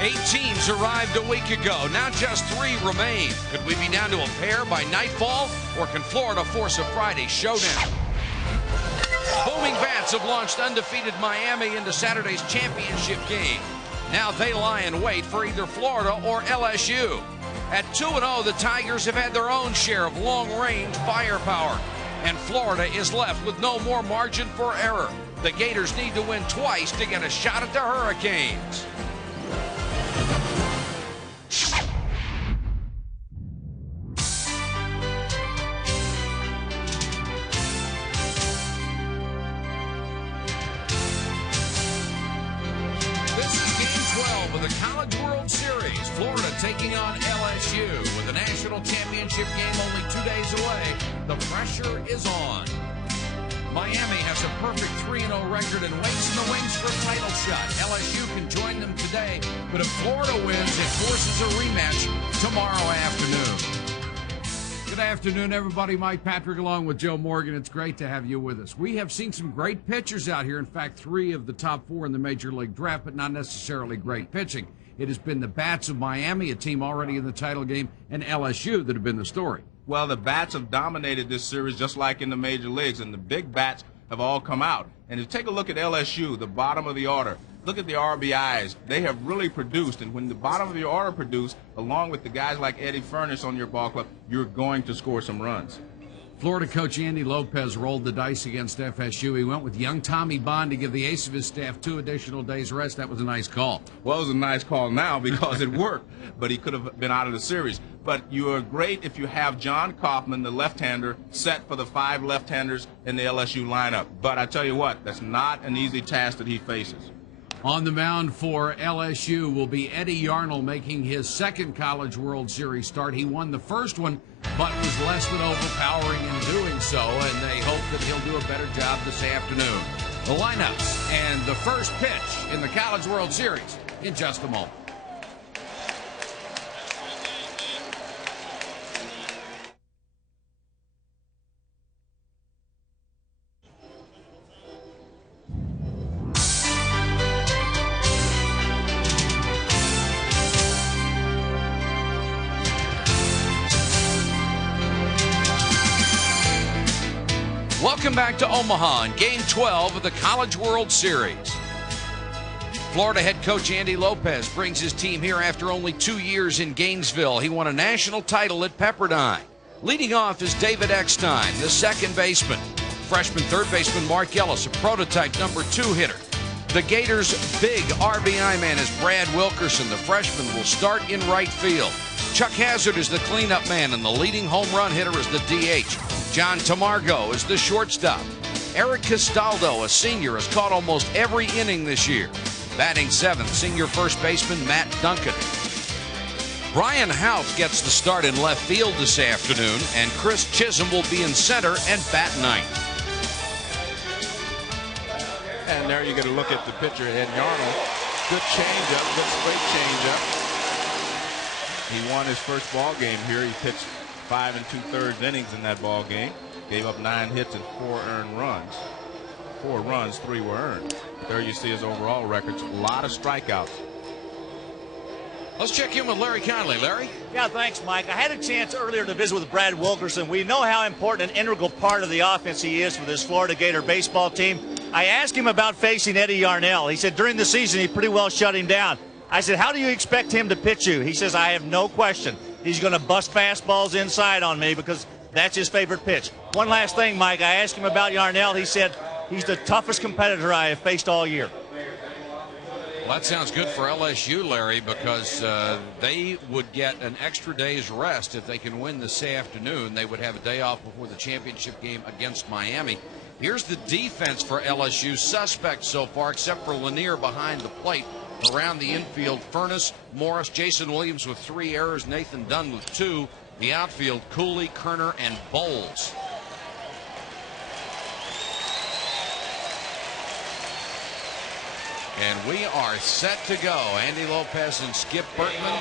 8 teams arrived a week ago. Now just 3 remain. Could we be down to a pair by nightfall, or can Florida force a Friday showdown? Booming Bats have launched undefeated Miami into Saturday's championship game. Now they lie in wait for either Florida or LSU. At 2-0, the Tigers have had their own share of long-range firepower, and Florida is left with no more margin for error. The Gators need to win twice to get a shot at the Hurricanes. The College World Series, Florida taking on LSU. With the national championship game only 2 days away, the pressure is on. Miami has a perfect 3-0 record and waits in the wings for a title shot. LSU can join them today, but if Florida wins, it forces a rematch tomorrow afternoon. Good afternoon, everybody. Mike Patrick along with Joe Morgan. It's great to have you with us. We have seen some great pitchers out here. In fact, 3 of the top 4 in the Major League draft, but not necessarily great pitching. It has been the Bats of Miami, a team already in the title game, and LSU that have been the story. Well, the Bats have dominated this series just like in the major leagues, and the big bats have all come out. And if you take a look at LSU, the bottom of the order, look at the RBIs. They have really produced, and when the bottom of the order produce, along with the guys like Eddie Furnace on your ball club, you're going to score some runs. Florida coach Andy Lopez rolled the dice against FSU. He went with young Tommy Bond to give the ace of his staff 2 additional days rest. That was a nice call. Well, it was a nice call now because it worked, but he could have been out of the series. But you are great if you have John Kaufman, the left-hander, set for the 5 left-handers in the LSU lineup. But I tell you what, that's not an easy task that he faces. On the mound for LSU will be Eddie Yarnell, making his 2nd College World Series start. He won the first one, but was less than overpowering in doing so, and they hope that he'll do a better job this afternoon. The lineups and the first pitch in the College World Series in just a moment. Welcome back to Omaha in Game 12 of the College World Series. Florida head coach Andy Lopez brings his team here after only 2 years in Gainesville. He won a national title at Pepperdine. Leading off is David Eckstein, the 2nd baseman. Freshman 3rd baseman Mark Ellis, a prototype number 2 hitter. The Gators' big RBI man is Brad Wilkerson. The freshman will start in right field. Chuck Hazard is the cleanup man, and the leading home run hitter is the DH. John Tamargo is the shortstop. Eric Castaldo, a senior, has caught almost every inning this year. Batting 7th, senior first baseman Matt Duncan. Brian Hout gets the start in left field this afternoon, and Chris Chisholm will be in center and bat 9th. And there you get a look at the pitcher, Ed Yarnell. Good changeup, good straight changeup. He won his first ball game here. He pitched 5 2/3 innings in that ball game. Gave up 9 hits and 4 earned runs. 4 runs, 3 were earned. There you see his overall records. A lot of strikeouts. Let's check in with Larry Conley. Larry? Yeah, thanks, Mike. I had a chance earlier to visit with Brad Wilkerson. We know how important an integral part of the offense he is for this Florida Gator baseball team. I asked him about facing Eddie Yarnell. He said during the season he pretty well shut him down. I said, how do you expect him to pitch you? He says, I have no question. He's going to bust fastballs inside on me because that's his favorite pitch. One last thing, Mike. I asked him about Yarnell. He said he's the toughest competitor I have faced all year. Well, that sounds good for LSU, Larry, because they would get an extra day's rest if they can win this afternoon. They would have a day off before the championship game against Miami. Here's the defense for LSU. Suspect so far, except for Lanier behind the plate. Around the infield, Furnace, Morris, Jason Williams with 3 errors, Nathan Dunn with 2. The outfield, Cooley, Kerner, and Bowles. And we are set to go. Andy Lopez and Skip Bertman,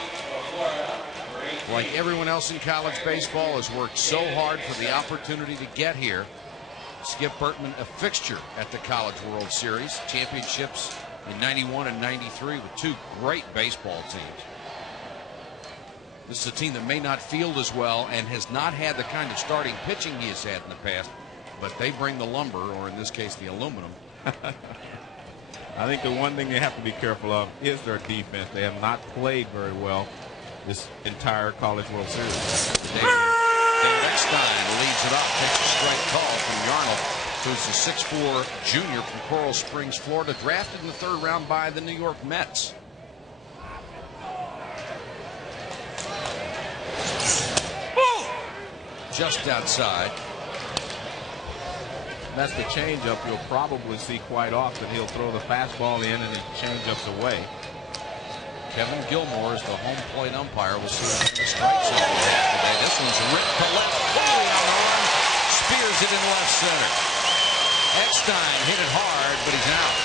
like everyone else in college baseball, has worked so hard for the opportunity to get here. Skip Bertman, a fixture at the College World Series. Championships in 91 and 93 with two great baseball teams. This is a team that may not field as well and has not had the kind of starting pitching he has had in the past, but they bring the lumber, or in this case the aluminum. I think the one thing they have to be careful of is their defense. They have not played very well this entire College World Series. David Eckstein leads it up, takes a strike call from Yarnell, who's a 6'4" junior from Coral Springs, Florida, drafted in the 3rd round by the New York Mets. Just outside. That's the changeup you'll probably see quite often. He'll throw the fastball in and his changeups away. Kevin Gilmore is the home plate umpire. We'll see the strike zone today. This one's ripped to left, fully on the run, spears it in left center. Eckstein hit it hard, but he's out.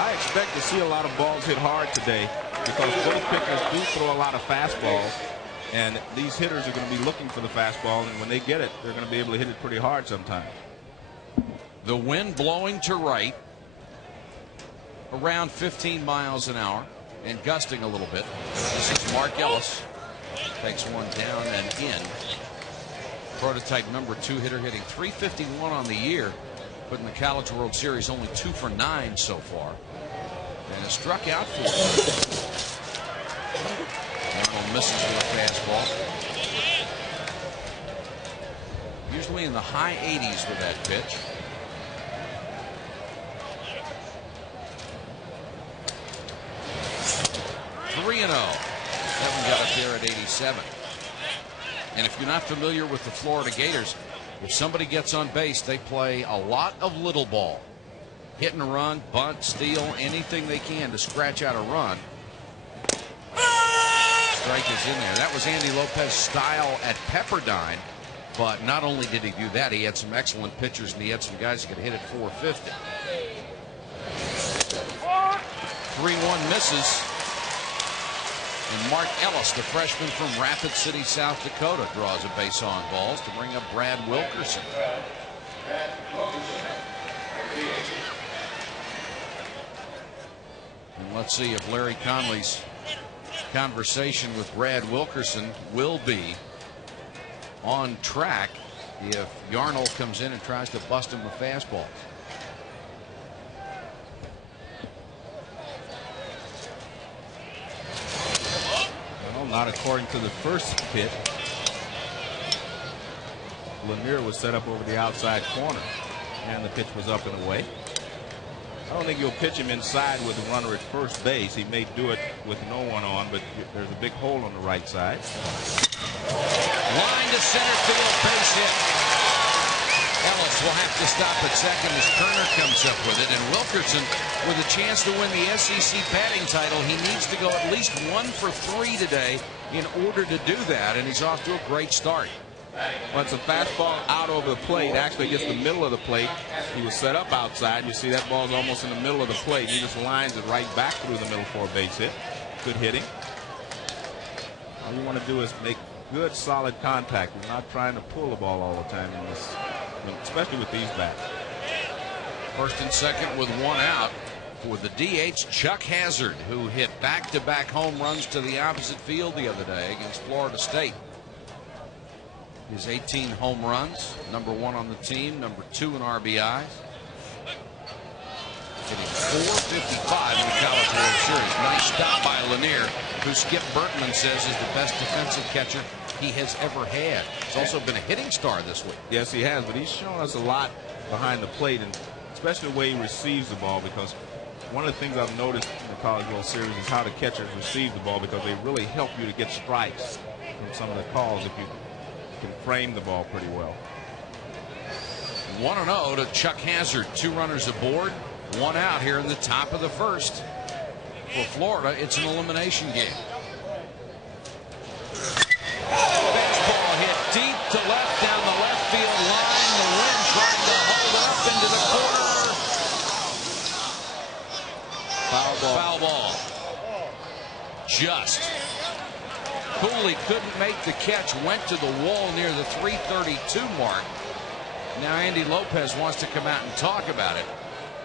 I expect to see a lot of balls hit hard today because both pitchers do throw a lot of fastballs. And these hitters are going to be looking for the fastball, and when they get it, they're going to be able to hit it pretty hard sometimes. The wind blowing to right, around 15 miles an hour, and gusting a little bit. This is Mark Ellis. Takes one down and in. Prototype number 2 hitter, hitting .351 on the year, but in the College World Series only 2 for 9 so far, and has struck out 4. Arnold misses with a fastball. Usually in the high 80s with that pitch. .3-0. That one got up there at 87. And if you're not familiar with the Florida Gators, if somebody gets on base, they play a lot of little ball. Hit and run, bunt, steal, anything they can to scratch out a run. Strike is in there. That was Andy Lopez's style at Pepperdine, but not only did he do that, he had some excellent pitchers and he had some guys that could hit at 450. 3-1 misses, and Mark Ellis, the freshman from Rapid City, South Dakota, draws a base on balls to bring up Brad Wilkerson. And let's see if Larry Conley's conversation with Brad Wilkerson will be on track if Yarnell comes in and tries to bust him with fastballs. Well, not according to the first pitch. Lanier was set up over the outside corner, and the pitch was up and away. I don't think you'll pitch him inside with the runner at first base. He may do it with no one on, but there's a big hole on the right side. Line to center field, base hit. Ellis will have to stop at second as Kerner comes up with it, and Wilkerson, with a chance to win the SEC batting title, he needs to go at least 1 for 3 today in order to do that, and he's off to a great start. Well, it's a fastball out over the plate. Actually gets the middle of the plate. He was set up outside. You see that ball's almost in the middle of the plate. He just lines it right back through the middle for a base hit. Good hitting. All you want to do is make good, solid contact. You're not trying to pull the ball all the time, in this, especially with these bats. First and second with 1 out for the DH, Chuck Hazard, who hit back-to-back home runs to the opposite field the other day against Florida State. His 18 home runs, number 1 on the team, number 2 in RBIs. Hitting .455 in the College World Series. Nice stop by Lanier, who Skip Bertman says is the best defensive catcher he has ever had. He's also been a hitting star this week. Yes, he has, but he's shown us a lot behind the plate, and especially the way he receives the ball, because one of the things I've noticed in the College World Series is how the catchers receive the ball, because they really help you to get strikes from some of the calls if you can frame the ball pretty well. 1-0 to Chuck Hazard. 2 runners aboard, 1 out here in the top of the first. For Florida, it's an elimination game. Fastball hit deep to left down the left field line. The wind trying to hold it up into the corner. Foul ball. Foul ball. Just. Cooley couldn't make the catch, went to the wall near the 332 mark. Now Andy Lopez wants to come out and talk about it.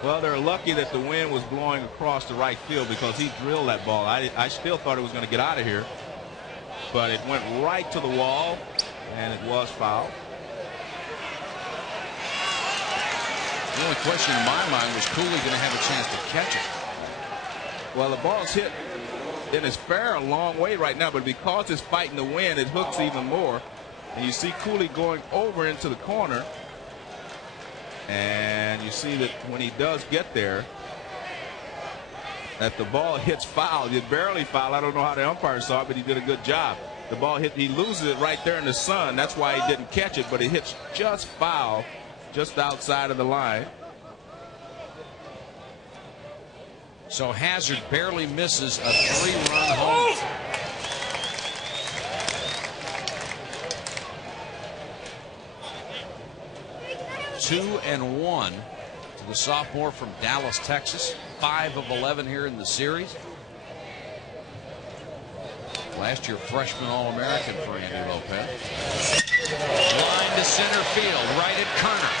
Well, they're lucky that the wind was blowing across the right field because he drilled that ball. I still thought it was going to get out of here, but it went right to the wall, and it was foul. The only question in my mind was Cooley going to have a chance to catch it. Well, the ball's hit in his fair a long way right now, but because it's fighting the wind, it hooks even more. And you see Cooley going over into the corner. And you see that when he does get there, that the ball hits foul. It barely foul. I don't know how the umpire saw it, but he did a good job. The ball hit, he loses it right there in the sun. That's why he didn't catch it, but it hits just foul, just outside of the line. So Hazard barely misses a 3-run home. Two and one to the sophomore from Dallas, Texas. 5 of 11 here in the series. Last year, freshman All-American for Andy Lopez. Line to center field, right at Kerner.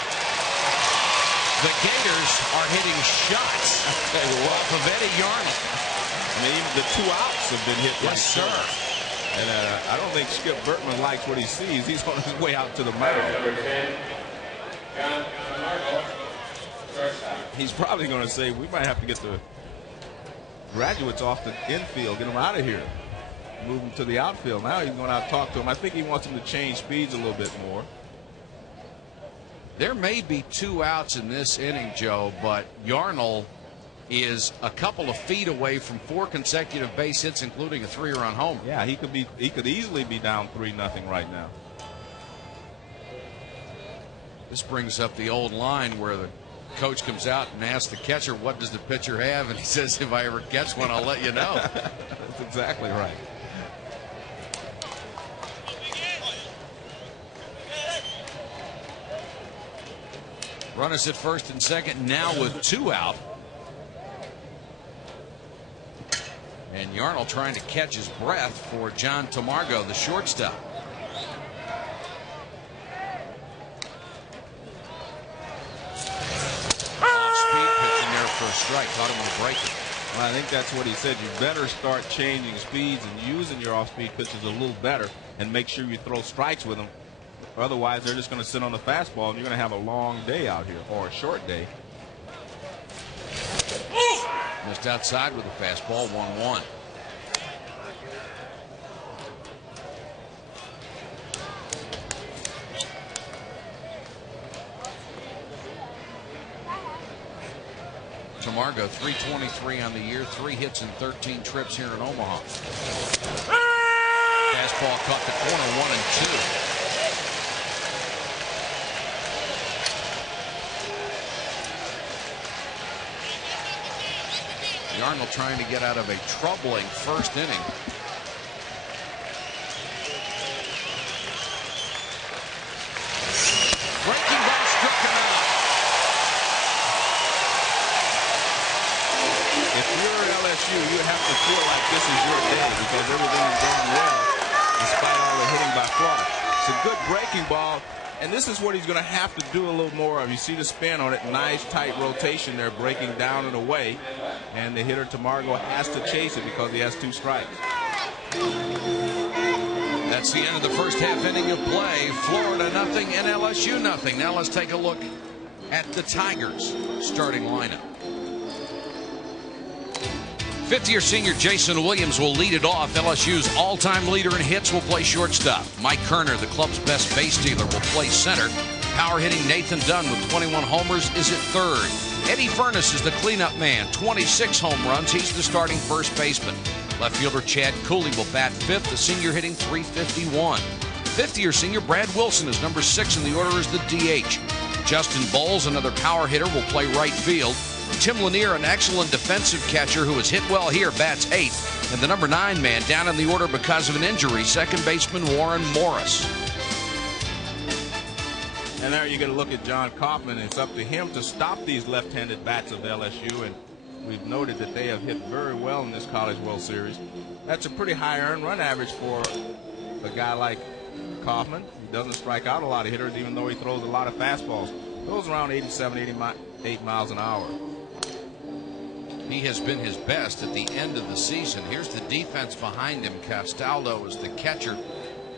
The Gators are hitting shots off of Eddie Yarnell. I mean, even the 2 outs have been hit. Yes, sir. And I don't think Skip Bertman likes what he sees. He's on his way out to the mound. He's probably going to say, we might have to get the graduates off the infield, get them out of here, move them to the outfield. Now he's going out to talk to them. I think he wants them to change speeds a little bit more. There may be 2 outs in this inning, Joe, but Yarnell is a couple of feet away from 4 consecutive base hits, including a 3-run homer. Yeah, he could easily be down 3-0 right now. This brings up the old line where the coach comes out and asks the catcher, what does the pitcher have? And he says, if I ever catch one, I'll let you know. That's exactly right. Runners at first and second now with 2 out. And Yarnell trying to catch his breath for John Tamargo, the shortstop. Off-speed pitching there for a strike. Caught him with a breaker. Well, I think that's what he said. You better start changing speeds and using your off-speed pitches a little better and make sure you throw strikes with them. Otherwise, they're just going to sit on the fastball, and you're going to have a long day out here, or a short day. Missed outside with a fastball, 1-1. Tamargo, 323 on the year, 3 hits and 13 trips here in Omaha. Fastball caught the corner, 1-2. Yarnell trying to get out of a troubling first inning. Breaking ball struck him out. If you're LSU, you have to feel like this is your day because everything is going well despite all the hitting by Florida. It's a good breaking ball. And this is what he's going to have to do a little more of. You see the spin on it. Nice, tight rotation there, breaking down and away. And the hitter, Tamargo, has to chase it because he has 2 strikes. That's the end of the first half inning of play. Florida nothing and LSU nothing. Now let's take a look at the Tigers starting lineup. 50-year senior Jason Williams will lead it off. LSU's all-time leader in hits will play shortstop. Mike Kerner, the club's best base stealer, will play center. Power-hitting Nathan Dunn with 21 homers is at third. Eddie Furness is the cleanup man, 26 home runs. He's the starting first baseman. Left fielder Chad Cooley will bat 5th, the senior hitting .351. 50-year senior Brad Wilson is number 6 in the order as the DH. Justin Bowles, another power hitter, will play right field. Tim Lanier, an excellent defensive catcher who has hit well here, bats 8th. And the number 9 man down in the order because of an injury, second baseman Warren Morris. And there you get a look at John Kaufman. It's up to him to stop these left-handed bats of LSU. And we've noted that they have hit very well in this College World Series. That's a pretty high earned run average for a guy like Kaufman. He doesn't strike out a lot of hitters, even though he throws a lot of fastballs. Goes around 87, 8 miles an hour. He has been his best at the end of the season. Here's the defense behind him. Castaldo is the catcher.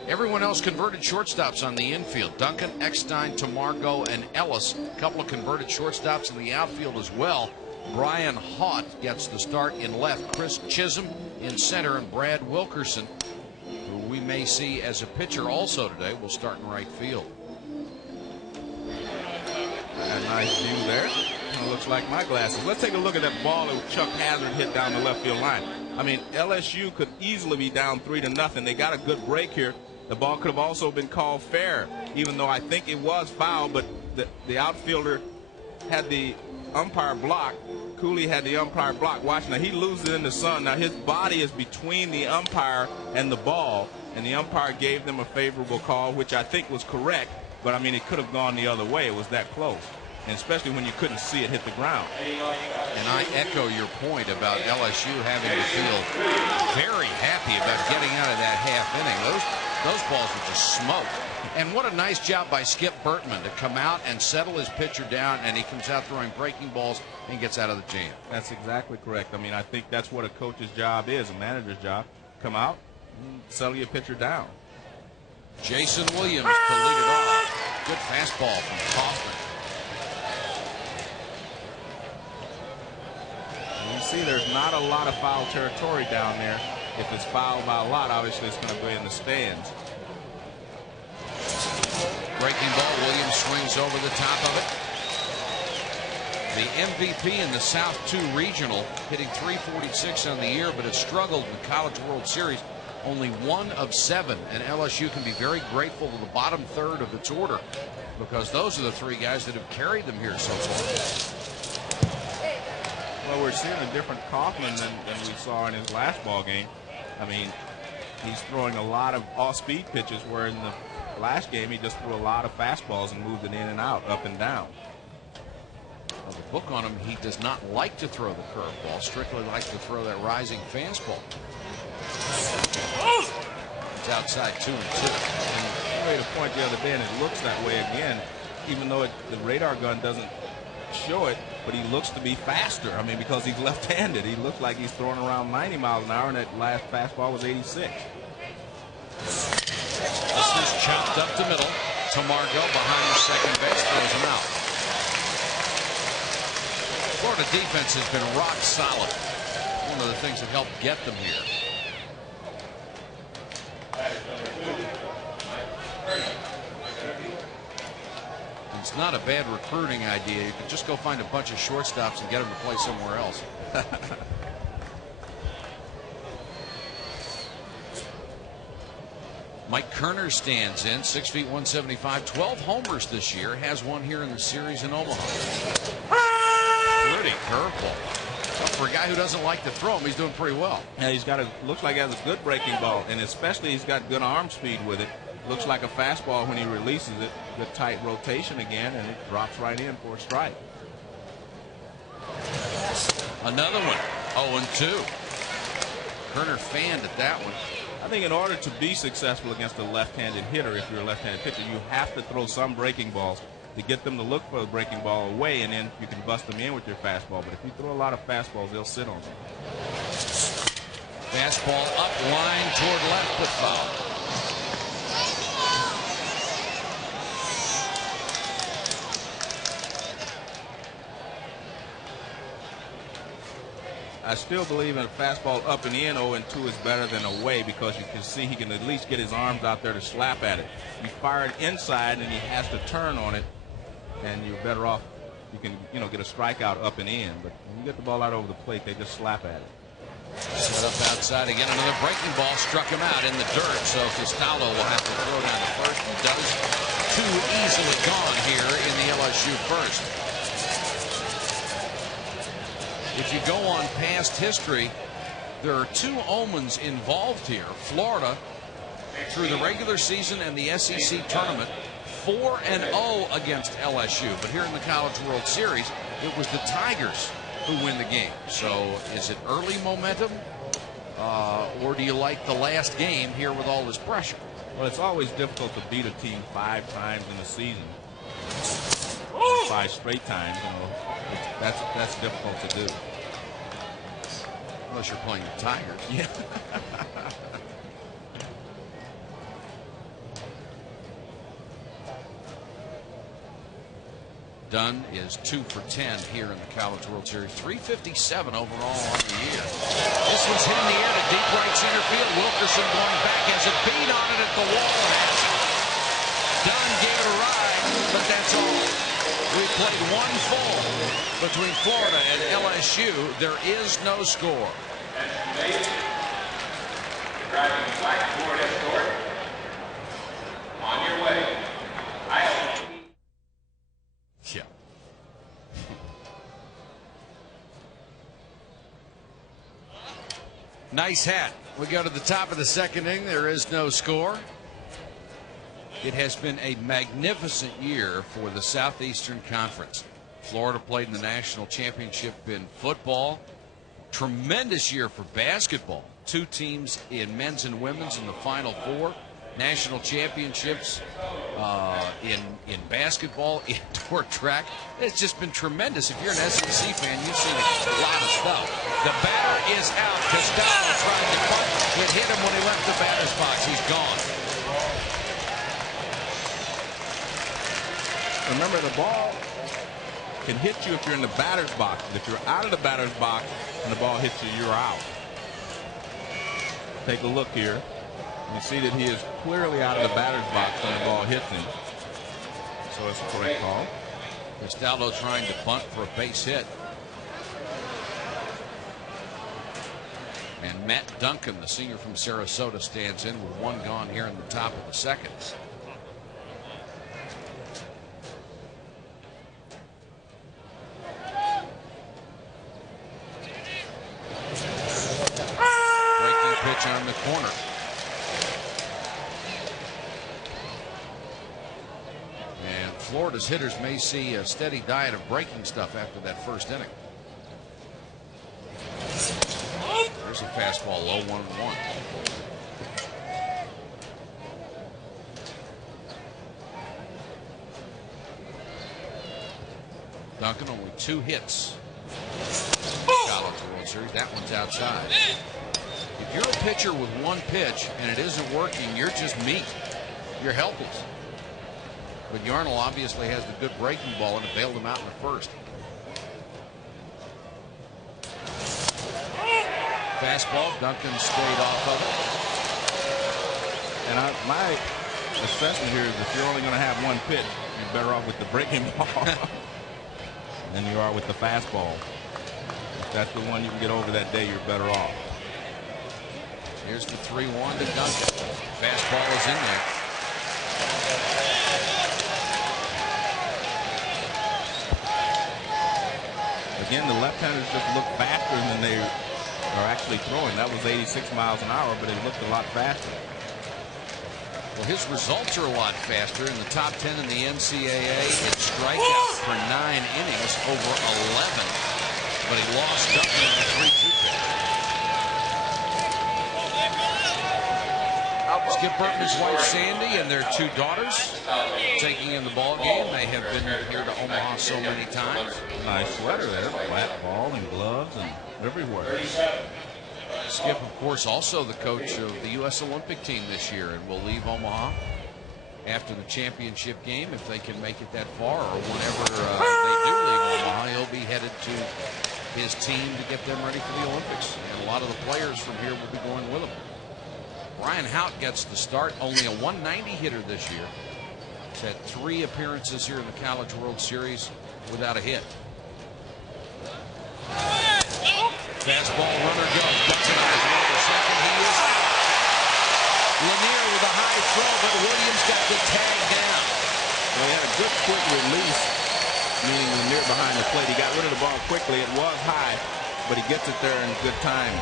Everyone else converted shortstops on the infield. Duncan, Eckstein, Tamargo, and Ellis. A couple of converted shortstops in the outfield as well. Brian Haught gets the start in left. Chris Chisholm in center, and Brad Wilkerson, who we may see as a pitcher also today, will start in right field. A nice view there. It looks like my glasses. Let's take a look at that ball that Chuck Hazard hit down the left field line. I mean, LSU could easily be down 3-0. They got a good break here. The ball could have also been called fair, even though I think it was foul, but the outfielder had the umpire block. Cooley had the umpire block. Watch now, he loses it in the sun. Now his body is between the umpire and the ball, and the umpire gave them a favorable call, which I think was correct, but I mean, it could have gone the other way. It was that close, and especially when you couldn't see it hit the ground. And I echo your point about LSU having to feel very happy about getting out of that half inning. Those balls were just smoked. And what a nice job by Skip Bertman to come out and settle his pitcher down, and he comes out throwing breaking balls and gets out of the jam. That's exactly correct. I mean, I think that's what a coach's job is, a manager's job. Come out and settle your pitcher down. Jason Williams to lead it off. Good fastball from Kaufman. You see there's not a lot of foul territory down there. If it's fouled by a lot, obviously it's going to be in the stands. Breaking ball, Williams swings over the top of it. The MVP in the South 2 Regional, hitting .346 on the year, but has struggled in the College World Series. Only 1 of 7, and LSU can be very grateful to the bottom third of its order, because those are the 3 guys that have carried them here so far. Well, we're seeing a different Kaufman than we saw in his last ball game. I mean, he's throwing a lot of off-speed pitches, where in the last game he just threw a lot of fastballs and moved it in and out, up and down. Well, the book on him, he does not like to throw the curveball. Strictly likes to throw that rising fastball. It's outside 2-2. And I made a point the other day, and it looks that way again, even though the radar gun doesn't show it, but he looks to be faster. I mean, because he's left-handed. He looks like he's throwing around 90 miles an hour, and that last fastball was 86. This is chopped up the middle. Tamargo behind second base, throws him out. Florida defense has been rock solid. One of the things that helped get them here. It's not a bad recruiting idea. You can just go find a bunch of shortstops and get them to play somewhere else. Mike Kerner stands in, 6 feet 175, 12 homers this year, has one here in the series in Omaha. Pretty curveball. Well, for a guy who doesn't like to throw him, he's doing pretty well. Yeah, he's got looks like he has a good breaking ball, and especially he's got good arm speed with it. Looks like a fastball when he releases it. Good tight rotation again, and it drops right in for a strike. Another one, 0-2. Kerner fanned at that one. I think in order to be successful against a left-handed hitter, if you're a left-handed pitcher, you have to throw some breaking balls to get them to look for the breaking ball away, and then you can bust them in with your fastball. But if you throw a lot of fastballs, they'll sit on them. Fastball up, line toward left, but foul. I still believe in a fastball up and in 0-2 is better than away, because you can see he can at least get his arms out there to slap at it. You fire it inside and he has to turn on it, and you're better off. You can, get a strikeout up and in, but when you get the ball out over the plate, they just slap at it. Set up outside again. Another breaking ball struck him out in the dirt, so Castaldo will have to throw down to first, and does. Too easily gone here in the LSU first. If you go on past history, there are 2 omens involved here. Florida, through the regular season and the SEC tournament, 4-0 against LSU. But here in the College World Series, it was the Tigers who win the game. So is it early momentum, or do you like the last game here with all this pressure? Well, it's always difficult to beat a team 5 times in a season. 5 5 straight times. That's difficult to do. Unless you're playing the Tigers. Yeah. Dunn is 2 for 10 here in the College World Series. 357 overall on the year. This one's hit in the air to deep right center field. Wilkerson going back, has a beat on it at the wall. Dunn gave it a ride, but that's all. We played one full between Florida and LSU. There is no score. Driving black Ford Escort. On your way. Yeah. Nice hat. We go to the top of the second inning. There is no score. It has been a magnificent year for the Southeastern Conference. Florida played in the national championship in football. Tremendous year for basketball. 2 teams in men's and women's in the Final Four. National championships in basketball, indoor track. It's just been tremendous. If you're an SEC fan, you've seen a lot of stuff. The batter is out. Costello tried to bunt. It hit him when he left the batter's box. He's gone. Remember, the ball can hit you if you're in the batter's box. But if you're out of the batter's box and the ball hits you, you're out. Take a look here. You see that he is clearly out of the batter's box when the ball hits him. So it's a correct call. Costello trying to bunt for a base hit. And Matt Duncan, the senior from Sarasota, stands in with 1 gone here in the top of the second. Breaking pitch on the corner. And Florida's hitters may see a steady diet of breaking stuff after that first inning. There's a fastball low, 1-1. Duncan only 2 hits. College World Series. That one's outside. If you're a pitcher with 1 pitch and it isn't working, you're just meat. You're helpless. But Yarnell obviously has the good breaking ball and it bailed him out in the first. Fastball, Duncan stayed off of it. And my assessment here is if you're only going to have 1 pitch, you're better off with the breaking ball than you are with the fastball. If that's the one you can get over that day, you're better off. Here's the 3-1 to Duncan. Fastball is in there. Again, the left-handers just look faster than they are actually throwing. That was 86 miles an hour, but it looked a lot faster. Well, his results are a lot faster. In the top 10 in the NCAA in strikeouts for 9 innings over 11. But he lost Duncan on the 3-2 pitch. Skip Burton, his wife Sandy, and their 2 daughters taking in the ball game. They have been here to Omaha so many times. Nice sweater there, flat ball and gloves and everywhere. Skip, of course, also the coach of the U.S. Olympic team this year, and will leave Omaha after the championship game if they can make it that far, or whenever they do leave Omaha, he'll be headed to his team to get them ready for the Olympics. And a lot of the players from here will be going with him. Ryan Houtt gets the start, only a 190 hitter this year. He's had 3 appearances here in the College World Series without a hit. Fastball, runner go. Duncan has one to second. He is out. Lanier with a high throw, but Williams got the tag down. Well, he had a good quick release, meaning Lanier behind the plate. He got rid of the ball quickly. It was high, but he gets it there in good time.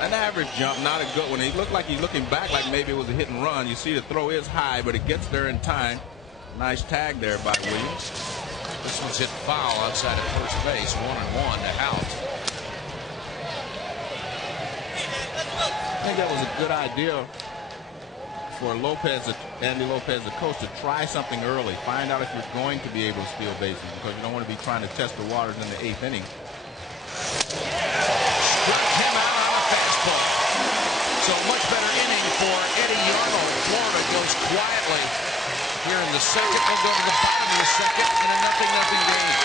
An average jump, not a good one. He looked like he's looking back like maybe it was a hit and run. You see the throw is high, but it gets there in time. Nice tag there by Williams. This one's hit foul outside of first base. 1-1 to Houtt. I think that was a good idea for Lopez, Andy Lopez, the coach, to try something early. Find out if you're going to be able to steal bases, because you don't want to be trying to test the waters in the 8th inning. Struck him out on a fastball. So much better inning for Eddie Yarnell. Florida goes quietly here in the second. They'll go to the bottom of the second in a 0-0 game.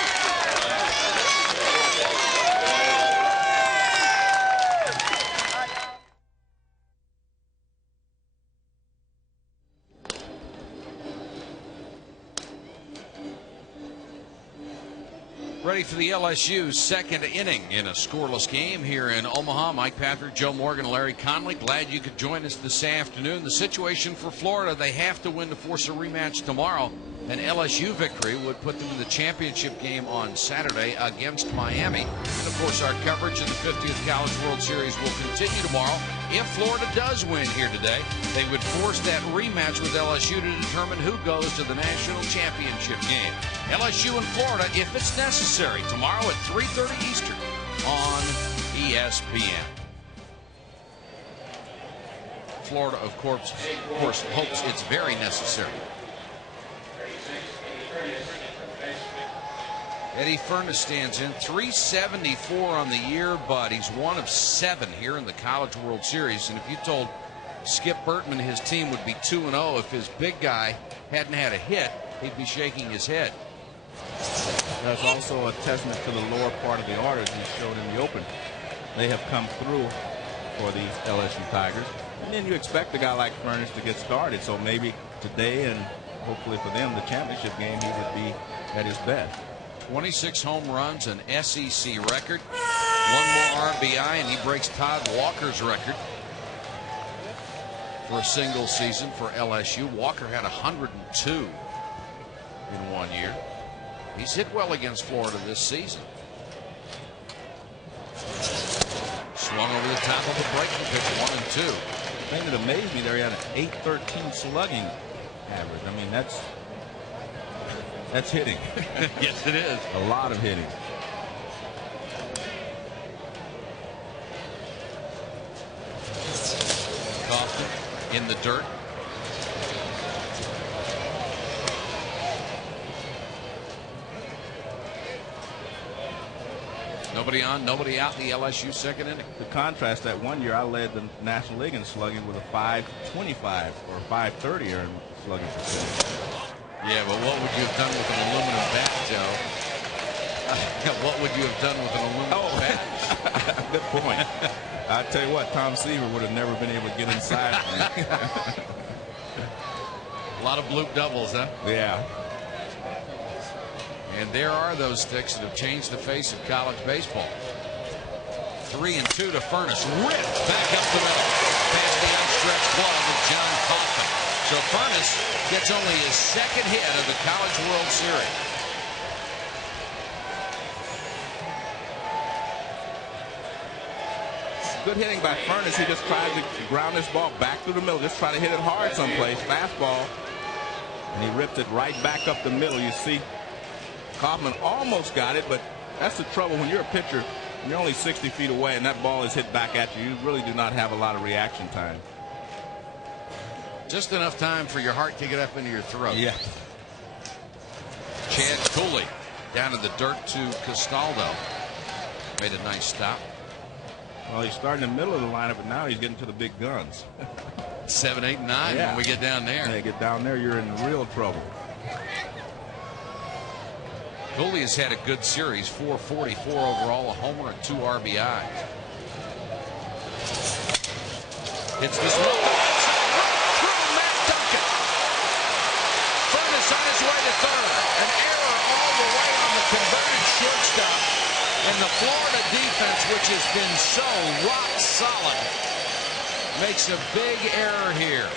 Ready for the LSU second inning in a scoreless game here in Omaha. Mike Patrick, Joe Morgan, Larry Conley. Glad you could join us this afternoon. The situation for Florida, they have to win to force a rematch tomorrow. An LSU victory would put them in the championship game on Saturday against Miami. And of course, our coverage of the 50th College World Series will continue tomorrow. If Florida does win here today, they would force that rematch with LSU to determine who goes to the national championship game. LSU and Florida, if it's necessary, tomorrow at 3:30 Eastern on ESPN. Florida, of course, hopes it's very necessary. Eddie Furness stands in 374 on the year, but he's 1 of 7 here in the College World Series. And if you told Skip Bertman his team would be 2-0 if his big guy hadn't had a hit, he'd be shaking his head. That's also a testament to the lower part of the order, as he showed in the open. They have come through for these LSU Tigers. And then you expect a guy like Furness to get started. So maybe today, and hopefully for them, the championship game, he would be at his best. 26 home runs, an SEC record, 1 more RBI, and he breaks Todd Walker's record for a single season for LSU. Walker had 102 in 1 year. He's hit well against Florida this season. Swung over the top of the breaking pitch, 1 and 2. The thing that amazed me there, he had an .813 slugging average. I mean, that's hitting. Yes, it is. A lot of hitting. Kaufman in the dirt. Nobody on, nobody out in the LSU second inning. The contrast, that 1 year I led the National League in slugging with a .525 or .530 or slugging percentage. Yeah, but what would you have done with an aluminum bat, Joe? What would you have done with an aluminum bat? Good point. I tell you what, Tom Seaver would have never been able to get inside. A lot of bloop doubles, huh? Yeah. And there are those sticks that have changed the face of college baseball. 3 and 2 to Furness. Ripped back up the middle. Past the outstretched glove of John Kaufman. So Furness gets only his second hit of the College World Series. Good hitting by Furness. He just tried to ground this ball back through the middle. Just try to hit it hard someplace. Fastball. And he ripped it right back up the middle. You see, Kaufman almost got it, but that's the trouble when you're a pitcher and you're only 60 feet away and that ball is hit back at you. You really do not have a lot of reaction time. Just enough time for your heart to get up into your throat. Yeah. Chad Cooley down in the dirt to Castaldo. Made a nice stop. Well, he's starting in the middle of the lineup, but now he's getting to the big guns. 7, 8, 9 Yeah. when we get down there. When you get down there, you're in real trouble. Cooley has had a good series, 444 overall, a homer and 2 RBI. Hits this one. Through Matt Duncan. Furness on his way to third. An error all the way on the converted shortstop. And the Florida defense, which has been so rock solid, makes a big error here.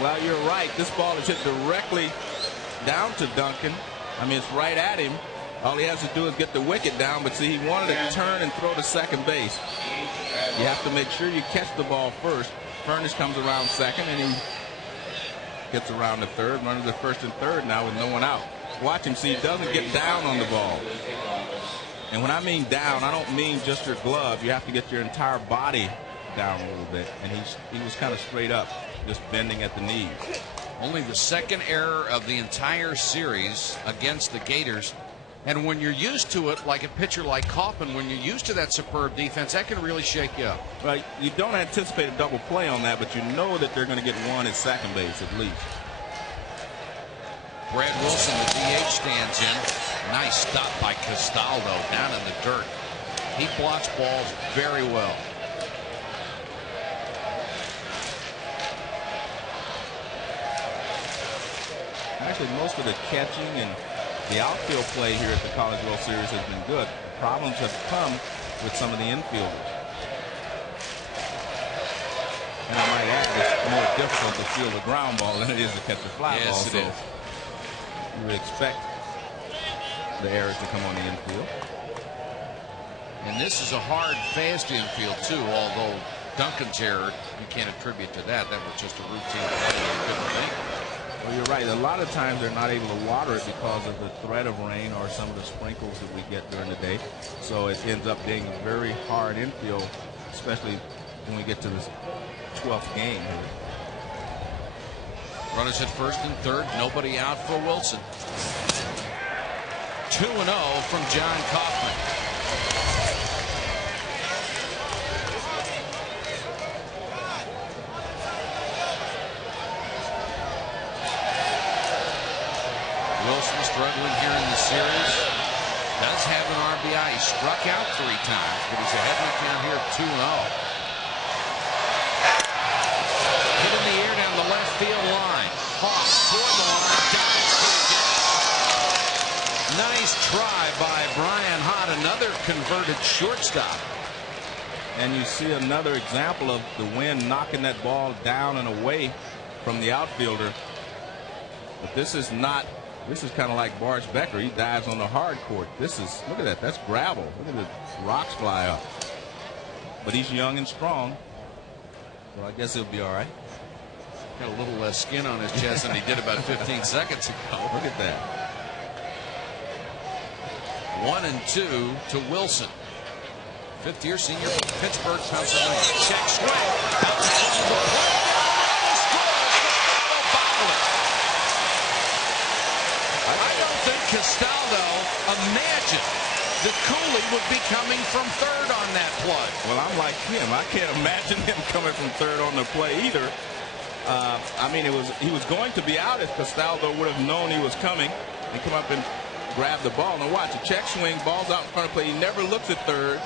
Well, you're right. This ball is hit directly down to Duncan. I mean, it's right at him. All he has to do is get the wicket down, but see, he wanted to turn and throw to second base. You have to make sure you catch the ball first. Furness comes around second, and he gets around to third, runs to first and third now with no one out. Watch him. See, he doesn't get down on the ball. And when I mean down, I don't mean just your glove. You have to get your entire body down a little bit, and he was kind of straight up. just bending at the knees. Only the second error of the entire series against the Gators. And when you're used to it, like a pitcher like Kaufman, when you're used to that superb defense, that can really shake you up. Right, you don't anticipate a double play on that, but you know that they're going to get one at second base at least. Brad Wilson, the DH, stands in. Nice stop by Castaldo down in the dirt. He blots balls very well. Actually, most of the catching and the outfield play here at the College World Series has been good. The problems have come with some of the infielders. And I might add, it's more difficult to field a ground ball than it is to catch a fly ball. Yes, it is. You would expect the errors to come on the infield. And this is a hard, fast infield, too, although Duncan's error, you can't attribute to that. That was just a routine play. Well, you're right. A lot of times they're not able to water it because of the threat of rain or some of the sprinkles that we get during the day. So it ends up being a very hard infield, especially when we get to this 12th game here. Runners at first and third, nobody out for Wilson. 2-0 from John Kaufman. Wilson struggling here in the series. Does have an RBI. He struck out 3 times, but he's ahead in the count here 2-0. Hit in the air down the left field line. Hawks toward the line. Nice try by Brian Hott, another converted shortstop. And you see another example of the wind knocking that ball down and away from the outfielder. But this is not. This is kind of like Boris Becker. He dives on the hard court. This is, look at that. That's gravel. Look at the rocks fly up. But he's young and strong. So I guess he'll be all right. Got a little less skin on his chest than he did about 15 seconds ago. Look at that. 1-2 to Wilson. 5th-year senior from Pittsburgh, Pennsylvania. Check swing. Castaldo imagined that Cooley would be coming from third on that play. Well, I'm like him. I can't imagine him coming from third on the play either. I mean, he was going to be out if Castaldo would have known he was coming and come up and grab the ball. Now watch, a check swing, ball's out in front of play. He never looks at third.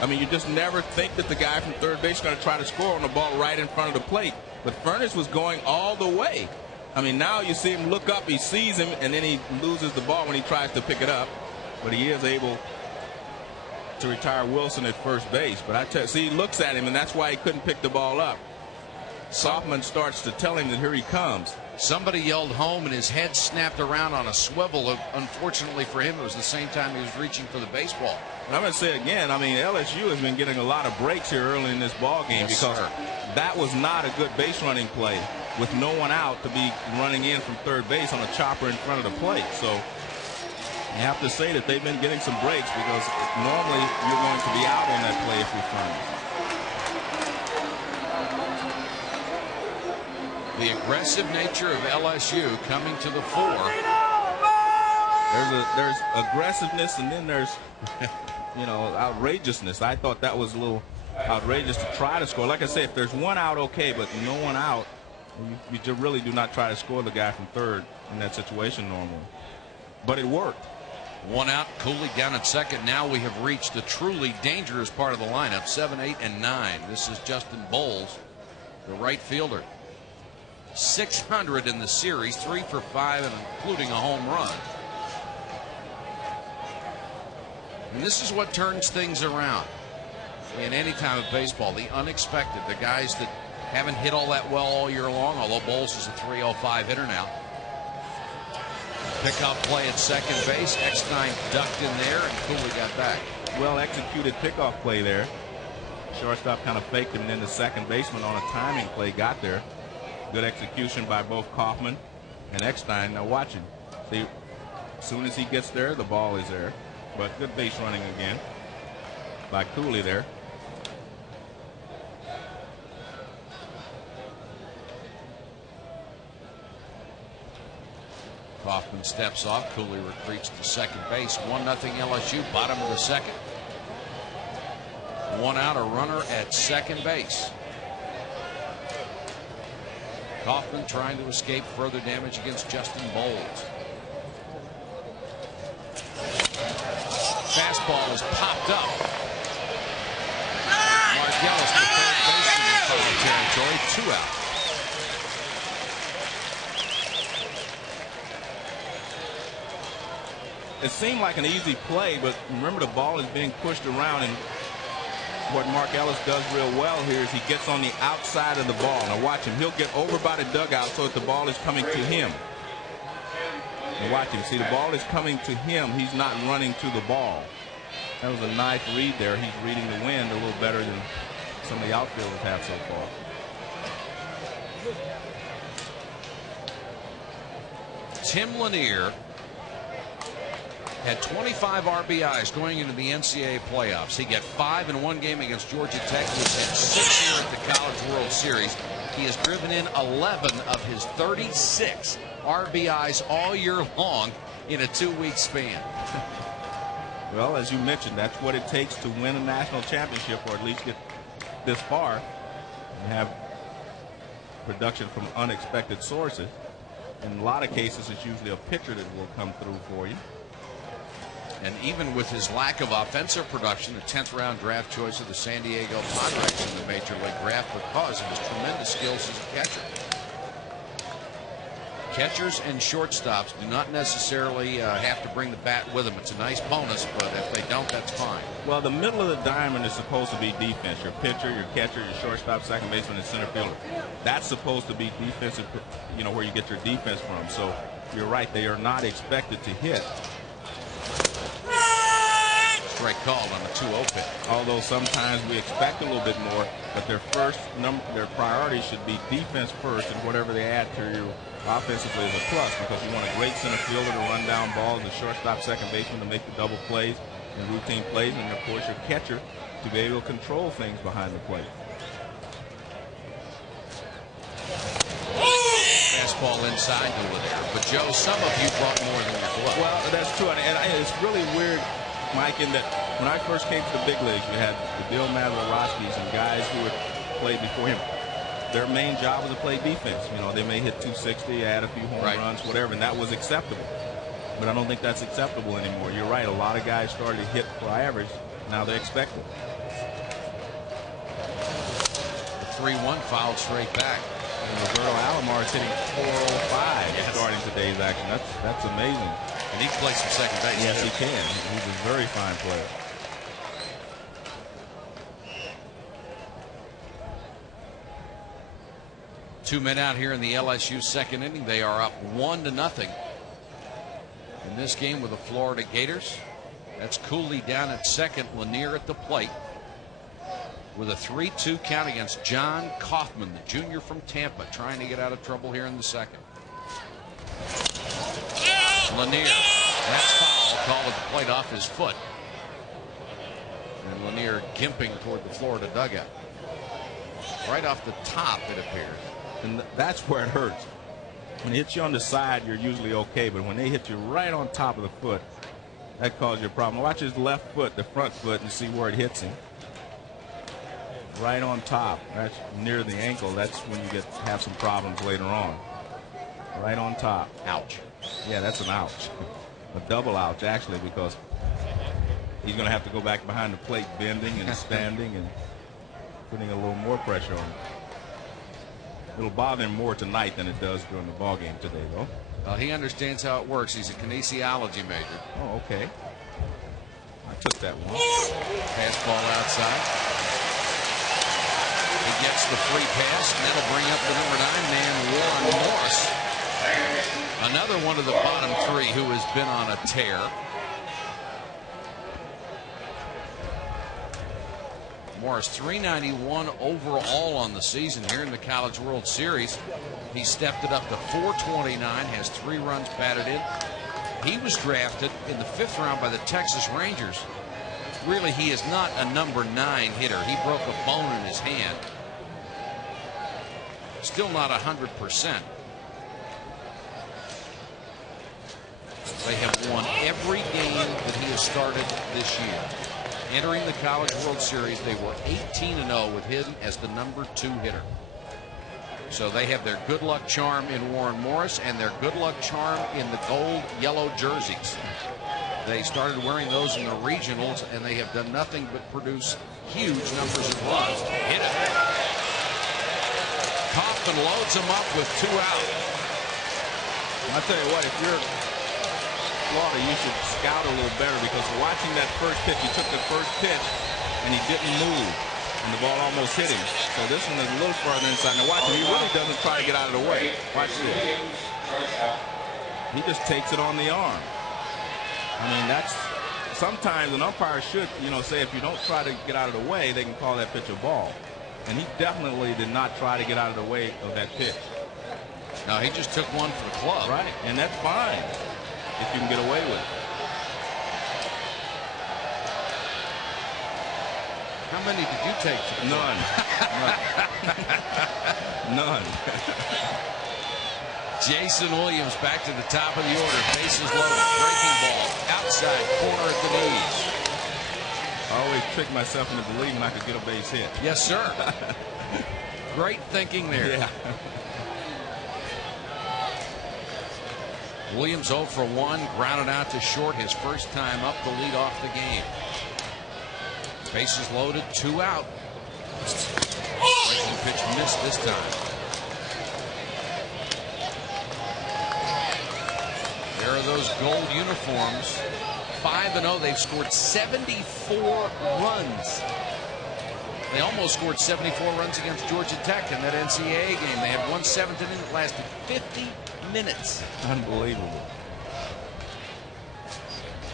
I mean, you just never think that the guy from third base is going to try to score on the ball right in front of the plate. But Furness was going all the way. I mean, now you see him look up, he sees him, and then he loses the ball when he tries to pick it up. But he is able to retire Wilson at first base. But I tell you, see, he looks at him, and that's why he couldn't pick the ball up. Softman starts to tell him that here he comes. Somebody yelled home, and his head snapped around on a swivel. Unfortunately for him, it was the same time he was reaching for the baseball. And I'm going to say again, I mean, LSU has been getting a lot of breaks here early in this ball game because that was not a good base running play with no one out to be running in from third base on a chopper in front of the plate. So you have to say that they've been getting some breaks because normally you're going to be out on that play if you're Furness. The aggressive nature of LSU coming to the fore. There's aggressiveness, and then there's outrageousness. I thought that was a little outrageous to try to score. Like I said, if there's one out, okay, but no one out, you really do not try to score the guy from third in that situation normally. But it worked. 1 out, Cooley down at second. Now we have reached the truly dangerous part of the lineup, 7, 8, and 9. This is Justin Bowles, the right fielder. 600 in the series, 3 for 5, and including a home run. And this is what turns things around in any time of baseball. The unexpected, the guys that haven't hit all that well all year long, although Bowles is a .305 hitter now. Pickoff play at second base. Eckstein ducked in there, and Cooley got back. Well executed pickoff play there. Shortstop kind of faked him, and then the second baseman on a timing play got there. Good execution by both Kaufman and Eckstein. Now watch him. See, as soon as he gets there, the ball is there. But good base running again by Cooley there. Kaufman steps off. Cooley retreats to second base. 1-0 LSU, bottom of the second. One out, a runner at second base. Kaufman trying to escape further damage against Justin Bowles. Fastball is popped up. Margellis to third baseman in foul territory. 2 out. It seemed like an easy play, but remember the ball is being pushed around, and what Mark Ellis does real well here is he gets on the outside of the ball. Now watch him. He'll get over by the dugout so that the ball is coming to him. And watch him. See, the ball is coming to him. He's not running to the ball. That was a nice read there. He's reading the wind a little better than some of the outfielders have so far. Tim Lanier had 25 RBIs going into the NCAA playoffs. He got 5 in one game against Georgia Tech. He was at 6 here at the College World Series. He has driven in 11 of his 36 RBIs all year long in a 2-week span. Well, as you mentioned, that's what it takes to win a national championship, or at least get this far and have production from unexpected sources. In a lot of cases, it's usually a pitcher that will come through for you. And even with his lack of offensive production, a 10th round draft choice of the San Diego Padres in the Major League draft because of his tremendous skills as a catcher. Catchers and shortstops do not necessarily have to bring the bat with them. It's a nice bonus, but if they don't, that's fine. Well, the middle of the diamond is supposed to be defense. Your pitcher, your catcher, your shortstop, second baseman, and center fielder. That's supposed to be defensive, you know, where you get your defense from. So you're right, they are not expected to hit. Strike called on the 2-0 pitch. Although sometimes we expect a little bit more, but their priority should be defense first, and whatever they add to your offensively is a plus, because you want a great center fielder to run down balls, the shortstop, second baseman to make the double plays and routine plays, and of course your catcher to be able to control things behind the plate. Fastball inside to Lanier. But Joe, some of you brought more than your glove. Well, that's true, and it's really weird, Mike, in that when I first came to the big leagues, you had the Bill Mazeroskis and guys who had played before him. Their main job was to play defense. You know, they may hit 260, add a few home runs, whatever, and that was acceptable. But I don't think that's acceptable anymore. You're right. A lot of guys started to hit for average. Now they expect it. The 3-1 fouled straight back. And Roberto Alomar is hitting 405 starting today's action. That's amazing. And he can play some second base. Yes, he can. He's a very fine player. Two men out here in the LSU second inning. They are up 1-0 in this game with the Florida Gators. That's Cooley down at second, Lanier at the plate with a 3-2 count against John Kaufman, the junior from Tampa, trying to get out of trouble here in the second. Lanier, that's foul, called at the plate off his foot. And Lanier gimping toward the Florida dugout. Right off the top, it appears. And that's where it hurts. When it hits you on the side, you're usually okay, but when they hit you right on top of the foot, that causes you a problem. Watch his left foot, the front foot, and see where it hits him. Right on top. That's near the ankle. That's when you have some problems later on. Right on top. Ouch. Yeah, that's an ouch. A double ouch, actually, because he's going to have to go back behind the plate, bending and standing and putting a little more pressure on him. It'll bother him more tonight than it does during the ball game today, though. Well, he understands how it works. He's a kinesiology major. Oh, okay. I took that one. Fastball outside. He gets the free pass, and that'll bring up the number 9 man, Warren Morris. Another one of the bottom 3 who has been on a tear. Morris, 391 overall on the season here in the College World Series. He stepped it up to 429, has 3 runs batted in. He was drafted in the 5th round by the Texas Rangers. Really, he is not a number 9 hitter. He broke a bone in his hand. Still not 100%. They have won every game that he has started this year. Entering the College World Series, they were 18-0 with him as the #2 hitter. So they have their good luck charm in Warren Morris and their good luck charm in the gold yellow jerseys. They started wearing those in the regionals, and they have done nothing but produce huge numbers of runs. Hit it. Kaufman loads him up with 2 out. I'll tell you what, if you're Florida, you should scout a little better, because watching that first pitch, he took the first pitch and he didn't move, and the ball almost hit him. So this one is a little further inside. Now watch him, he really doesn't try to get out of the way. Watch this. He just takes it on the arm. I mean, that's sometimes an umpire should, say if you don't try to get out of the way, they can call that pitch a ball. And he definitely did not try to get out of the way of that pitch. No, he just took one for the club. Right, and that's fine if you can get away with it. How many did you take for the None. None. Jason Williams back to the top of the order. Bases loaded. Breaking ball. Outside corner at the knees. I always tricked myself into believing I could get a base hit. Yes, sir. Great thinking there. Yeah. Williams 0 for 1, grounded out to short, his first time up to lead off the game. Bases loaded, 2 out. Breaking pitch missed this time. There are those gold uniforms. 5-0. They've scored 74 runs. They almost scored 74 runs against Georgia Tech in that NCAA game. They had 1/7 inning that lasted 50 minutes. Unbelievable.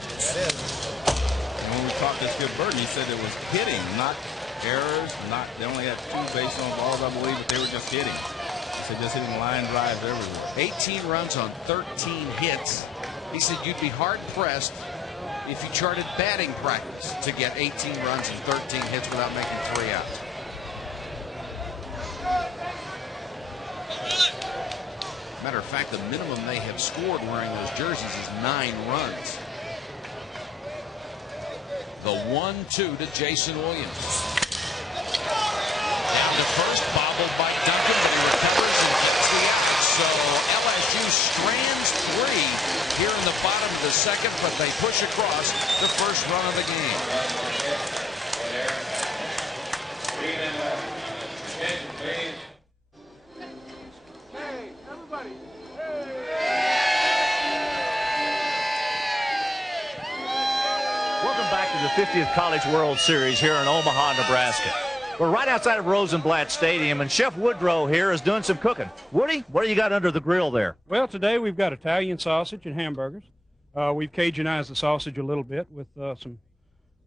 That is. And when we talked to Skip Burton, he said it was hitting, not errors. They only had 2 base on balls, I believe, but they were just hitting. He said just hitting line drives everywhere. 18 runs on 13 hits. He said you'd be hard pressed if you charted batting practice to get 18 runs and 13 hits without making 3 outs. Matter of fact, the minimum they have scored wearing those jerseys is 9 runs. The 1-2 to Jason Williams. Down to first, bobbled by Duncan, but he recovers and gets the out. So LSU strands 3 here in the bottom of the second, but they push across the first run of the game. Welcome back to the 50th College World Series here in Omaha, Nebraska. We're right outside of Rosenblatt Stadium, and Chef Woodrow here is doing some cooking. Woody, what do you got under the grill there? Well, today we've got Italian sausage and hamburgers. We've Cajunized the sausage a little bit with some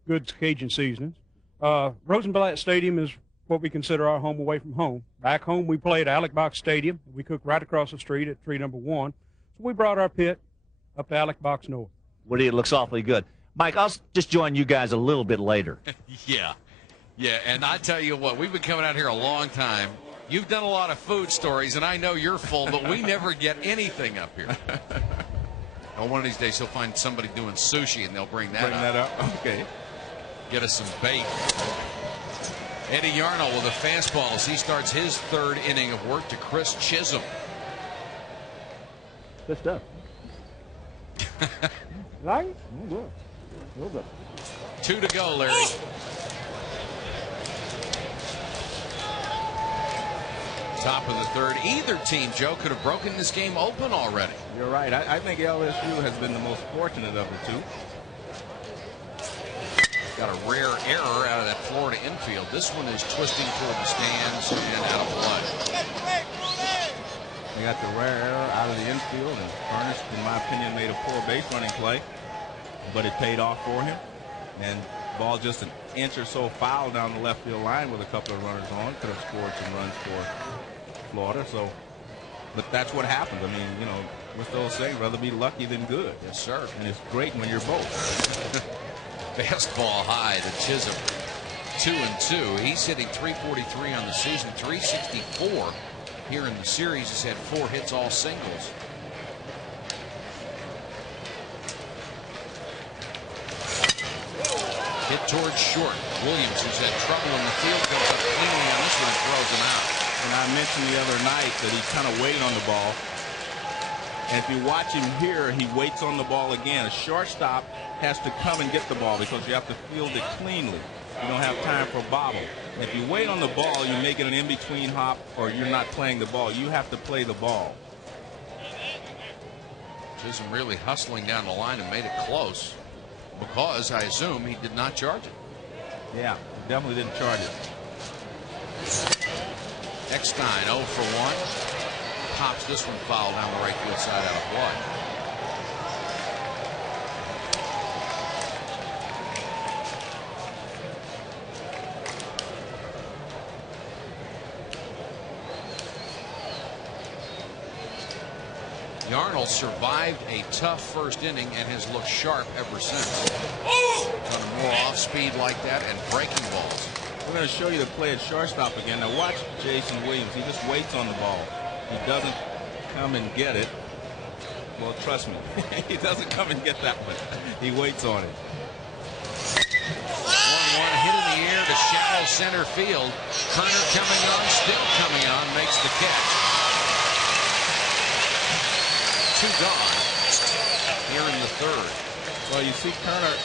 good Cajun seasonings. Rosenblatt Stadium is what we consider our home away from home. Back home, we play at Alec Box Stadium. We cook right across the street at tree number 1. So we brought our pit up to Alec Box North. Woody, it looks awfully good. Mike, I'll just join you guys a little bit later. Yeah, and I tell you what, we've been coming out here a long time. You've done a lot of food stories, and I know you're full, but we never get anything up here. Well, one of these days he'll find somebody doing sushi, and they'll bring that up. Okay. Get us some bait. Eddie Yarnell with a fastball as he starts his 3rd inning of work to Chris Chisholm. Good stuff. Like it? Good. Real good. 2 to go, Larry. Top of the 3rd. Either team, Joe, could have broken this game open already. You're right. I think LSU has been the most fortunate of the 2. Got a rare error out of that Florida infield. This one is twisting toward the stands and out of play. They got the rare error out of the infield, and Furnace, in my opinion, made a poor base running play, but it paid off for him. And ball just an inch or so foul down the left field line with a couple of runners on. Could have scored some runs for Florida. So, but that's what happens. I mean, what's the old saying? Rather be lucky than good. Yes, sir. And it's great when you're both. Fastball high to Chisholm. 2-2. He's hitting .343 on the season, .364 here in the series. He's had 4 hits, all singles. Hit towards short. Williams, who's had trouble in the field, goes up cleanly on this one and throws him out. And I mentioned the other night that he kind of waited on the ball. And if you watch him here, he waits on the ball again. A shortstop has to come and get the ball because you have to field it cleanly. You don't have time for a bobble. If you wait on the ball, you make it an in-between hop, or you're not playing the ball. You have to play the ball. Chisholm really hustling down the line and made it close because I assume he did not charge it. Yeah, definitely didn't charge it. Eckstein 0 for 1. Pops this one foul down the right field side out of play. Yarnell survived a tough first inning and has looked sharp ever since. Done more off speed like that and breaking balls. We're going to show you the play at shortstop again. Now watch Jason Williams. He just waits on the ball. He doesn't come and get it. Well, trust me, he doesn't come and get that one. He waits on it. 1-1 hit in the air to shallow center field. Kerner coming on, still coming on, makes the catch. 2 gone here in the third. Well, you see Kerner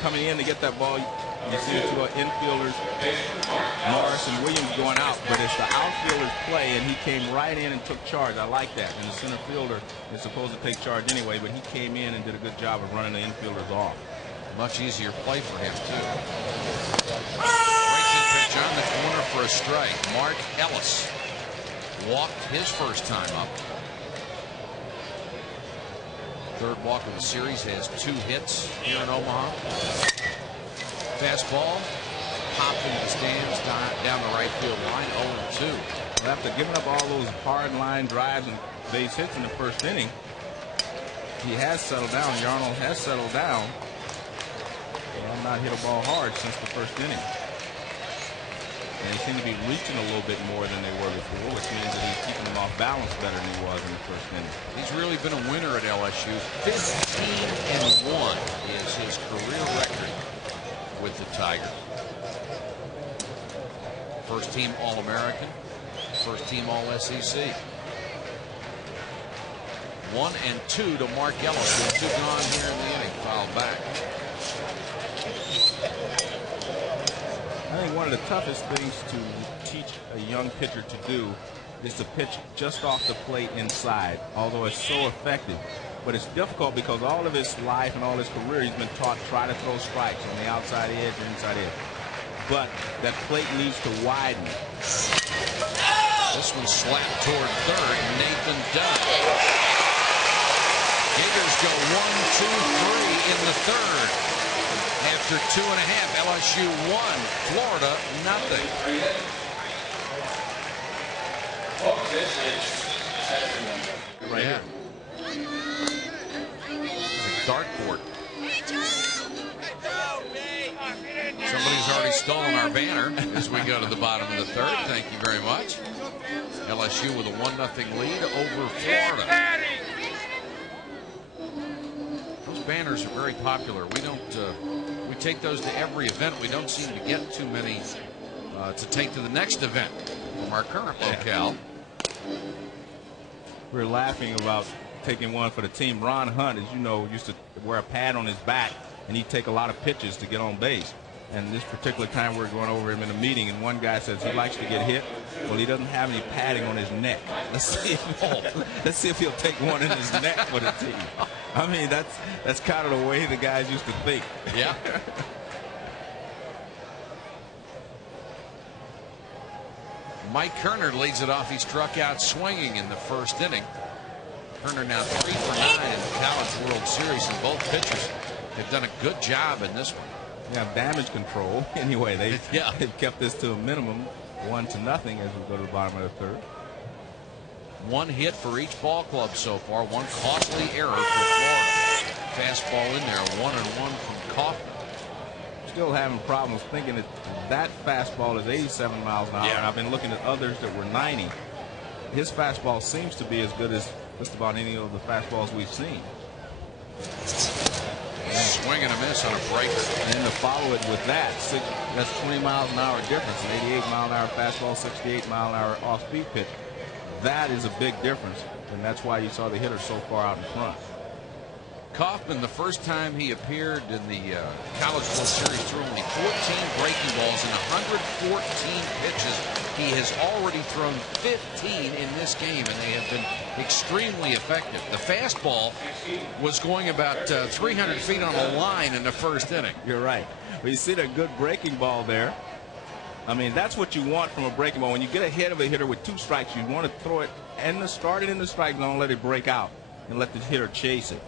coming in to get that ball. You see the 2 infielders, Morris and Williams, going out, but it's the outfielder's play, and he came right in and took charge. I like that. And the center fielder is supposed to take charge anyway, but he came in and did a good job of running the infielders off. Much easier play for him, too. Breaks his pitch on the corner for a strike. Mark Ellis walked his first time up. Third walk of the series, has 2 hits here in Omaha. Fastball popped into the stands down the right field line, 0-2. Well, after giving up all those hard line drives and base hits in the first inning, he has settled down. Yarnell has settled down. And not hit a ball hard since the first inning. And they seem to be reaching a little bit more than they were before, which means that he's keeping them off balance better than he was in the first inning. He's really been a winner at LSU. 15-1 is his career record with the Tigers. First team All-American, first team All-SEC. 1-2 to Mark Ellis, with 2 gone here in the inning, fouled back. I think one of the toughest things to teach a young pitcher to do is to pitch just off the plate inside, although it's so effective. But it's difficult because all of his life and all his career he's been taught try to throw strikes on the outside edge or inside edge. But that plate needs to widen. This one slapped toward third. Nathan Dunn. Gators go 1-2-3 in the third. After 2.5, LSU 1, Florida nothing. Right here. Dartboard. Somebody's already stolen our banner as we go to the bottom of the third. Thank you very much. LSU with a 1-0 lead over Florida. Those banners are very popular. We don't. We take those to every event. We don't seem to get too many to take to the next event from our current locale. We're laughing about taking one for the team. Ron Hunt, as you know, used to wear a pad on his back, and he'd take a lot of pitches to get on base. And this particular time we're going over him in a meeting, and one guy says he likes to get hit. Well, he doesn't have any padding on his neck. Let's see if he'll take one in his neck for the team. I mean, that's kind of the way the guys used to think. Yeah. Mike Kerner leads it off. He struck out swinging in the first inning. Kerner now 3 for 9 in the College World Series, and both pitchers have done a good job in this one. Yeah, damage control. Anyway, they've kept this to a minimum, 1-0 as we go to the bottom of the third. 1 hit for each ball club so far. 1 costly error for Florida. Fastball in there, 1-1 from Kaufman. Still having problems thinking that fastball is 87 miles an hour. Yeah. And I've been looking at others that were 90. His fastball seems to be as good as just about any of the fastballs we've seen. Swing and a miss on a breaker. And then to follow it with that, that's 20 miles an hour difference. An 88 mile an hour fastball, 68 mile an hour off-speed pitch. That is a big difference, and that's why you saw the hitter so far out in front. Kaufman, the first time he appeared in the College World Series, threw only 14 breaking balls in 114 pitches. He has already thrown 15 in this game, and they have been extremely effective. The fastball was going about 300 feet on a line in the first inning. You're right. Well, you see that good breaking ball there. I mean, that's what you want from a breaking ball. When you get ahead of a hitter with 2 strikes, you want to throw it and start it in the strike zone, let it break out, and let the hitter chase it.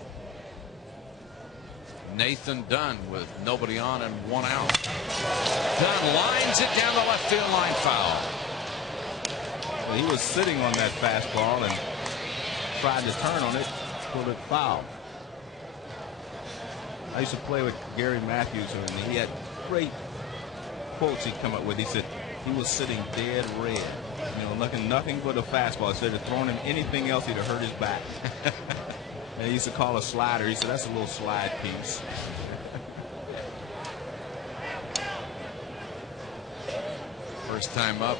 Nathan Dunn with nobody on and 1 out. Dunn lines it down the left field line, foul. Well, he was sitting on that fastball and tried to turn on it, pulled it foul. I used to play with Gary Matthews, and he had great quotes he'd come up with. He said he was sitting dead red, looking nothing but a fastball. Instead of throwing him anything else, he'd have hurt his back. And he used to call a slider. He said that's a little slide piece. First time up,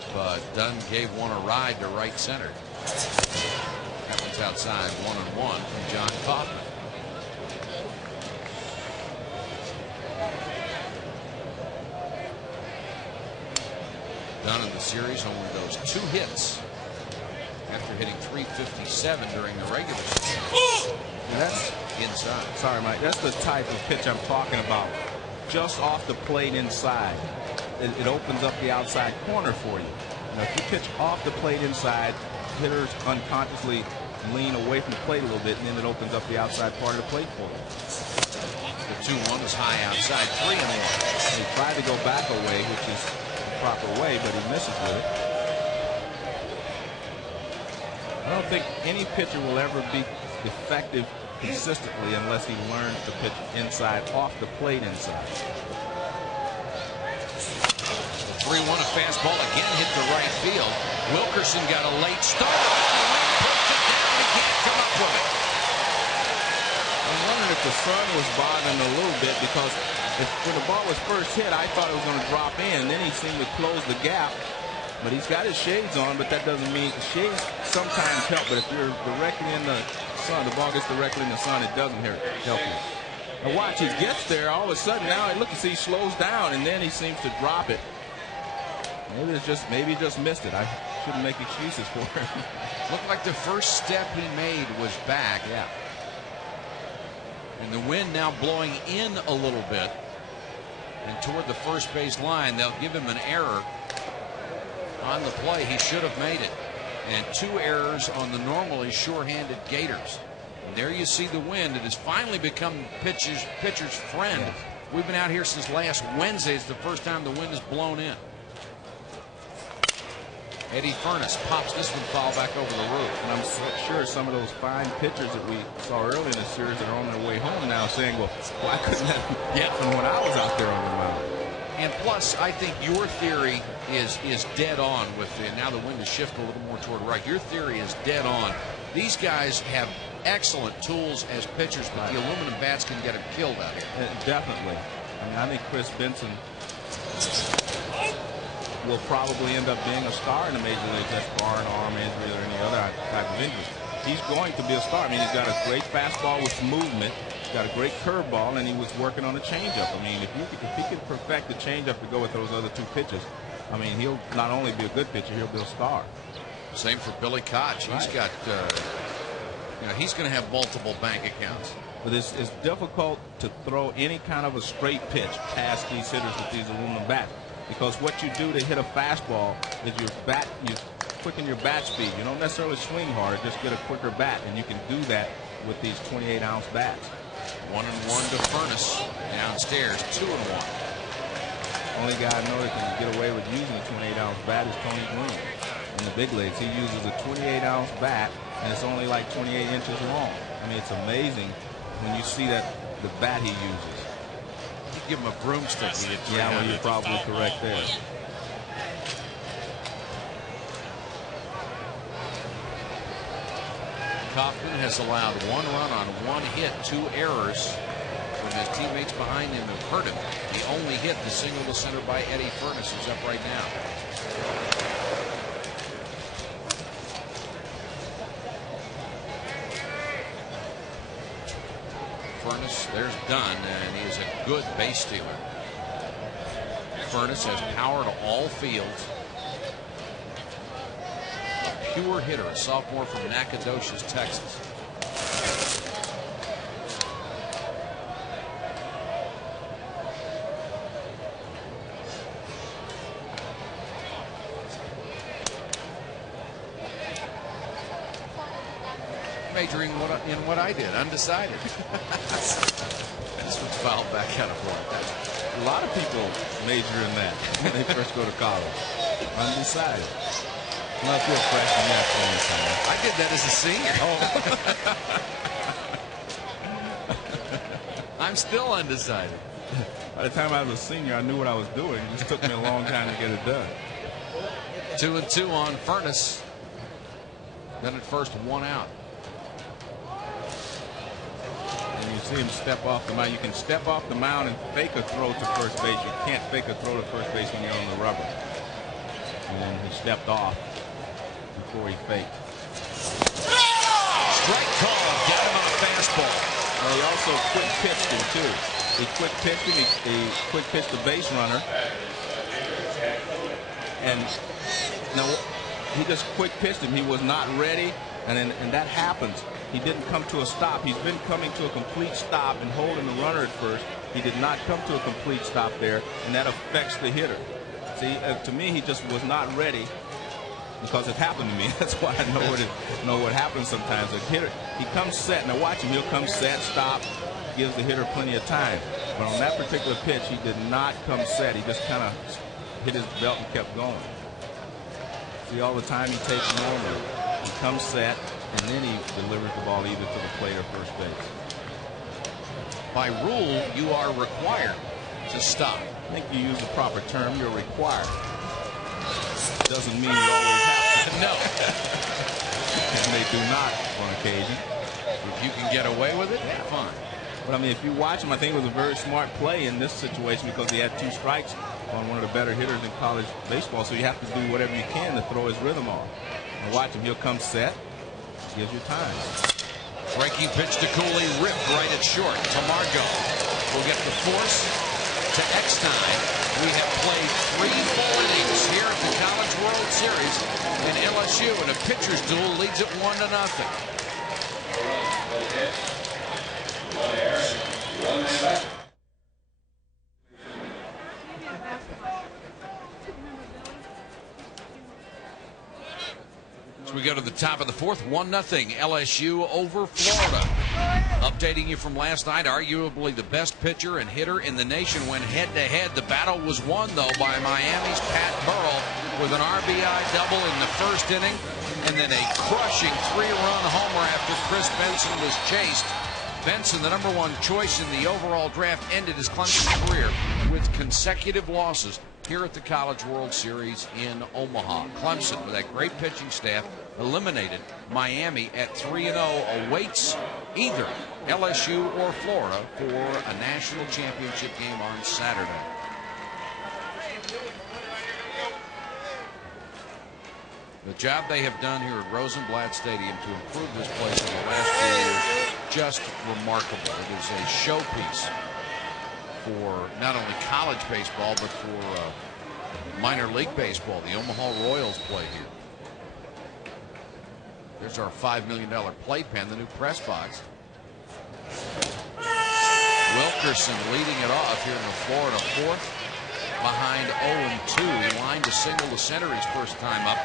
Dunn gave one a ride to right center. That one's outside, 1-1 from John Kaufman. Dunn in the series only those 2 hits after hitting .357 during the regular season. That's inside. Sorry, Mike. That's the type of pitch I'm talking about. Just off the plate inside. It opens up the outside corner for you. If you pitch off the plate inside, hitters unconsciously lean away from the plate a little bit, and then it opens up the outside part of the plate for them. The 2-1 is high outside, 3-1. He tried to go back away, which is the proper way, but he misses with it. I don't think any pitcher will ever be effective consistently unless he learns to pitch inside, off the plate inside. The 3-1, a fastball again hit the right field. Wilkerson got a late start. Pushed it down. He can't come up with it. I'm wondering if the sun was bothering a little bit, because when the ball was first hit, I thought it was going to drop in. Then he seemed to close the gap. But he's got his shades on, but that doesn't mean shades sometimes help. But if you're directly in the sun, the ball gets directly in the sun, it doesn't help you. Now watch, he gets there, all of a sudden now look, he slows down, and then he seems to drop it. Maybe he just missed it. I shouldn't make excuses for him. Looked like the first step he made was back. Yeah. And the wind now blowing in a little bit and toward the first base line. They'll give him an error on the play. He should have made it. And 2 errors on the normally sure-handed Gators. And there you see the wind. It has finally become pitcher's friend. Yes. We've been out here since last Wednesday. It's the first time the wind has blown in. Eddie Furness pops this one foul back over the roof. And I'm sure some of those fine pitchers that we saw early in the series are on their way home now saying, well, why couldn't that happen when I was out there on the mound? And plus, I think your theory is dead on with now the wind has shifted a little more toward right. Your theory is dead on. These guys have excellent tools as pitchers, but the aluminum bats can get them killed out here. Definitely. I mean, I think Chris Benson will probably end up being a star in the major leagues. That's bar an arm injury or any other type of injury. He's going to be a star. I mean, he's got a great fastball with movement. He's got a great curveball, and he was working on a changeup. I mean, if he can perfect the changeup to go with those other 2 pitches, I mean, he'll not only be a good pitcher, he'll be a star. Same for Billy Koch. He's got, he's going to have multiple bank accounts. But it's difficult to throw any kind of a straight pitch past these hitters with these aluminum bats, because what you do to hit a fastball is you quicken your bat speed. You don't necessarily swing hard, just get a quicker bat, and you can do that with these 28-ounce bats. 1-1 to Furness downstairs. 2-1. Only guy I know that can get away with using a 28-ounce bat is Tony Green. In the big leagues, he uses a 28-ounce bat, and it's only like 28 inches long. I mean, it's amazing when you see that the bat he uses. You give him a broomstick. Yeah, well, you're probably correct there. Kaufman has allowed 1 run on 1 hit, 2 errors when His teammates behind him have hurt him. The only hit, the single to center by Eddie Furness, is up right now. Furness, there's Dunn, and he is a good base stealer. Furness has power to all fields. A pure hitter, a sophomore from Nacogdoches, Texas. Majoring in what I did, undecided. This one's fouled back out of play. A lot of people major in that when they first go to college. Undecided. Well, if you're a freshman, I did that as a senior. Oh. I'm still undecided. By the time I was a senior, I knew what I was doing. It just took me a long time to get it done. 2-2 on Furness. Then at first, 1 out. And you see him step off the mound. You can step off the mound and fake a throw to first base. You can't fake a throw to first base when you're on the rubber. And he stepped off before he faked. Strike call. Got him on a fastball. Well, he also quick pitched him too. He quick pitched him. He quick pitched the base runner. And now he just quick pitched him. He was not ready, and that happens. He didn't come to a stop. He's been coming to a complete stop and holding the runner at first. He did not come to a complete stop there, and that affects the hitter. See, to me, he just was not ready, because it happened to me. That's why I know what happens sometimes. A hitter, he comes set. Now watch him. He'll come set, stop, gives the hitter plenty of time. But on that particular pitch, he did not come set. He just kind of hit his belt and kept going. See, all the time he takes normally. He comes set, and then he delivers the ball either to the plate or first base. By rule, you are required to stop. I think you use the proper term. You're required. Doesn't mean you always have to. No. And they do not on occasion. If you can get away with it, yeah, fine. But I mean, if you watch him, I think it was a very smart play in this situation, because he had 2 strikes on one of the better hitters in college baseball. So you have to do whatever you can to throw his rhythm off. And watch him. He'll come set. Gives you time. Breaking pitch to Cooley, ripped right at short. Tamargo will get the force to Eckstein. We have played 3 full innings here at the College World Series, and LSU in a pitcher's duel leads it 1-0. So we go to the top of the 4th, 1-0 LSU over Florida. Updating you from last night, arguably the best pitcher and hitter in the nation went head-to-head. The battle was won, though, by Miami's Pat Burrell with an RBI double in the first inning, and then a crushing 3-run homer after Chris Benson was chased. Benson, the #1 choice in the overall draft, ended his Clemson career with consecutive losses here at the College World Series in Omaha. Clemson, with that great pitching staff, eliminated Miami at 3-0, awaits either LSU or Florida for a national championship game on Saturday. The job they have done here at Rosenblatt Stadium to improve this place in the last few years, just remarkable. It is a showpiece for not only college baseball, but for minor league baseball. The Omaha Royals play here. There's our $5 million playpen, the new press box. Wilkerson leading it off here in the Florida 4th. Behind 0-2. He lined a single to center his first time up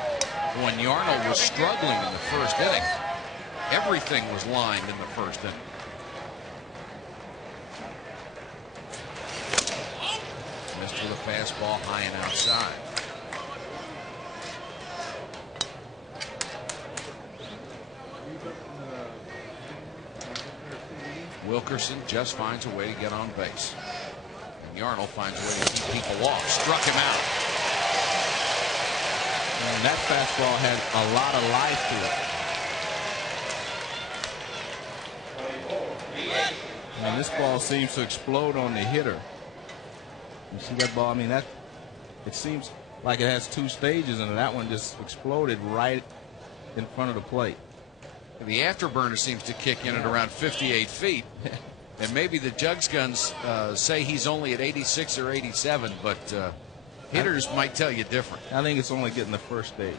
when Yarnell was struggling in the first inning. Everything was lined in the first inning. Missed with a fastball high and outside. Wilkerson just finds a way to get on base. And Yarnell finds a way to keep people off. Struck him out. And that fastball had a lot of life to it. And this ball seems to explode on the hitter. You see that ball? I mean, that it seems like it has two stages, and that one just exploded right in front of the plate. The afterburner seems to kick in at around 58 feet. And maybe the Jugs guns say he's only at 86 or 87, but hitters might tell you different. I think it's only getting the first stage.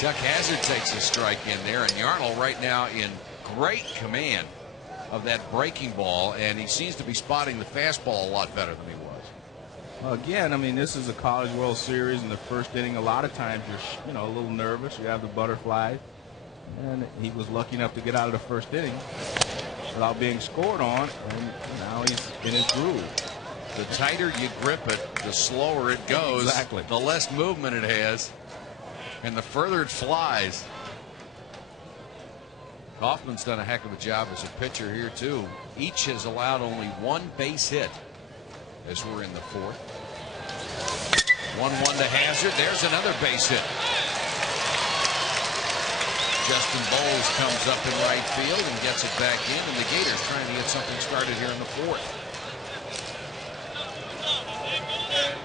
Chuck Hazard takes a strike in there, and Yarnell right now in great command of that breaking ball, and he seems to be spotting the fastball a lot better than he was. Well, again, I mean, this is a College World Series in the first inning. A lot of times you're, a little nervous. You have the butterflies, and he was lucky enough to get out of the first inning without being scored on, and now he's in his groove. The tighter you grip it, the slower it goes. Exactly. The less movement it has, and the further it flies. Kaufman's done a heck of a job as a pitcher here too. Each has allowed only one base hit as we're in the fourth. 1-1 to Hazard. There's another base hit. Justin Bowles comes up in right field and gets it back in, and the Gators trying to get something started here in the fourth.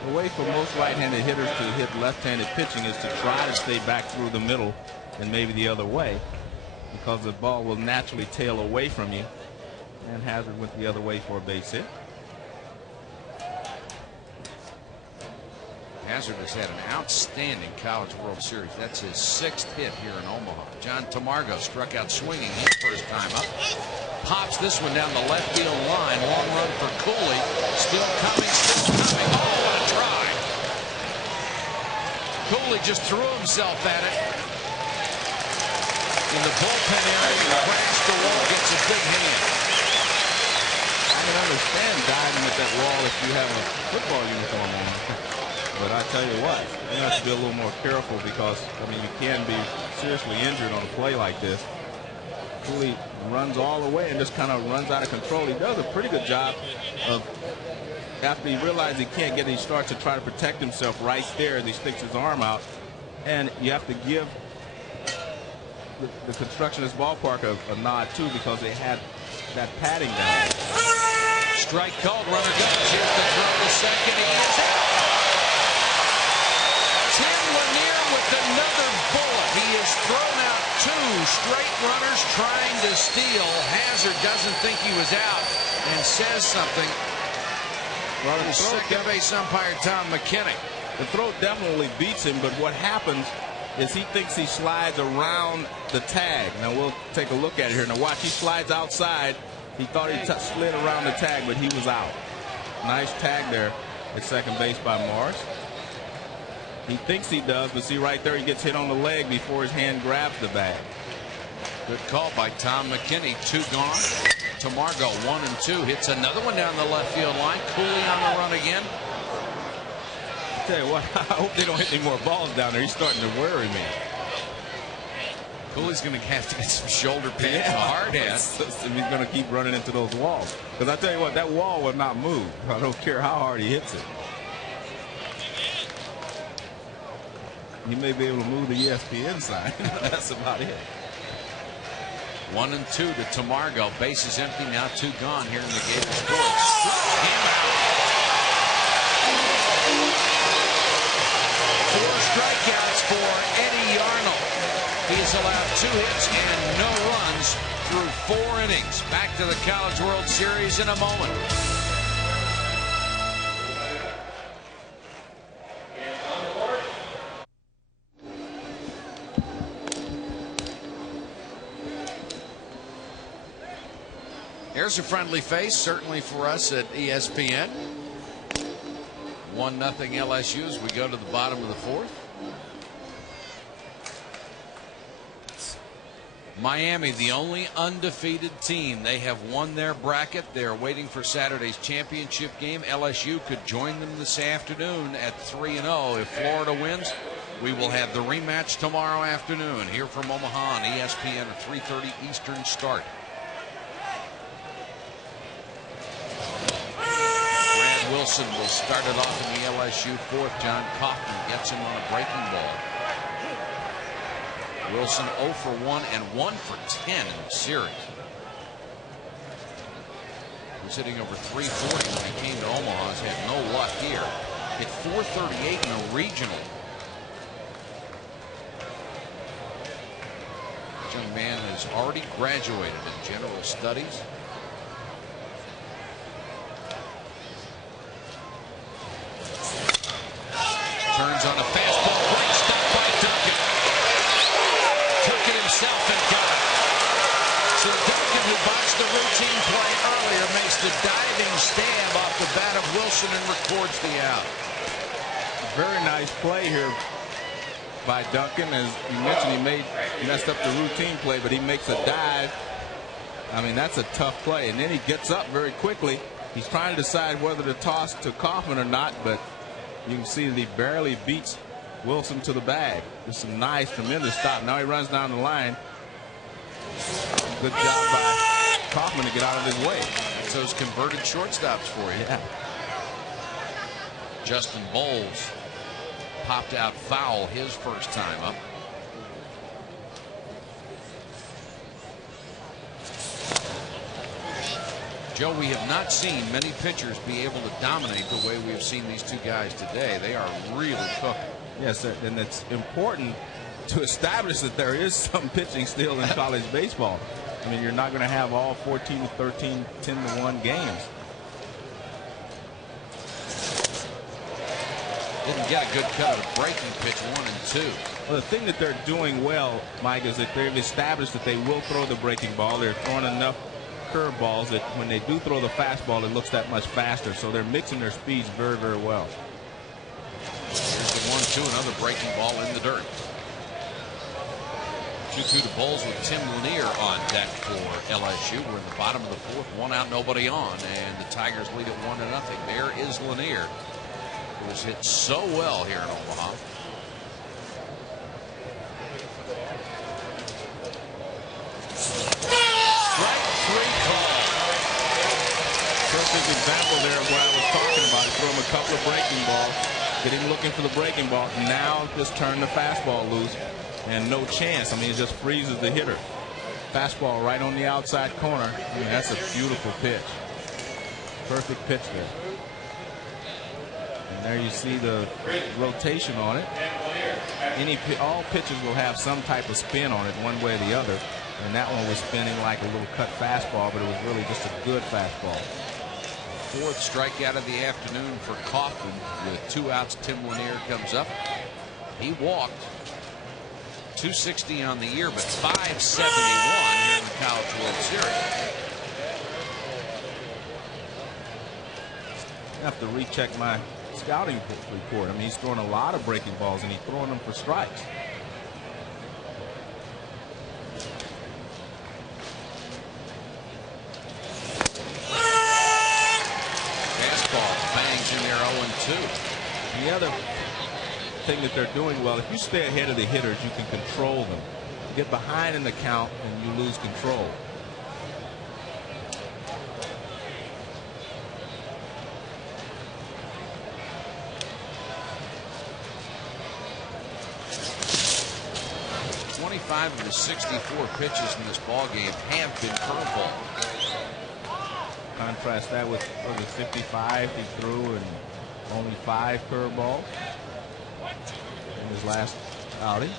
The way for most right-handed hitters to hit left-handed pitching is to try to stay back through the middle and maybe the other way, because the ball will naturally tail away from you. And Hazard went the other way for a base hit. Hazard has had an outstanding College World Series. That's his 6th hit here in Omaha. John Tamargo struck out swinging his first time up. Pops this one down the left field line. Long run for Cooley. Still coming, still coming. Oh, what a try. Cooley just threw himself at it in the bullpen area. Crashed the wall, gets a big hand. I can understand diving at that wall if you have a football uniform on. But I tell you what, you have to be a little more careful, because, I mean, you can be seriously injured on a play like this. Cooley runs all the way and just kind of runs out of control. He does a pretty good job of, after he realizes he can't get it, he starts to try to protect himself right there as he sticks his arm out. And you have to give the construction of this ballpark a nod, too, because they had that padding down there. Strike called, runner goes. Here's the throw to second. He is out. Tim Lanier with another bullet. He has thrown out 2 straight runners trying to steal. Hazard doesn't think he was out and says something. Well, the second base umpire Tom McKinney. The throw definitely beats him, but what happens is he thinks he slides around the tag. Now we'll take a look at it here. Now watch, he slides outside. He thought he slid around the tag, but he was out. Nice tag there at second base by Morris. He thinks he does, but see right there, he gets hit on the leg before his hand grabs the bag. Good call by Tom McKinney. 2 gone. Tamargo 1 and 2. Hits another one down the left field line. Cooley on the run again. I tell you what, I hope they don't hit any more balls down there. He's starting to worry me. Cooley's going to have to get some shoulder pads and a hard hat. He's going to keep running into those walls. Because I tell you what, that wall will not move. I don't care how hard he hits it. He may be able to move the ESPN sign. That's about it. 1 and 2 to Tamargo. Base is empty now. 2 gone here in the Gators fourth. Struck him out. 4 strikeouts for Eddie Yarnell. He has allowed 2 hits and no runs through 4 innings. Back to the College World Series in a moment. There's a friendly face, certainly for us at ESPN. 1-0 LSU as we go to the bottom of the fourth. Miami, the only undefeated team. They have won their bracket. They're waiting for Saturday's championship game. LSU could join them this afternoon at 3-0. If Florida wins, we will have the rematch tomorrow afternoon here from Omaha on ESPN at 3:30 Eastern start. Brad Wilson will start it off in the LSU fourth. John Kaufman gets him on a breaking ball. Wilson 0 for 1 and 1 for 10 in the series. He's hitting over 340 when he came to Omaha. He's had no luck here. Hit 438 in a regional. This young man has already graduated in general studies. Turns on a fastball. Great stop by Duncan. Took it himself and got it. So Duncan, who botched the routine play earlier, makes the diving stab off the bat of Wilson and records the out. Very nice play here by Duncan. As you mentioned, he messed up the routine play, but he makes a dive. I mean, that's a tough play. And then he gets up very quickly. He's trying to decide whether to toss to Kaufman or not, but you can see that he barely beats Wilson to the bag. Just a nice, tremendous stop. Now he runs down the line. Good job by Kaufman to get out of his way. That's those converted shortstops for you. Yeah. Justin Bowles popped out foul his first time up. Joe, we have not seen many pitchers be able to dominate the way we have seen these two guys today. They are really cooking. Yes, sir. And it's important to establish that there is some pitching still in college baseball. I mean, you're not going to have all 14 to 13, 10 to 1 games. Didn't get a good cut of the breaking pitch 1 and 2. Well, the thing that they're doing well, Mike, is that they've established that they will throw the breaking ball. They're throwing enough curveballs that when they do throw the fastball, it looks that much faster. So they're mixing their speeds very, very well. Here's the 1-2, another breaking ball in the dirt. 2-2 to Bowles with Tim Lanier on deck for LSU. We're in the bottom of the fourth, 1 out, nobody on, and the Tigers lead at 1-0. There is Lanier, who has hit so well here in Omaha. Strike 3 call. Perfect example there of what I was talking about. Throw him a couple of breaking balls, get him looking for the breaking ball. Now just turn the fastball loose, and no chance. I mean, it just freezes the hitter. Fastball right on the outside corner. I mean, that's a beautiful pitch. Perfect pitch there. And there you see the rotation on it. All pitches will have some type of spin on it, one way or the other. And that one was spinning like a little cut fastball, but it was really just a good fastball. 4th strikeout of the afternoon for Kaufman. With 2 outs, Tim Lanier comes up. He walked. 260 on the year, but 571 here in the College World Series. I have to recheck my scouting report. I mean, he's throwing a lot of breaking balls, and he's throwing them for strikes. Fastball bangs in there 0-2. The other thing that they're doing well, if you stay ahead of the hitters, you can control them. You get behind in the count, and you lose control. Of the 64 pitches in this ball game have been curveball. Contrast that with the 55 he threw and only 5 curveballs in his last outing.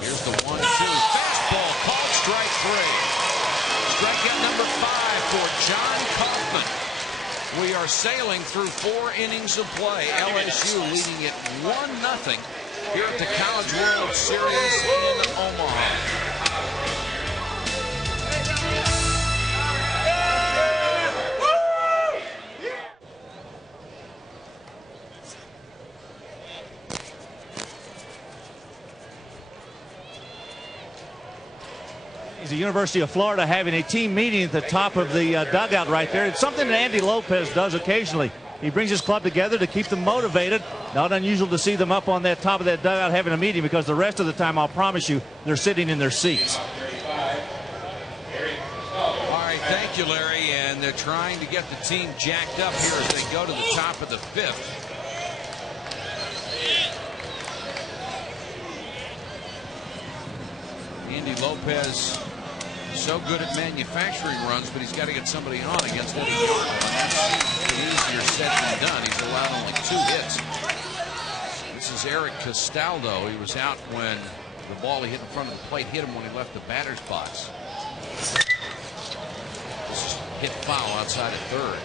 Here's the 1-2 fastball called strike 3. Strikeout number 5 for John Kaufman. We are sailing through 4 innings of play. LSU leading it 1-0 here at the College World Series in Omaha. The University of Florida having a team meeting at the top of the dugout right there. It's something that Andy Lopez does occasionally. He brings his club together to keep them motivated. Not unusual to see them up on that top of that dugout having a meeting, because the rest of the time, I'll promise you, they're sitting in their seats. All right, thank you, Larry. And they're trying to get the team jacked up here as they go to the top of the 5th. Andy Lopez so good at manufacturing runs, but he's got to get somebody on against Eddie Yarnell, and that's easier said than done. He's allowed only 2 hits. This is Eric Castaldo. He was out when the ball he hit in front of the plate hit him when he left the batter's box. This is hit foul outside of third.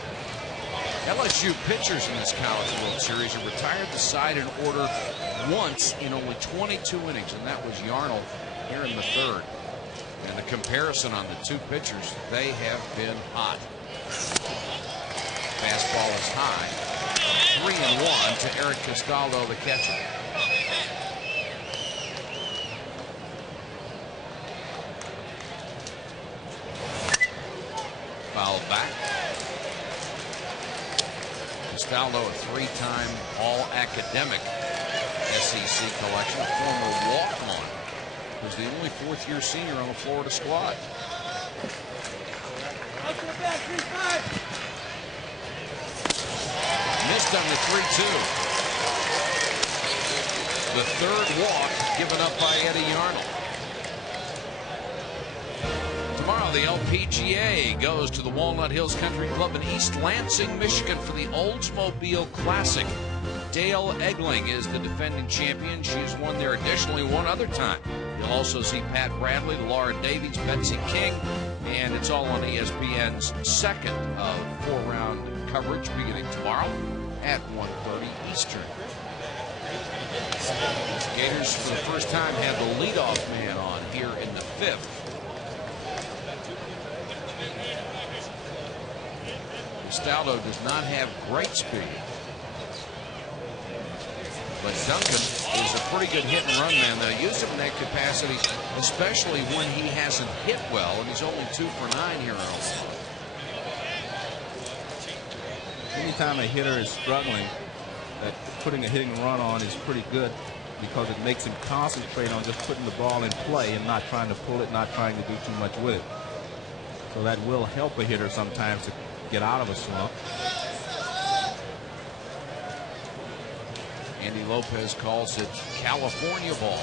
LSU pitchers in this College World Series have retired the side in order once in only 22 innings, and that was Yarnell here in the third. And the comparison on the 2 pitchers, they have been hot. Fastball is high. 3-1 to Eric Castaldo, the catcher. Foul back. Castaldo, a 3-time All-Academic SEC collection, a former walk-on. Was the only 4th-year senior on the Florida squad. Missed on the 3-2. The 3rd walk given up by Eddie Yarnell. Tomorrow, the LPGA goes to the Walnut Hills Country Club in East Lansing, Michigan for the Oldsmobile Classic. Dale Eggling is the defending champion. She has won there additionally one other time. You'll also see Pat Bradley, Laura Davies, Betsy King, and it's all on ESPN's second of 4-round coverage beginning tomorrow at 1:30 Eastern. The Gators, for the first time, had the leadoff man on here in the 5th. Castaldo does not have great speed, but Duncan is a pretty good hit and run man. They'll use him in that capacity, especially when he hasn't hit well, and he's only 2 for 9 here in Omaha. Anytime a hitter is struggling, that putting a hitting run on is pretty good, because it makes him concentrate on just putting the ball in play and not trying to pull it, not trying to do too much with it. So that will help a hitter sometimes to get out of a slump. Andy Lopez calls it California ball.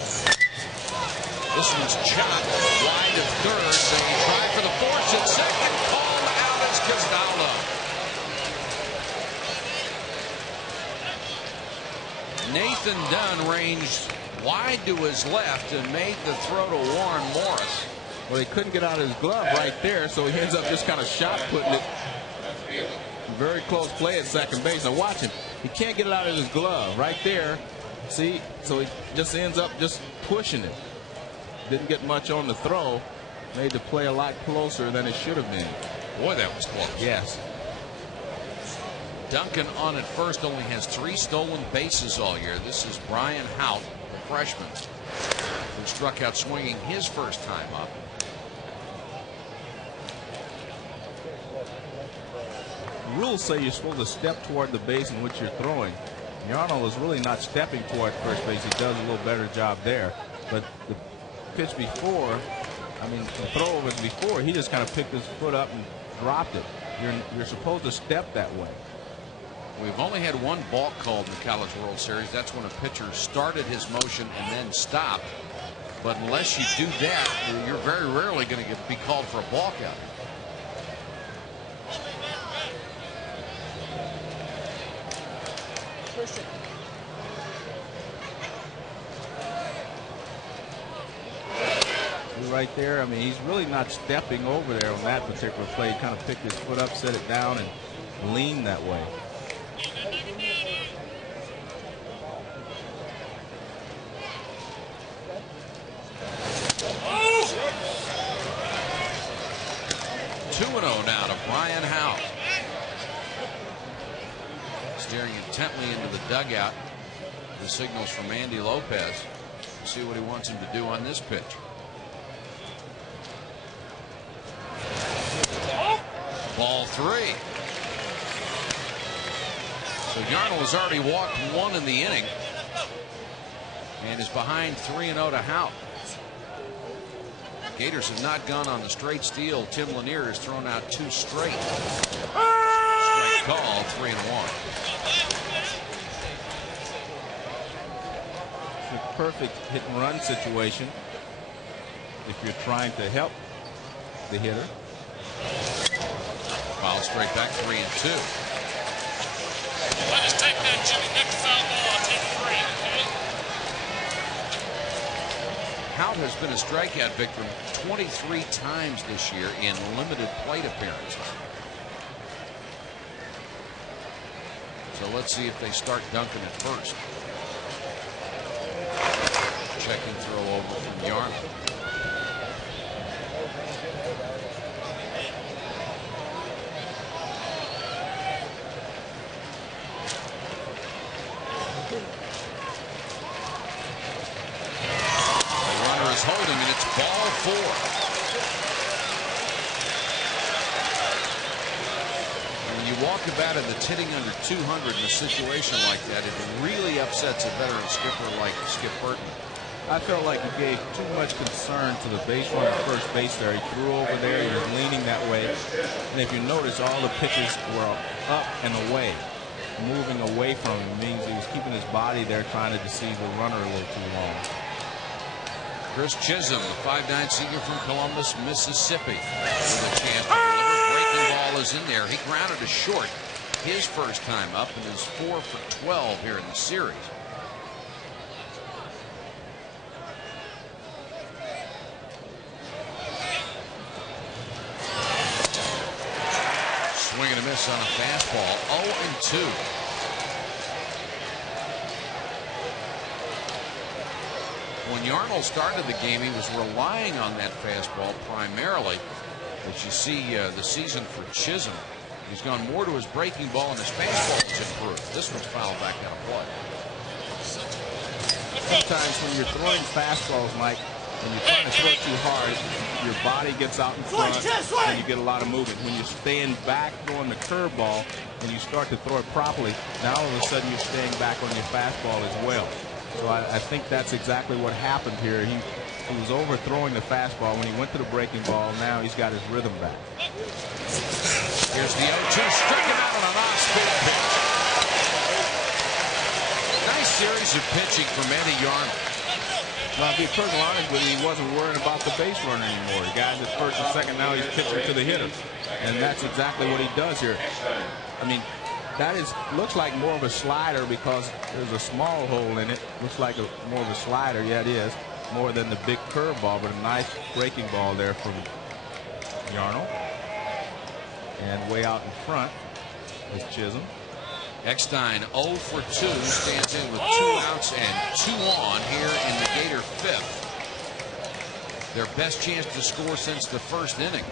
This one's chopped wide of third. They try for the force at second. Called out as Castaldo. Nathan Dunn ranged wide to his left and made the throw to Warren Morris. Well, he couldn't get out of his glove right there, so he ends up just kind of shot putting it. Very close play at second base. Now watch him. He can't get it out of his glove right there. See, so he just ends up just pushing it. Didn't get much on the throw. Made the play a lot closer than it should have been. Boy, that was close. Yes. Duncan on at first only has 3 stolen bases all year. This is Brian Hout, the freshman, who struck out swinging his first time up. Rules say you're supposed to step toward the base in which you're throwing. Yarnell is really not stepping toward first base. He does a little better job there. But the pitch before, I mean, the throw was before, he just kind of picked his foot up and dropped it. You're supposed to step that way. We've only had 1 balk called in the College World Series. That's when a pitcher started his motion and then stopped. But unless you do that, you're very rarely going to be called for a balk out. Right there, I mean, he's really not stepping over there on that particular play. He kind of picked his foot up, set it down, and leaned that way. Oh! 2-0 now to Brian Howe. Staring intently into the dugout. The signals from Andy Lopez. See what he wants him to do on this pitch. Ball 3. So Yarnell has already walked 1 in the inning and is behind 3-0 to Hout. Gators have not gone on the straight steal. Tim Lanier has thrown out 2 straight. Strike call, 3-1. It's a perfect hit and run situation. if you're trying to help the hitter. Foul straight back, 3 and 2. Let us take that, Jimmy. Next foul ball, take 3, okay? Hout has been a strikeout victim 23 times this year in limited plate appearances. So let's see if they start Duncan at first. Checking throw over from Yarnold. The runner is holding, and it's ball 4. Walk about it that's hitting under 200 in a situation like that, it really upsets a veteran skipper like Skip Burton. I felt like he gave too much concern to the base runner at first base there. He threw over there, he was leaning that way. And if you notice, all the pitches were up and away. Moving away from him means he was keeping his body there, trying to deceive the runner a little too long. Chris Chisholm, the 5'9" senior from Columbus, Mississippi, with a chance to deliver. Breaking ball is in there. He grounded a short his first time up and is 4 for 12 here in the series. Swing and a miss on a fastball. 0 and 2. When Yarnold started the game, he was relying on that fastball primarily. But you see the season for Chisholm, he's gone more to his breaking ball, and his fastball has improved. This one's fouled back out of play. Sometimes when you're throwing fastballs, Mike, when you're trying to throw it too hard, your body gets out in front and you get a lot of movement. When you're staying back throwing the curveball and you start to throw it properly, now all of a sudden you're staying back on your fastball as well. So I think that's exactly what happened here. He was overthrowing the fastball when he went to the breaking ball. Now he's got his rhythm back. Here's the 0-2, striking out on an off-speed pitch. Nice series of pitching from Eddie Yarnold. Well, to be perfectly honest with you, he wasn't worried about the base runner anymore. The guys at first and second, now he's pitching to the hitters. And that's exactly what he does here. I mean, that looks like more of a slider because there's a small hole in it. Looks like more of a slider. Yeah, it is. More than the big curveball, but a nice breaking ball there from Yarnold. And way out in front is Chisholm. Eckstein 0 for 2, stands in with 2 outs and 2 on here in the Gator 5th. Their best chance to score since the first inning.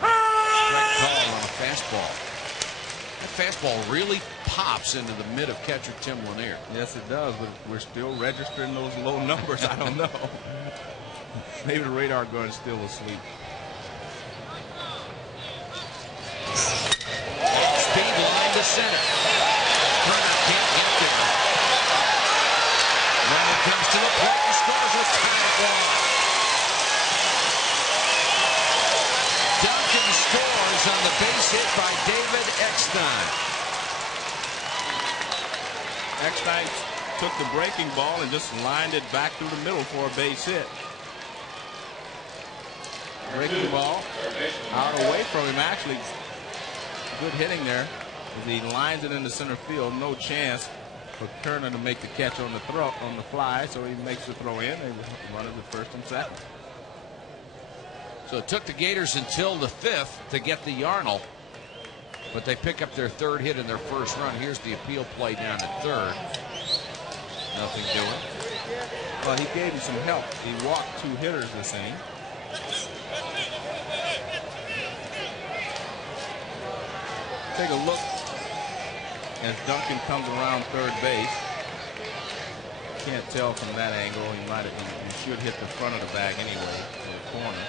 Strike call on a fastball. That fastball really pops into the mid of catcher Tim Lanier. Yes, it does, but we're still registering those low numbers. I don't know. Maybe the radar gun is still asleep. Speed line to center. Turner can't get there. Runner comes to the plate and scores with time at 1. Duncan scores on the base hit by David Eckstein. Eckstein took the breaking ball and just lined it back through the middle for a base hit. Breaking ball out away from him. Actually, good hitting there as he lines it into center field. No chance for Turner to make the catch on the fly, so he makes the throw in. They run it to first and second. So it took the Gators until the 5th to get the Yarnold, but they pick up their 3rd hit in their first run. Here's the appeal play down at 3rd. Nothing doing. Well, he gave him some help. He walked 2 hitters this inning. Take a look as Duncan comes around third base. Can't tell from that angle. He should hit the front of the bag anyway, to the corner.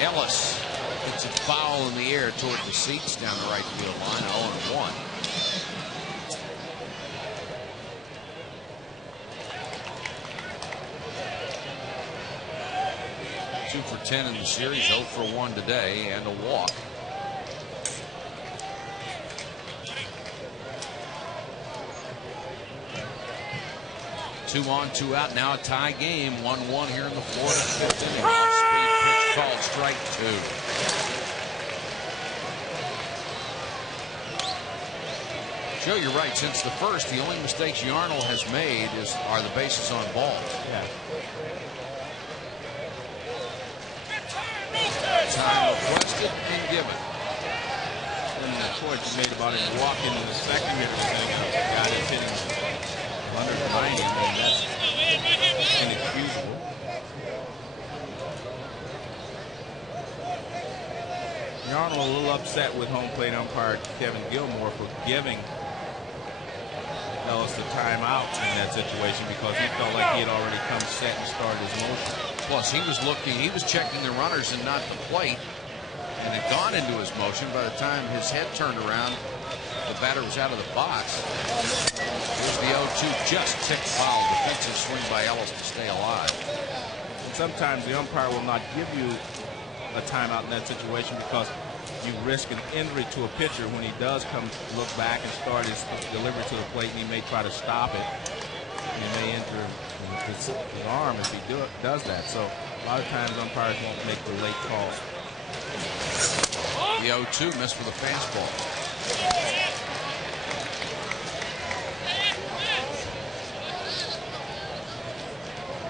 Ellis hits a foul in the air toward the seats down the right field line. 0-1. 2 for 10 in the series, 0 for 1 today, and a walk. Two on, two out. Now a tie game. 1-1 here in the Florida 5th inning. Off-speed pitch called, strike 2. Joe, you're right. Since the first, the only mistakes Yarnell has made are the bases on balls. Yeah. Time requested and given. And the point you made about him walking in the second here, the guy that's hitting under 90, I mean, that's inexcusable. Yarnell a little upset with home plate umpire Kevin Gilmore for giving Ellis a timeout in that situation because he felt like he had already come set and started his motion. Plus, he was checking the runners and not the plate, and had gone into his motion. By the time his head turned around, the batter was out of the box. Here's the 0-2, just ticked foul. Defensive swing by Ellis to stay alive. And sometimes the umpire will not give you a timeout in that situation because you risk an injury to a pitcher when he does come look back and start his delivery to the plate, and he may try to stop it. He may injure his arm if he does that. So a lot of times umpires won't make the late call. The 0-2 missed with a fastball.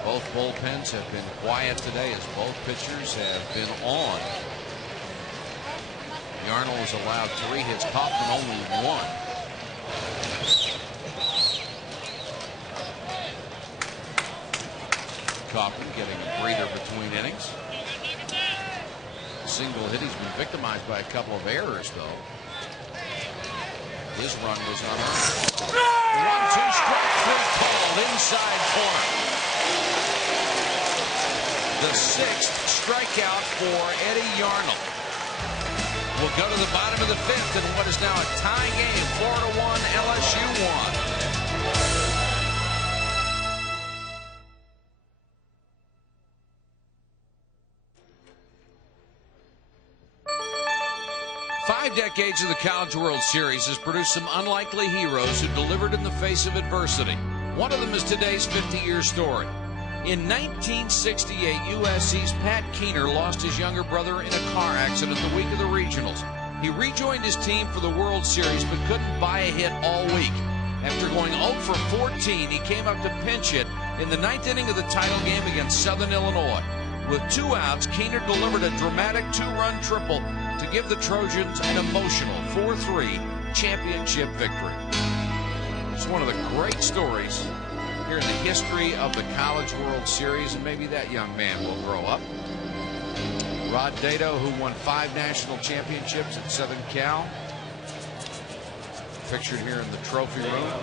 Both bullpens have been quiet today as both pitchers have been on. Yarnell has allowed 3 hits, Kaufman only 1. Kaufman getting a breather between innings. Single hit. He's been victimized by a couple of errors, though. His run was unearned. 1-2 strike 3 called inside corner. The 6th strikeout for Eddie Yarnell. We'll go to the bottom of the 5th in what is now a tie game. Florida 1, LSU 1. Five decades of the College World Series has produced some unlikely heroes who delivered in the face of adversity. One of them is today's 50-year story. In 1968, USC's Pat Keener lost his younger brother in a car accident the week of the regionals. He rejoined his team for the World Series but couldn't buy a hit all week. After going 0 for 14, he came up to pinch hit in the 9th inning of the title game against Southern Illinois. With 2 outs, Keener delivered a dramatic 2-run triple to give the Trojans an emotional 4-3 championship victory. It's one of the great stories here in the history of the College World Series, and maybe that young man will grow up. Rod Dato, who won 5 national championships at Southern Cal, pictured here in the trophy room.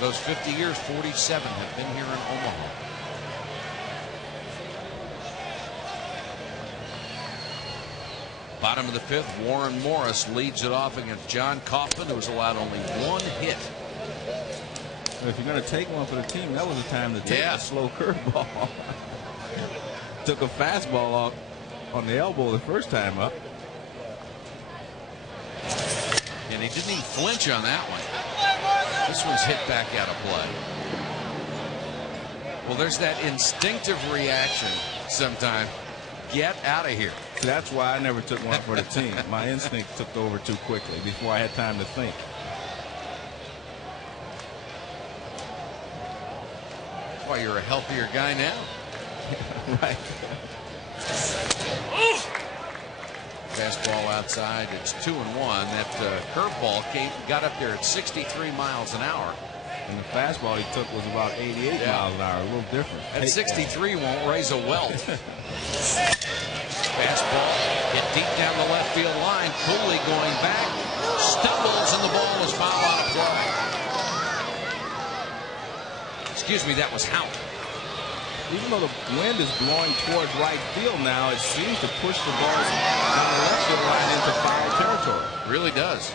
Those 50 years, 47 have been here in Omaha. Bottom of the 5th, Warren Morris leads it off against John Kaufman, who was allowed only 1 hit. If you're going to take one for the team, that was the time to take a slow curveball. Took a fastball off on the elbow the first time up. And he didn't even flinch on that one. This one's hit back out of play. Well, there's that instinctive reaction sometimes. Get out of here. That's why I never took one for the team. My instinct took over too quickly before I had time to think. That's why you're a healthier guy now. Right. Fastball outside. It's 2-1. That curveball got up there at 63 miles an hour. And the fastball he took was about 88 miles an hour, a little different. At 63 won't raise a welt. Fastball hit deep down the left field line. Cooley going back, stumbles, and the ball was fouled out of play. Excuse me, that was Houck. Even though the wind is blowing towards right field now, it seems to push the ball down the left field line into foul territory. Really does.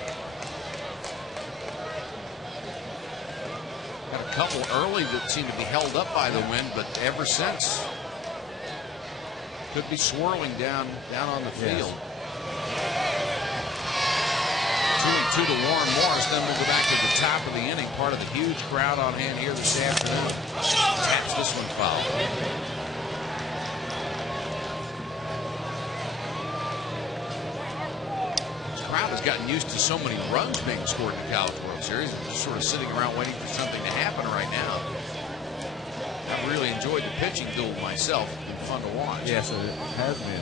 Got a couple early that seemed to be held up by the wind, but ever since could be swirling down on the field. 2-2 to Warren Morris. Then we'll go back to the top of the inning. Part of the huge crowd on hand here this afternoon. Taps this one foul. This crowd has gotten used to so many runs being scored in the College World Series. They're just sort of sitting around waiting for something to happen right now. I've really enjoyed the pitching duel myself. It's been fun to watch. Yes, it has been.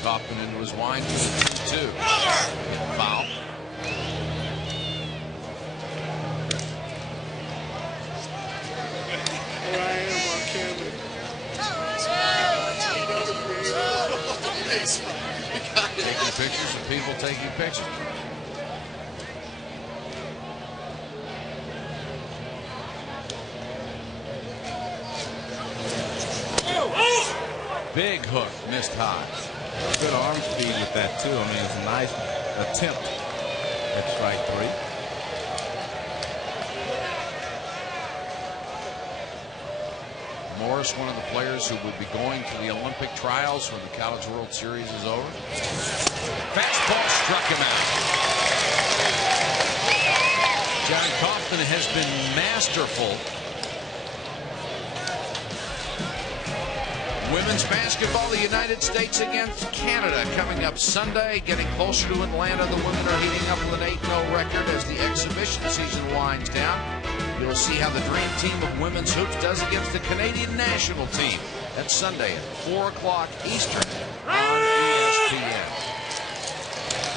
Kaufman into his wind for the 2-2. Foul. Here I am on camera. Taking pictures of people taking pictures. Big hook, missed high. Good arm speed with that too. I mean, it's a nice attempt at strike 3. Morris, one of the players who would be going to the Olympic trials when the College World Series is over. Fastball struck him out. John Kaufman has been masterful. Women's basketball, the United States against Canada coming up Sunday. Getting closer to Atlanta. The women are heating up with an 8-0 record as the exhibition season winds down. You'll see how the dream team of women's hoops does against the Canadian national team. That's Sunday at 4 o'clock Eastern on ESPN.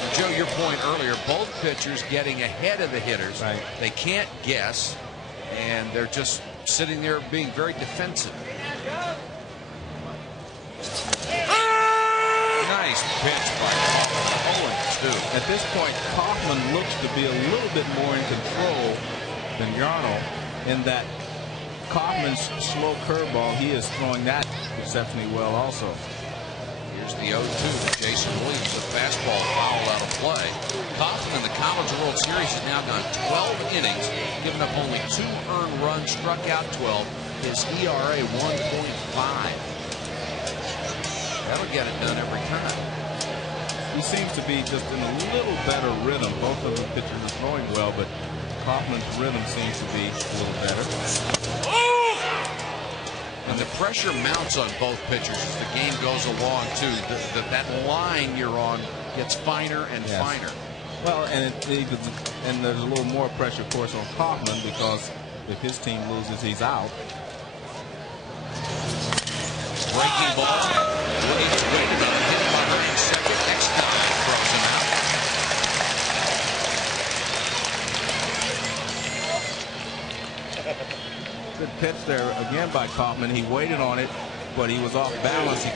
And Joe, your point earlier, both pitchers getting ahead of the hitters. Right. They can't guess, and they're just sitting there being very defensive. Nice pitch by Kaufman. 0-2. At this point, Kaufman looks to be a little bit more in control than Yarnell in that Kaufman's slow curveball, he is throwing that exceptionally well also. Here's the 0-2. Jason Williams, the fastball fouled out of play. Kaufman in the College World Series has now gone 12 innings, given up only 2 earned runs, struck out 12. His ERA 1.5. That'll get it done every time. He seems to be just in a little better rhythm. Both of the pitchers are throwing well, but Kaufman's rhythm seems to be a little better. And the pressure mounts on both pitchers as the game goes along, too. That line you're on gets finer and finer. Well, and there's a little more pressure, of course, on Kaufman because if his team loses, he's out. Breaking ball. Williams waited on him behind second. Next time throws him out. Good pitch there again by Kaufman. He waited on it, but he was off balance. He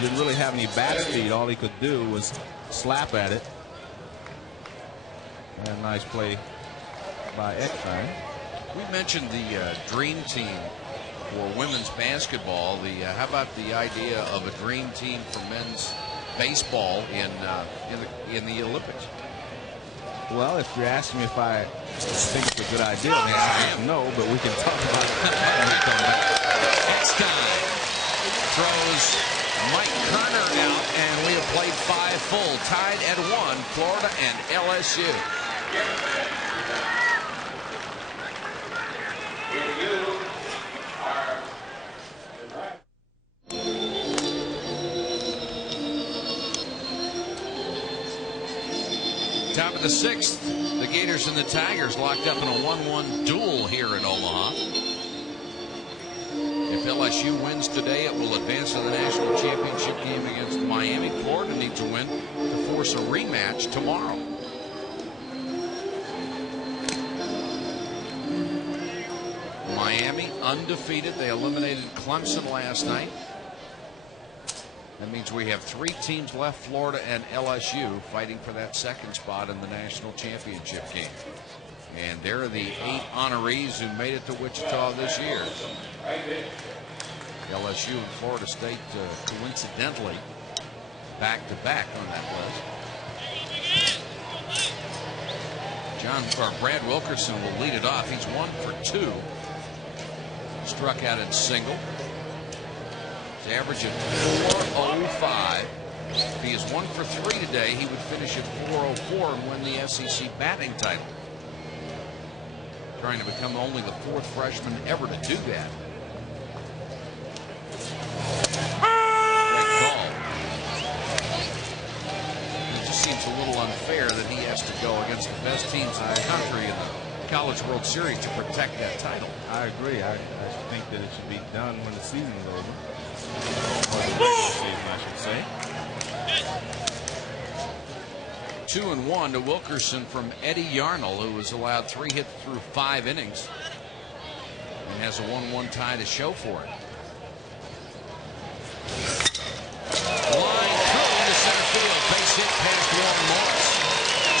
didn't really have any bat speed. All he could do was slap at it. And nice play by Eckstein. We mentioned the dream team for women's basketball. How about the idea of a dream team for men's baseball in the Olympics? Well, if you're asking me if I think it's a good idea, the answer is no, but we can talk about it when we come back. Eckstein throws Mike Kerner out, and we have played 5 full, tied at 1, Florida and LSU. Top of the 6th, the Gators and the Tigers locked up in a 1-1 duel here in Omaha. If LSU wins today, it will advance to the national championship game against Miami. Florida needs a win to force a rematch tomorrow. Miami undefeated. They eliminated Clemson last night. That means we have 3 teams left, Florida and LSU, fighting for that 2nd spot in the national championship game. And there are the 8 honorees who made it to Wichita this year. LSU and Florida State, coincidentally, back-to-back on that list. Brad Wilkerson will lead it off. He's 1 for 2. Struck out in single. His average at 4.05. If he is 1 for 3 today, he would finish at 4.04 and win the SEC batting title. Trying to become only the 4th freshman ever to do that. Great call. It just seems a little unfair that he has to go against the best teams in the country in the College World Series to protect that title. I agree. I think that it should be done when the season's over. Or the regular season, I should say. 2-1 to Wilkerson from Eddie Yarnell, who was allowed 3 hits through 5 innings and has a 1-1 tie to show for it. Line through to center field, base hit past Warren Morris.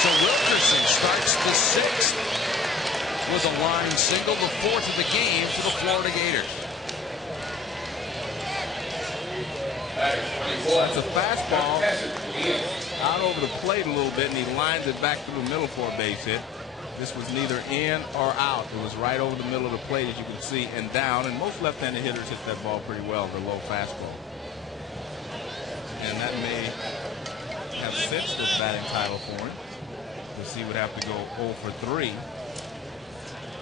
So Wilkerson starts the 6th with a line single, the 4th of the game for the Florida Gators. It's a fastball out over the plate a little bit, and he lines it back through the middle for a base hit. This was neither in or out. It was right over the middle of the plate, as you can see, and down. And most left-handed hitters hit that ball pretty well, the low fastball. And that may have cinched the batting title for him, because he would have to go 0 for 3.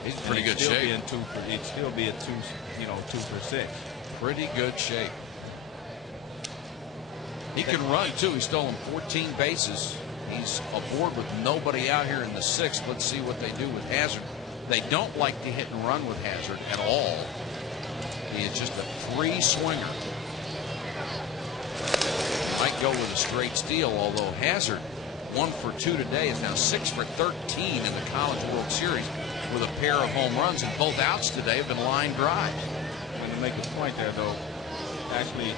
He's in pretty good shape. He'd still be at 2 for 6. Pretty good shape. He can run too. He's stolen 14 bases. He's aboard with nobody out here in the 6th. Let's see what they do with Hazard. They don't like to hit and run with Hazard at all. He is just a free swinger. Might go with a straight steal, although Hazard 1 for 2 today is now 6 for 13 in the College World Series with a pair of home runs, and both outs today have been line drive. And to make a point there, though, actually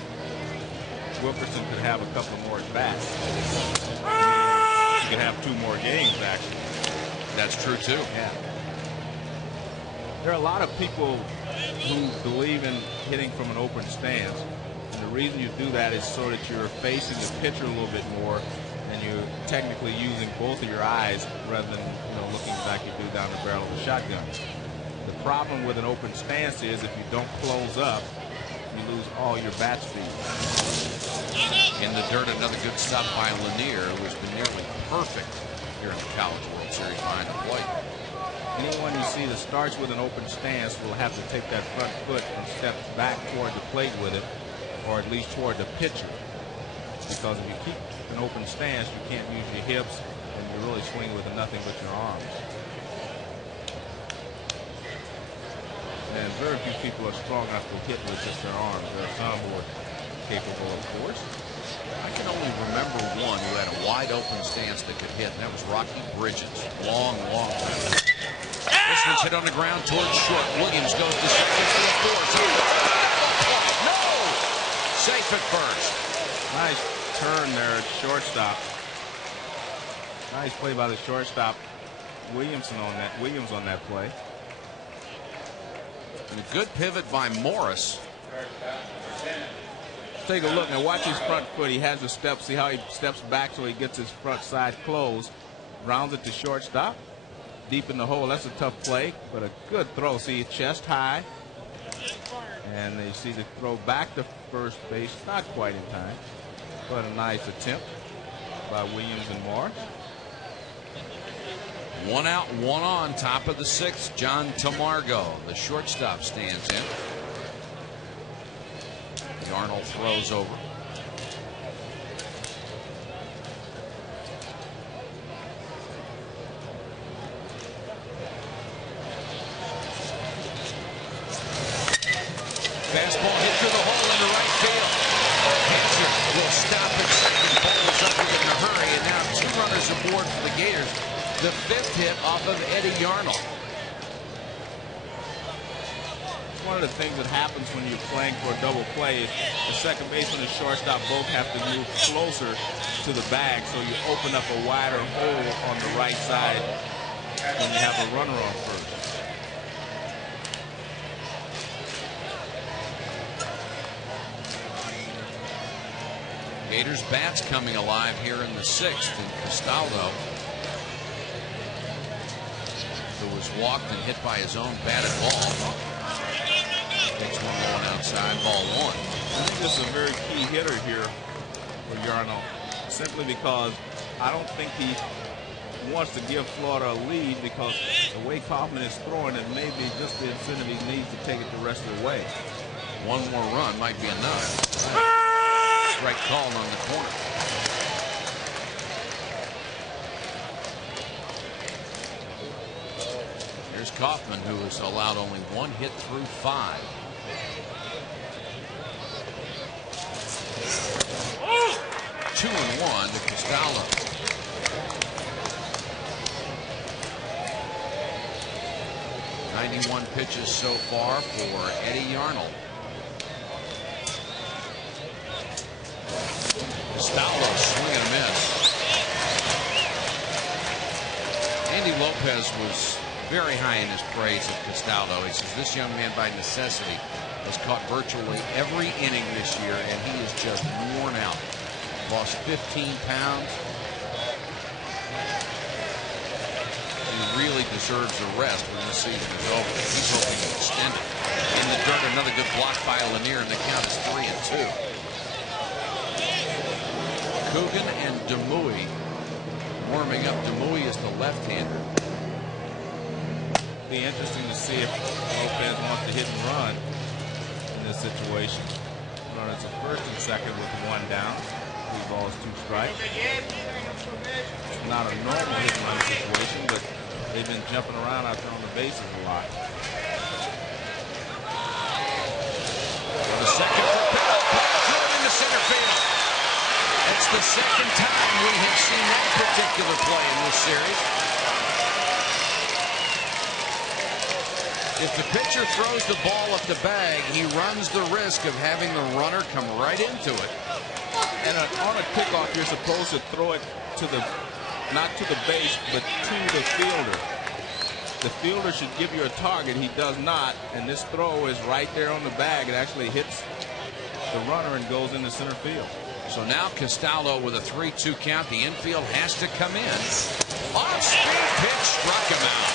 Wilkerson could have a couple more at bats. He could have 2 more games, actually. That's true too. Yeah. There are a lot of people who believe in hitting from an open stance, and the reason you do that is so that you're facing the pitcher a little bit more, and you're technically using both of your eyes rather than looking like you do down the barrel of a shotgun. The problem with an open stance is if you don't close up, you lose all your bat speed. In the dirt, another good stop by Lanier, who has been nearly perfect here in the College World Series behind the plate. Anyone you see that starts with an open stance will have to take that front foot and step back toward the plate with it, or at least toward the pitcher. Because if you keep an open stance, you can't use your hips, and you're really swinging with nothing but your arms. And very few people are strong enough to hit with just their arms. There are some who are capable, of course. I can only remember one who had a wide open stance that could hit, and that was Rocky Bridges. Long time. This one's hit on the ground towards short. Williams goes to second for the 4th. No! Safe at first. Nice turn there at shortstop. Nice play by the shortstop. Williams on that play. And a good pivot by Morris. Take a look and watch his front foot. He has a step. See how he steps back so he gets his front side closed. Rounds it to shortstop. Deep in the hole. That's a tough play, but a good throw. See, chest high. And you see the throw back to first base. Not quite in time, but a nice attempt by Williams and Morris. 1 out, 1 on, top of the 6th. John Tamargo, the shortstop, stands in. Yarnell throws over. Fastball hit through the hole into right field. Hazard will stop at second. Ball is up in a hurry, and now 2 runners aboard for the Gators. The 5th hit off of Eddie Yarnell. One of the things that happens when you're playing for a double play is the second baseman and shortstop both have to move closer to the bag, so you open up a wider hole on the right side when you have a runner on first. Gators bats coming alive here in the 6th, and Castaldo, who was walked and hit by his own batted ball, takes one going outside, ball 1. I think this is a very key hitter here for Yarno, simply because I don't think he wants to give Florida a lead, because the way Kaufman is throwing, it may be just the incentive he needs to take it the rest of the way. One more run might be enough. Strike called on the corner. Here's Kaufman, who has allowed only 1 hit through 5. Oh! 2-1 to Castaldo. .91 pitches so far for Eddie Yarnell. Castaldo swing and a miss. Andy Lopez was very high in his praise of Castaldo. He says this young man by necessity has caught virtually every inning this year, and he is just worn out. Lost 15 pounds. He really deserves a rest when the season is over. He's hoping to extend it. In the dirt, another good block by Lanier, and the count is 3-2. Coogan and Demouy warming up. Demouy is the left-hander. Be interesting to see if Lopez wants to hit and run in this situation. Runners at first and second with 1 down. 3 balls, 2 strikes. Not a normal hit and run situation, but they've been jumping around out there on the bases a lot. The second thrown into center field. It's the second time we have seen that particular play in this series. If the pitcher throws the ball at the bag, he runs the risk of having the runner come right into it. And on a kickoff, you're supposed to throw it to the, not to the base, but to the fielder. The fielder should give you a target. He does not, and this throw is right there on the bag. It actually hits the runner and goes into center field. So now Castaldo with a 3-2 count. The infield has to come in. Off-speed pitch struck him out.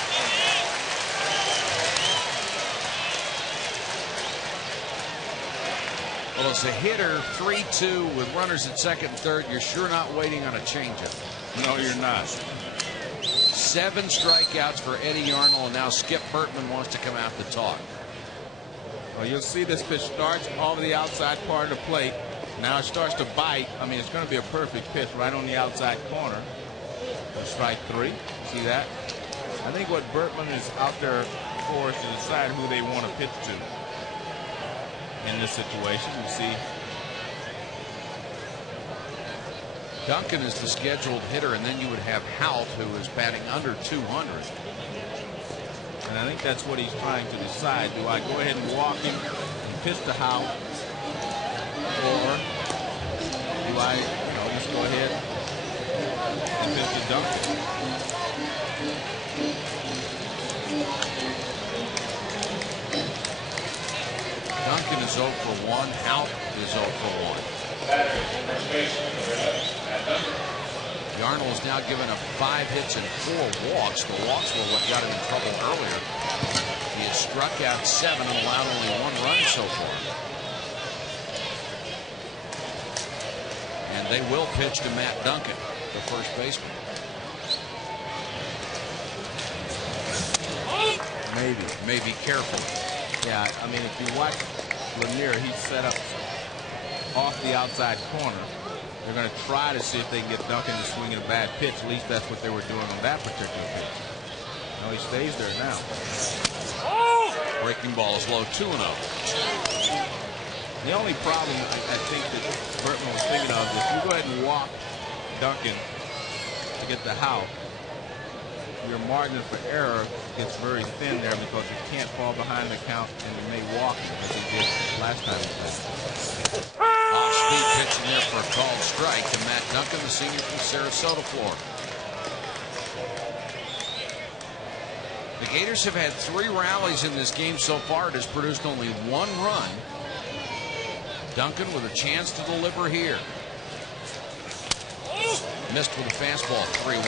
Well, as a hitter, 3-2 with runners at second and third, you're sure not waiting on a changeup. No, you're not. 7 strikeouts for Eddie Yarnell, and now Skip Bertman wants to come out to talk. Well, you'll see this pitch starts over the outside part of the plate. Now it starts to bite. I mean, it's going to be a perfect pitch right on the outside corner. Strike 3. See that? I think what Bertman is out there for is to decide who they want to pitch to in this situation. You see Duncan is the scheduled hitter, and then you would have Hout, who is batting under 200. And I think that's what he's trying to decide. Do I go ahead and walk him and pitch to Hout, or do I, just go ahead and pitch to Duncan? Duncan is 0 for 1. Hout is 0 for 1. Yarnell is now given up 5 hits and 4 walks. The walks were what got him in trouble earlier. He has struck out 7 and allowed only 1 run so far. And they will pitch to Matt Duncan, the first baseman. Maybe careful. Yeah, I mean, if you watch Lanier, he's set up off the outside corner. They're going to try to see if they can get Duncan to swing in a bad pitch. At least that's what they were doing on that particular pitch. No, he stays there now. Breaking ball is low, 2-0. The only problem I think that Bertman was thinking of is if you go ahead and walk Duncan to get the Hout, your margin for error gets very thin there because you can't fall behind the count and you may walk him as he did last time he played. Off-speed pitch in there for a called strike to Matt Duncan, the senior from Sarasota, Florida. The Gators have had 3 rallies in this game so far. It has produced only 1 run. Duncan with a chance to deliver here. Missed with a fastball, 3-1.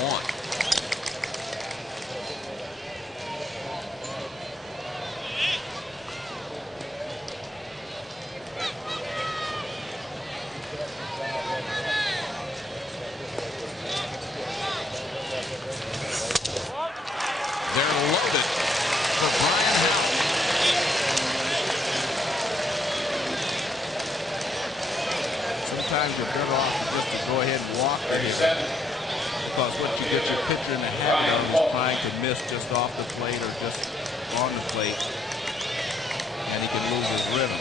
They're loaded for Brian Howell. Sometimes you're better off just to go ahead and walk the hitter, because what you get your pitcher in the habit of is trying to miss just off the plate or just on the plate, and he can lose his rhythm.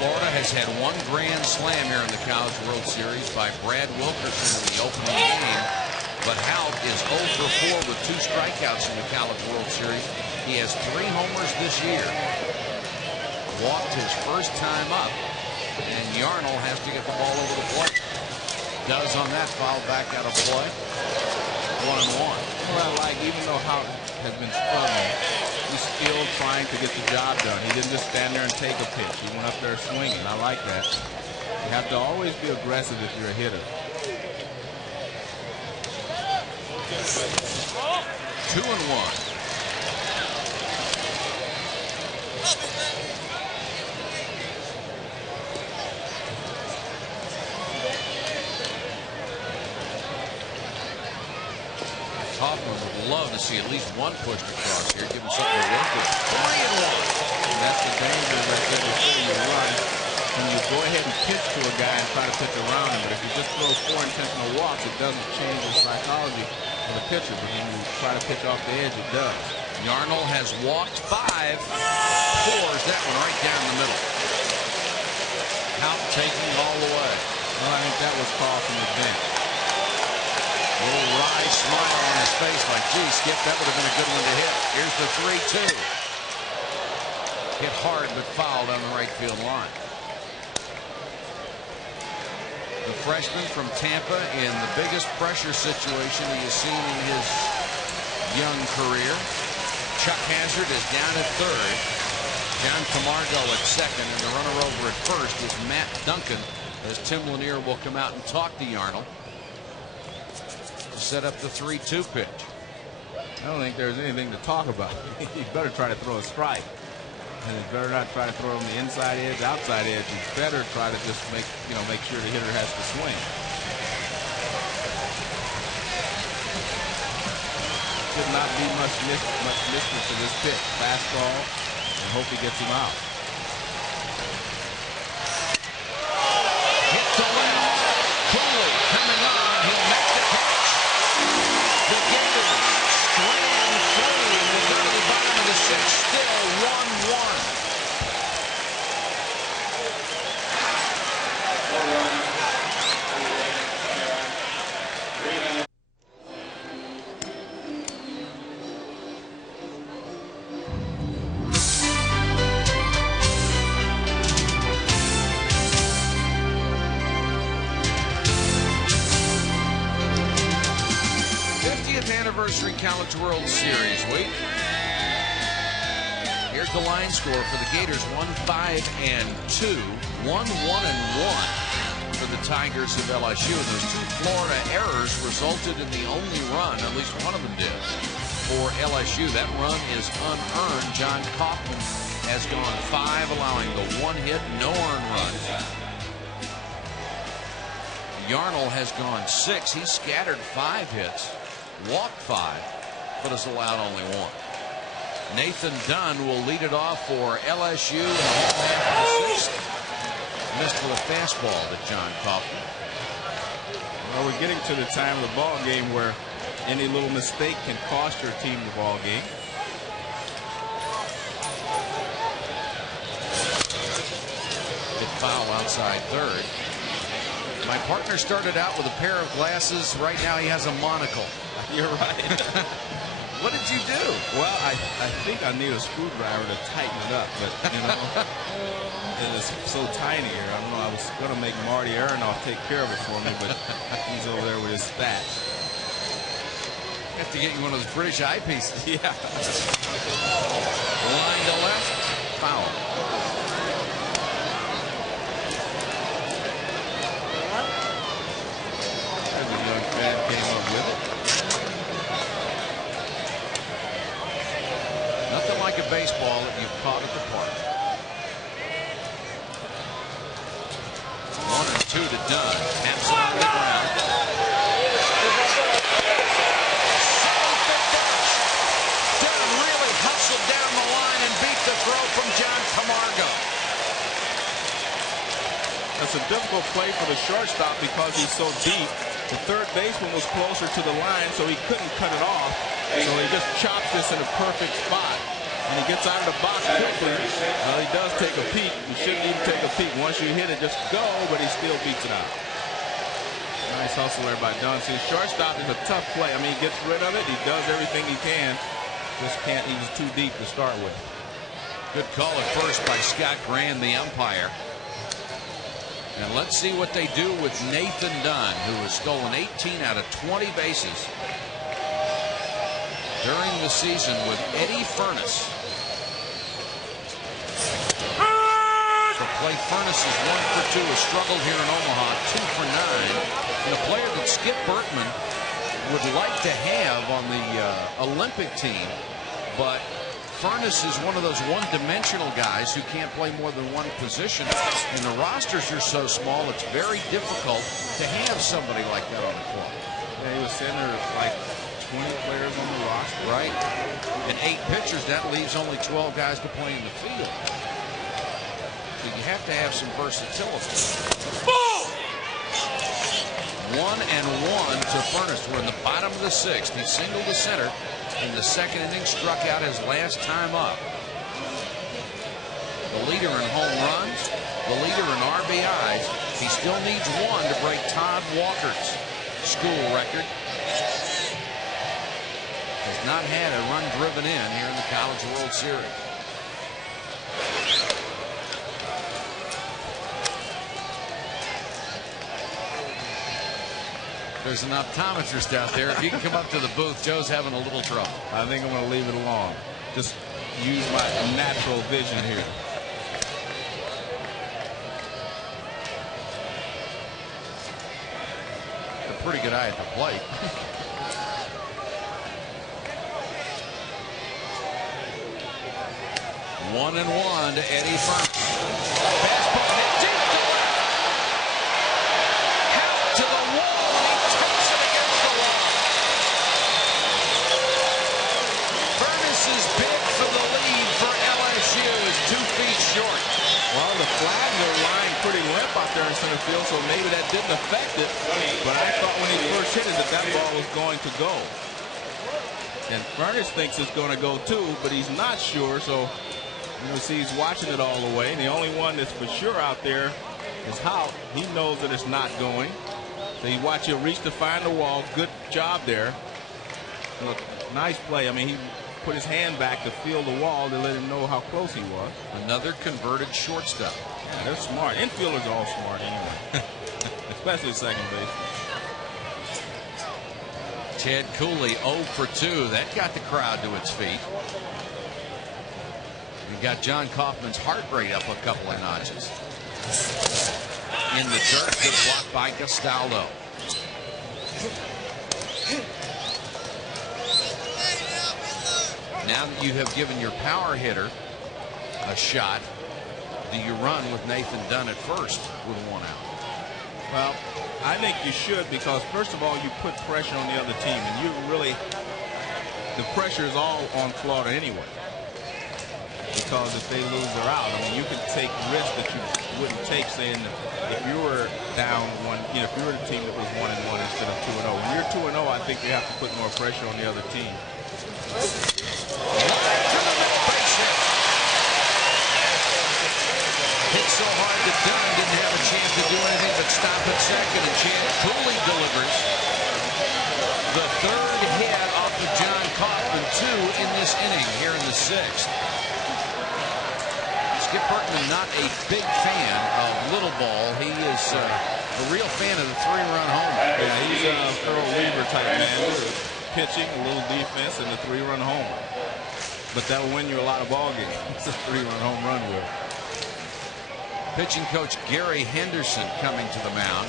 Florida has had one grand slam here in the College World Series by Brad Wilkerson in the opening game, but Houck is 0 for 4 with 2 strikeouts in the College World Series. He has 3 homers this year. Walked his first time up, and Yarnell has to get the ball over the plate. Does on that, foul back out of play. 1-1. Well, I like, even though Houck has been struggling, he's still trying to get the job done. He didn't just stand there and take a pitch. He went up there swinging. I like that. You have to always be aggressive if you're a hitter. 2-1. Hoffman would love to see at least one pushed across here, give him something to work with. 3-1. And that's the danger that I said before you run. When you go ahead and pitch to a guy and try to pitch around him, but if you just throw 4 intentional walks, it doesn't change the psychology for the pitcher. But when you try to pitch off the edge, it does. Yarnell has walked 5, pours that one right down the middle. Houck taking it all the way. Well, I think that was called from the bench. A little wry smile on his face like, gee, Skip, that would have been a good one to hit. Here's the 3-2. Hit hard but fouled on the right field line. The freshman from Tampa in the biggest pressure situation he has seen in his young career. Chuck Hazard is down at third. John Camargo at second, and the runner over at first is Matt Duncan, as Tim Lanier will come out and talk to Yarnell. Set up the 3-2 pitch. I don't think there's anything to talk about. He better try to throw a strike. And he better not try to throw on the inside edge, outside edge. He better try to just make sure the hitter has to swing. Should not be much mystery to this pitch. Fastball, and hope he gets him out. Hit to left. Cooley coming on. He makes the catch. The Gators strand through. They go to the bottom of the 6th. Still 1-1. Anniversary College World Series week. Here's the line score for the Gators: 1-5-2, 1-1-1 for the Tigers of LSU. Those 2 Florida errors resulted in the only run, at least one of them did, for LSU. That run is unearned. John Kaufman has gone 5, allowing the 1 hit, no earned runs. Yarnell has gone 6. He's scattered 5 hits. Walked 5, but has allowed only 1. Nathan Dunn will lead it off for LSU in the half of the 6th. Missed with a fastball to John Kaufman. Well, we're getting to the time of the ball game where any little mistake can cost your team the ball game. Hit foul outside third. My partner started out with a pair of glasses. Right now he has a monocle. You're right. What did you do? Well, I think I need a screwdriver to tighten it up, but it is so tiny here. I don't know. I was going to make Marty Aronoff take care of it for me, but he's over there with his stats. Have to get you one of those British eyepieces. Yeah. Line to left. Foul. There's a young like a baseball that you've caught at the park. 1 and 2 to Dunn. Taps it on the ground. Dunn really hustled down the line and beat the throw from John Camargo. That's a difficult play for the shortstop because he's so deep. The third baseman was closer to the line, so he couldn't cut it off. So he just chops this in a perfect spot. And he gets out of the box quickly. Well, he does take a peek. He shouldn't even take a peek. Once you hit it, just go, but he still beats it out. Nice hustle there by Dunn. See, shortstop is a tough play. I mean, he gets rid of it. He does everything he can. Just can't. He was too deep to start with. Good call at first by Scott Grand, the umpire. And let's see what they do with Nathan Dunn, who has stolen 18 out of 20 bases during the season with Eddie Furnace. So Clay Furnace is 1 for 2, has struggled here in Omaha, 2 for 9. And a player that Skip Bertman would like to have on the Olympic team, but Furnace is one of those one-dimensional guys who can't play more than one position, and the rosters are so small it's very difficult to have somebody like that on the court. Yeah, he was saying there's like 20 players on the roster. Right. And 8 pitchers, that leaves only 12 guys to play in the field. So you have to have some versatility. 1 and 1 to Furnace. We're in the bottom of the 6th. He singled to center in the second inning, struck out his last time up. The leader in home runs, the leader in RBIs. He still needs 1 to break Todd Walker's school record. Has not had a run driven in here in the College World Series. There's an optometrist out there. If you can come up to the booth, Joe's having a little trouble. I think I'm going to leave it alone. Just use my natural vision here. A pretty good eye at the plate. 1 and 1 to Eddie Furnace. Fastball hit deep to left. Out to the wall, and he takes it against the wall. Furnace is big for the lead for LSU. Is 2 feet short. Well, the flags are lying pretty limp out there in center field, so maybe that didn't affect it. But I thought when he first hit it that ball was going to go. And Furnace thinks it's going to go too, but he's not sure, so you see he's watching it all the way. And the only one that's for sure out there is Hout. He knows that it's not going. So he watch it reach to find the wall. Good job there. Look, nice play. I mean, he put his hand back to feel the wall to let him know how close he was. Another converted shortstop. Yeah, they're smart. Infielders are all smart anyway. Especially second base. Chad Cooley 0 for 2. That got the crowd to its feet. We got John Kaufman's heart rate up a couple of notches. In the dirt, good block by Castaldo. Now that you have given your power hitter a shot, do you run with Nathan Dunn at first with 1 out? Well, I think you should, because first of all, you put pressure on the other team, and you really, the pressure is all on Florida anyway. Because if they lose, they're out. I mean, you can take risks that you wouldn't take, saying if you were down 1, you know, if you were the team that was 1 and 1 instead of 2 and 0. When you're 2 and 0, I think you have to put more pressure on the other team. Hit so hard that Dunn didn't have a chance to do anything but stop at second, and Chad Cooley delivers the 3rd hit off of John Kaufman, 2 in this inning here in the 6th. Skip Bertman not a big fan of little ball. He is a real fan of the 3-run homer. Yeah, he's a thorough reliever type man. Pitching, a little defense, and the 3-run homer. But that will win you a lot of ball games. It's a 3-run home run will. Pitching coach Gary Henderson coming to the mound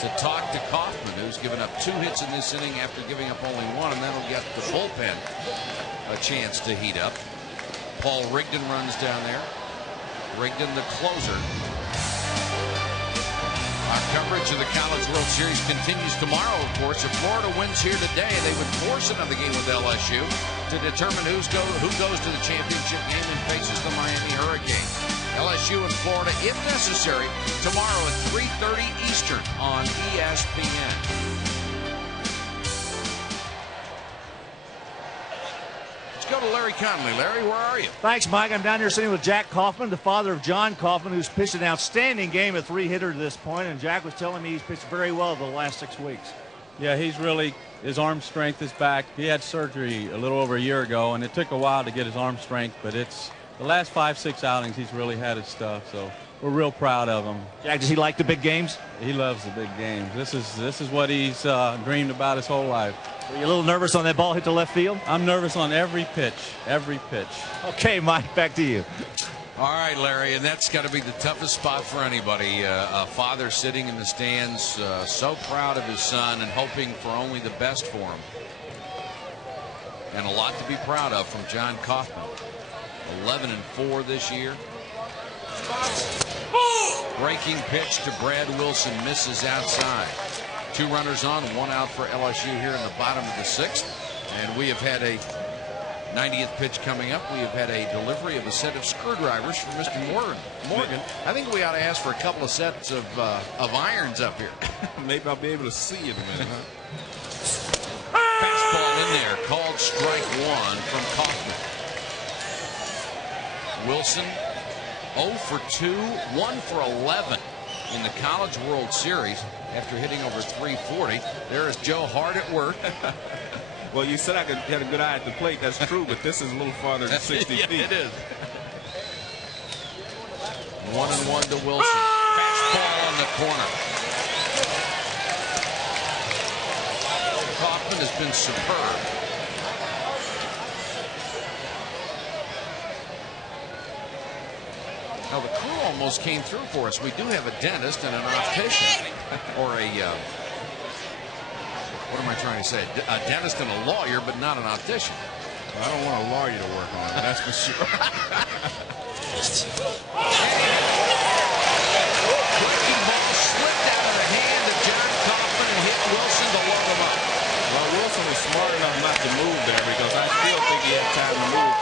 to talk to Kaufman, who's given up 2 hits in this inning after giving up only 1, and that'll get the bullpen a chance to heat up. Paul Rigdon runs down there. Rigdon, the closer. Our coverage of the College World Series continues tomorrow, of course. If Florida wins here today, they would force another game with LSU to determine who goes to the championship game and faces the Miami Hurricanes. LSU and Florida, if necessary, tomorrow at 3:30 Eastern on ESPN. Go to Larry Conley. Larry, where are you? Thanks, Mike. I'm down here sitting with Jack Kaufman, the father of John Kaufman, who's pitched an outstanding game at 3-hitter to this point. And Jack was telling me he's pitched very well the last 6 weeks. Yeah, his arm strength is back. He had surgery a little over a year ago, and it took a while to get his arm strength, but it's the last 5-6 outings he's really had his stuff. So we're real proud of him. Jack, does he like the big games? He loves the big games. This is what he's dreamed about his whole life. Were you a little nervous on that ball hit to left field? I'm nervous on every pitch, every pitch. Okay, Mike, back to you. All right, Larry, and that's got to be the toughest spot for anybody. A father sitting in the stands, so proud of his son and hoping for only the best for him. And a lot to be proud of from John Kaufman. 11-4 this year. Breaking pitch to Brad Wilson, misses outside. 2 runners on, 1 out for LSU here in the bottom of the 6th. And we have had a 90th pitch coming up. We have had a delivery of a set of screwdrivers from Mr. Morgan. I think we ought to ask for a couple of sets of irons up here. Maybe I'll be able to see in a minute, huh? Fastball in there, called strike 1 from Kaufman. Wilson 0 for 2, 1 for 11 in the College World Series after hitting over 340. There is Joe Hart at work. Well, you said I had a good eye at the plate. That's true, but this is a little farther than 60 yeah, feet. It is. 1-1 to Wilson. Fastball on the corner. Kaufman has been superb. Now, the crew almost came through for us. We do have a dentist and an optician, or a, what am I trying to say? A dentist and a lawyer, but not an optician. Well, I don't want a lawyer to work on it, that's for sure. Breaking ball slipped out of the hand of John Kaufman and hit Wilson to load him up. Well, Wilson was smart enough not to move there because I still think he had time to move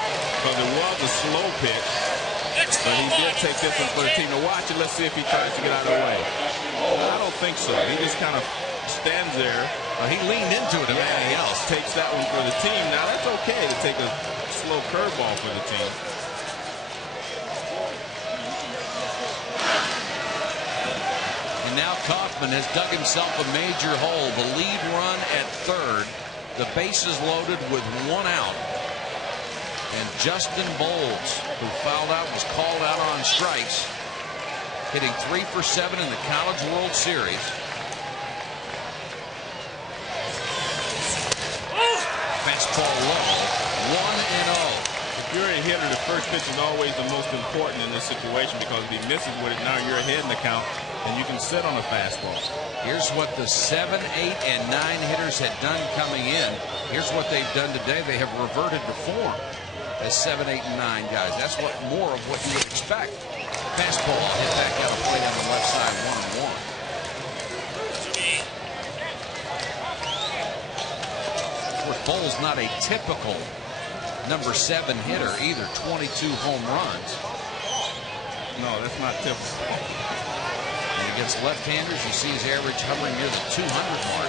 because it was a slow pitch. But he did take this one for the team. Now watch it. Let's see if he tries to get out of the way. I don't think so. He just kind of stands there. He leaned into it, if anything else. Takes that one for the team. Now that's okay to take a slow curveball for the team. And now Kaufman has dug himself a major hole. The lead run at third. The bases loaded with 1 out. And Justin Bowles, who fouled out, was called out on strikes, hitting 3 for 7 in the College World Series. Fastball low, 1-0. If you're a hitter, the first pitch is always the most important in this situation because if he misses with it, now you're ahead in the count and you can sit on a fastball. Here's what the 7, 8, and 9 hitters had done coming in. Here's what they've done today. They have reverted to form as 7, 8, and 9 guys. That's what more of what you would expect. Fastball hit back out of play on the left side, 1-1. Of course, Bowles not a typical number 7 hitter either. 22 home runs. No, that's not typical. And against left-handers, you see his average hovering near the 200 mark.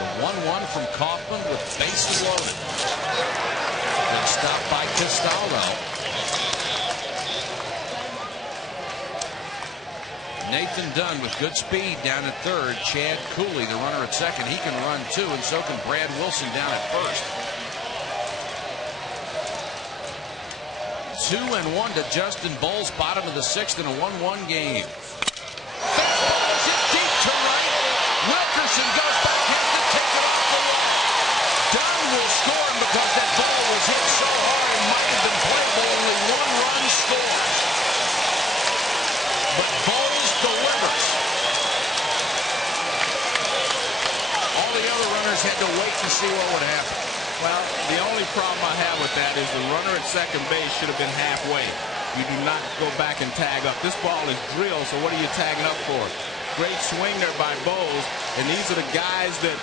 The 1-1 from Kaufman with bases loaded. Good stop by Castaldo. Nathan Dunn with good speed down at third. Chad Cooley, the runner at second. He can run too, and so can Brad Wilson down at first. 2-1 to Justin Bowles, bottom of the 6th in a 1-1 game. Fastball is hit deep to right. Wilkerson goes back, has to take it off the wall. Dunn will score him because that ball was hit so hard it might have been playable. Only 1 run scores. But Bowles delivers. All the other runners had to wait to see what would happen. Well, the only problem I have with that is the runner at second base should have been halfway. You do not go back and tag up. This ball is drilled, so what are you tagging up for? Great swing there by Bowles, and these are the guys that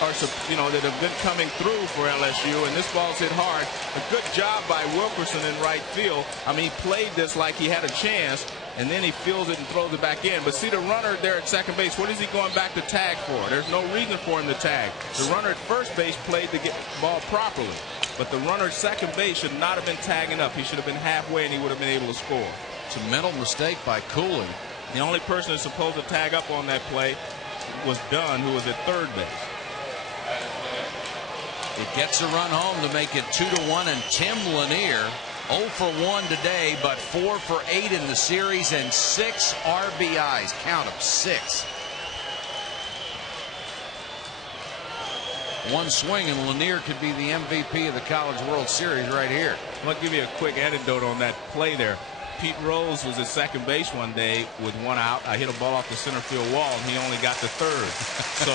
are, that have been coming through for LSU, and this ball's hit hard. A good job by Wilkerson in right field. I mean, he played this like he had a chance, and then he feels it and throws it back in. But see the runner there at second base, what is he going back to tag for? There's no reason for him to tag. The runner at first base played the ball properly, but the runner at second base should not have been tagging up. He should have been halfway, and he would have been able to score. It's a mental mistake by Cooley. The only person that's supposed to tag up on that play was Dunn, who was at third base. It gets a run home to make it 2-1, and Tim Lanier 0 for 1 today, but 4 for 8 in the series and 6 RBIs. Count them, 6. One swing and Lanier could be the MVP of the College World Series right here. I'll give you a quick anecdote on that play there. Pete Rose was at second base one day with 1 out. I hit a ball off the center field wall, and he only got to third. So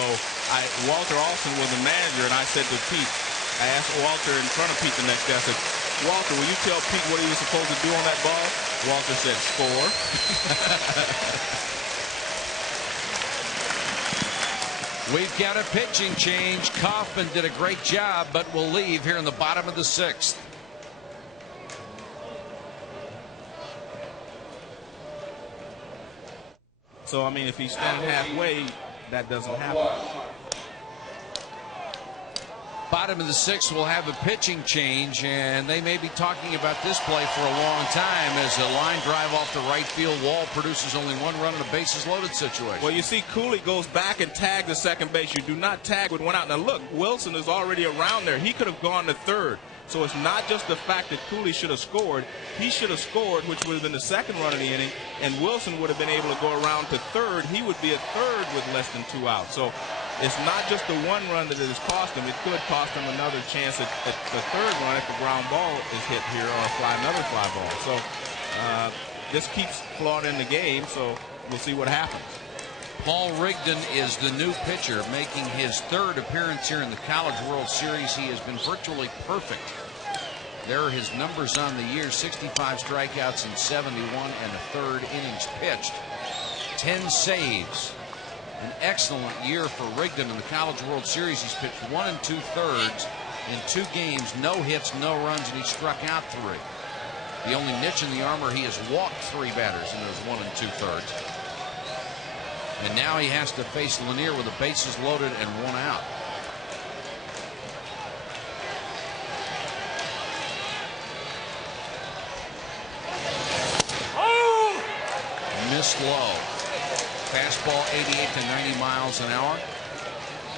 Walter Alston was the manager, and I said to Pete, I asked Walter in front of Pete the next day, I said, Walter, will you tell Pete what he was supposed to do on that ball? Walter said, score. We've got a pitching change. Kaufman did a great job, but will leave here in the bottom of the 6th. So, I mean, if he's standing halfway, that doesn't happen. Bottom of the 6th will have a pitching change, and they may be talking about this play for a long time as a line drive off the right field wall produces only 1 run in a bases loaded situation. Well, you see Cooley goes back and tags the second base. You do not tag with 1 out. Now, look, Wilson is already around there. He could have gone to third. So it's not just the fact that Cooley should have scored. He should have scored, which would have been the second run of the inning, and Wilson would have been able to go around to third. He would be at third with less than 2 outs. So it's not just the 1 run that it has cost him. It could cost him another chance at the third run if the ground ball is hit here or another fly ball. So this keeps Florida in the game, so we'll see what happens. Paul Rigdon is the new pitcher, making his 3rd appearance here in the College World Series. He has been virtually perfect. There are his numbers on the year: 65 strikeouts in 71 1/3 innings pitched, 10 saves. An excellent year for Rigdon in the College World Series. He's pitched 1 2/3 in 2 games, no hits, no runs, and he struck out 3. The only niche in the armor, he has walked 3 batters in those 1 2/3. And now he has to face Lanier with the bases loaded and 1 out. Missed low. Fastball 88 to 90 miles an hour.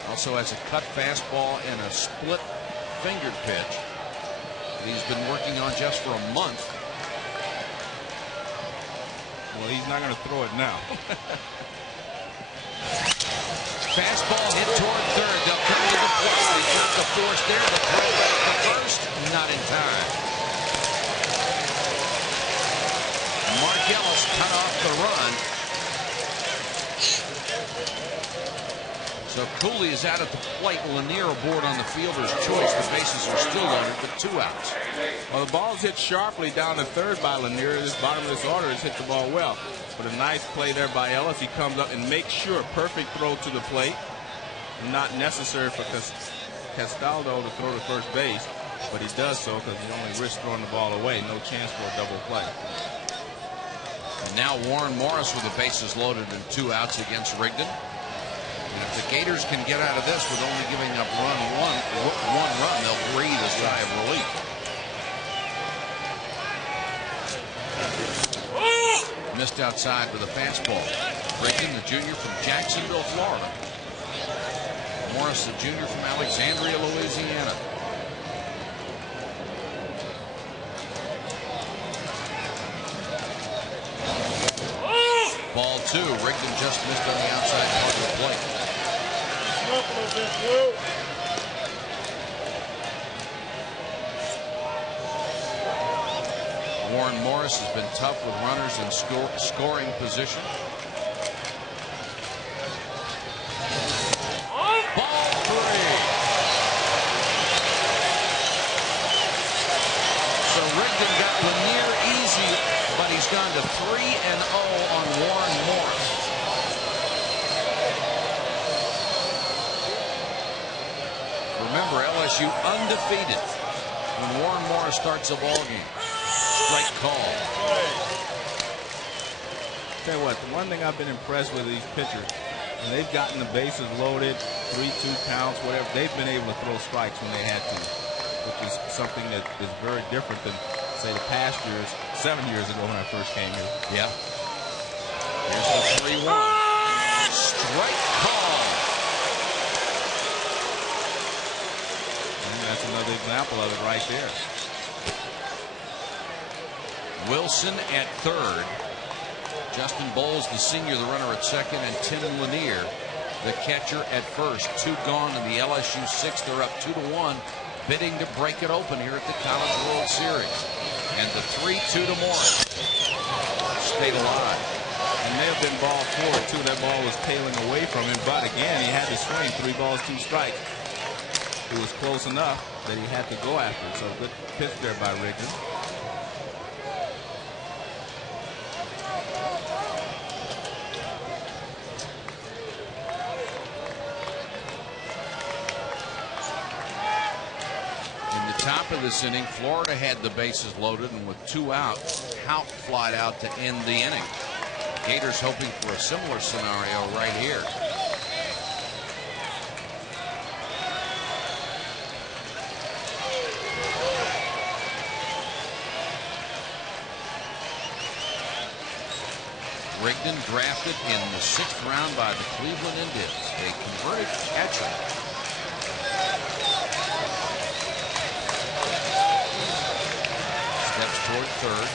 Also has a cut fastball and a split fingered pitch that he's been working on just for a month. Well, he's not going to throw it now. Fastball hit toward third. They'll come to the plate. They got the force there. The throw back to first. Not in time. Mark Ellis cut off the run. So Cooley is out at the plate. Lanier aboard on the fielder's choice. The bases are still loaded, but 2 outs. Well, the ball's hit sharply down to third by Lanier. This bottom of this order has hit the ball well. But a nice play there by Ellis. He comes up and makes sure. Perfect throw to the plate. Not necessary for Castaldo to throw to first base, but he does so because he only risks throwing the ball away. No chance for a double play. And now Warren Morris with the bases loaded and 2 outs against Rigdon. And if the Gators can get out of this with only giving up one run, they'll breathe a sigh of relief. Missed outside with a fastball. Rigdon, the junior from Jacksonville, Florida. Morris, the junior from Alexandria, Louisiana. Ball 2. Rigdon just missed on the outside part of the plate. Warren Morris has been tough with runners in scoring position. Ball 3. Lanier easy, but he's gone to 3-0 on Warren Morris. Remember, LSU undefeated when Warren Morris starts a ball game. Strike call. Tell you what, the one thing I've been impressed with these pitchers, when they've gotten the bases loaded, 3-2 counts, whatever, they've been able to throw strikes when they had to, which is something that is very different than, say, the past years, 7 years ago when I first came here. Yeah. Here's the 3-1. Strike call. And that's another example of it right there. Wilson at third. Justin Bowles, the senior, the runner at second, and Tim Lanier, the catcher, at first. 2 gone in the LSU 6th. They're up 2-1, bidding to break it open here at the College World Series. And the 3-2 to Morris. Stayed alive. And may have been ball 4 too. That ball was tailing away from him, but again, he had to swing. 3 balls, 2 strikes. It was close enough that he had to go after it. So good pitch there by Rigdon. Top of this inning, Florida had the bases loaded, and with 2 out, Houck flied out to end the inning. Gators hoping for a similar scenario right here. Rigdon drafted in the 6th round by the Cleveland Indians, a converted catcher. Toward third.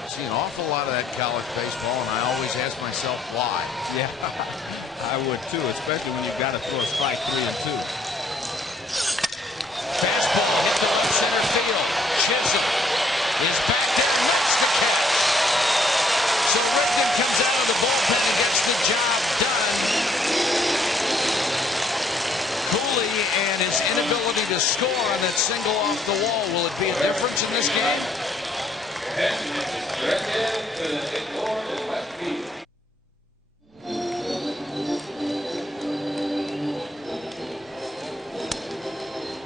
I see an awful lot of that college baseball, and I always ask myself why. Yeah, I would too, especially when you've got to throw a strike 3 and 2. Fastball hit the left center field. Chisholm is back there, makes the catch. So Rigdon comes out of the bullpen and gets the job done. And his inability to score on that single off the wall. Will it be a difference in this game?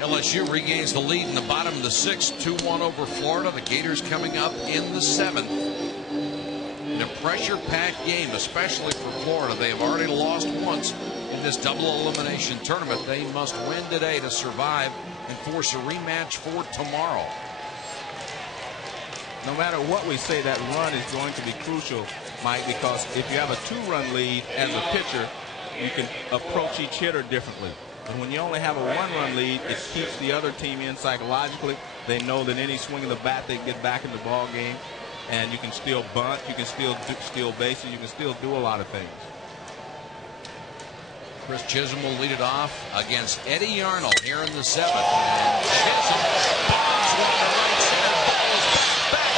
LSU regains the lead in the bottom of the 6th, 2-1 over Florida. The Gators coming up in the 7th. In a pressure-packed game, especially for Florida. They have already lost once in this double elimination tournament. They must win today to survive and force a rematch for tomorrow. No matter what we say, that run is going to be crucial, Mike, because if you have a 2-run lead as a pitcher, you can approach each hitter differently. But when you only have a 1-run lead, it keeps the other team in psychologically. They know that any swing of the bat, they can get back in the ball game. And you can still bunt, you can still steal bases, you can still do a lot of things. Chris Chisholm will lead it off against Eddie Yarnell here in the 7th. And Chisholm bombs one to right center. Ball is back.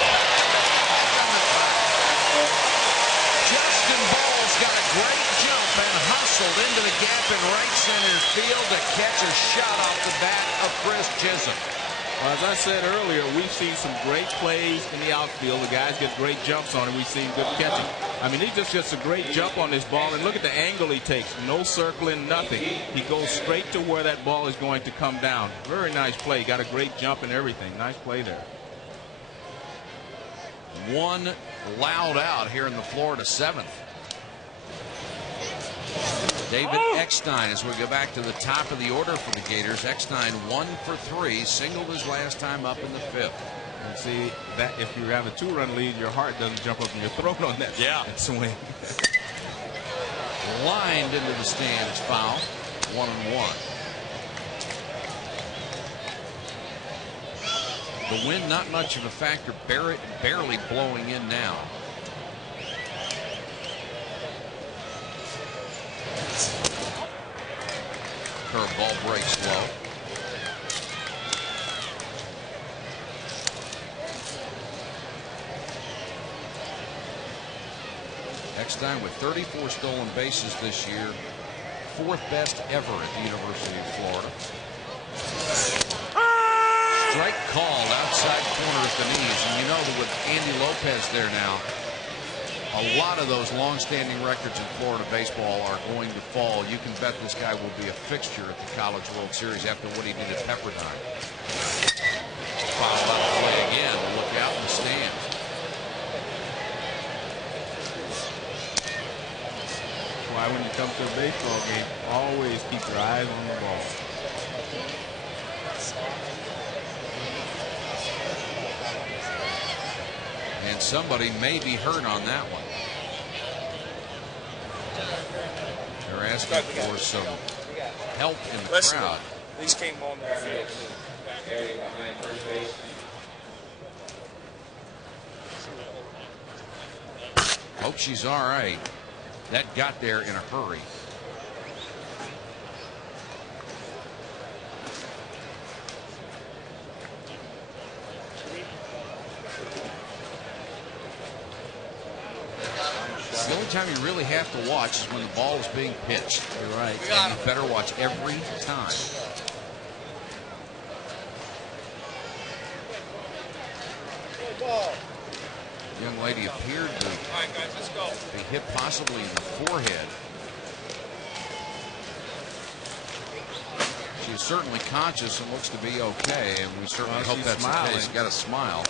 Justin Bowles got a great jump and hustled into the gap in right center field to catch a shot off the bat of Chris Chisholm. Well, as I said earlier, we've seen some great plays in the outfield. The guys get great jumps on it. We've seen good catching. I mean, he just gets a great jump on this ball, and look at the angle he takes. No circling, nothing. He goes straight to where that ball is going to come down. Very nice play. Got a great jump and everything. Nice play there. One loud out here in the Florida 7th. David Eckstein, as we go back to the top of the order for the Gators. Eckstein 1 for 3, singled his last time up in the 5th. And see, that if you have a 2-run lead, your heart doesn't jump up in your throat on that, that swing. Lined into the stands, foul. 1-1. The wind not much of a factor, barely blowing in now. Curveball breaks low. Eckstein with 34 stolen bases this year, 4th best ever at the University of Florida. Strike called, outside corner at the knees. And you know that with Andy Lopez there now, a lot of those long-standing records in Florida baseball are going to fall. You can bet this guy will be a fixture at the College World Series after what he did at Pepperdine. Foul out of the way again. Look out in the stands. That's why when you come to a baseball game, always keep your eyes on the ball. And somebody may be hurt on that one. They're asking for some help in the crowd. These came on the field. Hope she's all right. That got there in a hurry. The only time you really have to watch is when the ball is being pitched. You're right. And you better watch every time. The young lady appeared to be hit possibly in the forehead. She is certainly conscious and looks to be okay, and we certainly hope that's the case. Got a smile.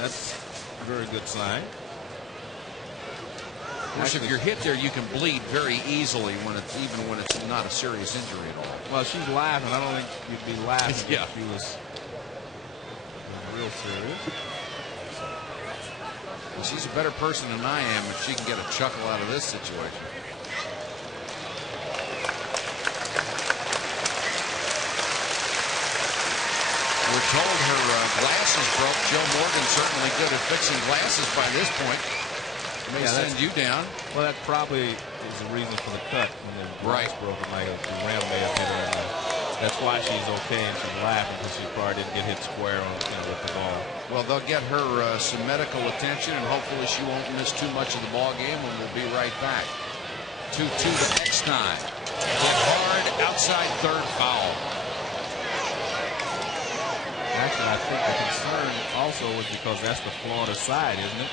That's a very good sign. Of course, if you're hit there, you can bleed very easily even when it's not a serious injury at all. Well, she's laughing. I don't think you'd be laughing Yeah. if she was real serious. Well, she's a better person than I am if she can get a chuckle out of this situation. We're told her glasses broke. Joe Morgan certainly good at fixing glasses by this point. May send you down. Well, that probably is the reason for the cut. When the glass broke, the rim may have hit her. That's why she's okay and she's laughing, because she probably didn't get hit square on with the ball. Well, they'll get her some medical attention, and hopefully she won't miss too much of the ball game, and we'll be right back. 2-2 the next time. Hit hard outside third, foul. Actually, I think the concern also was because that's the Florida side, isn't it?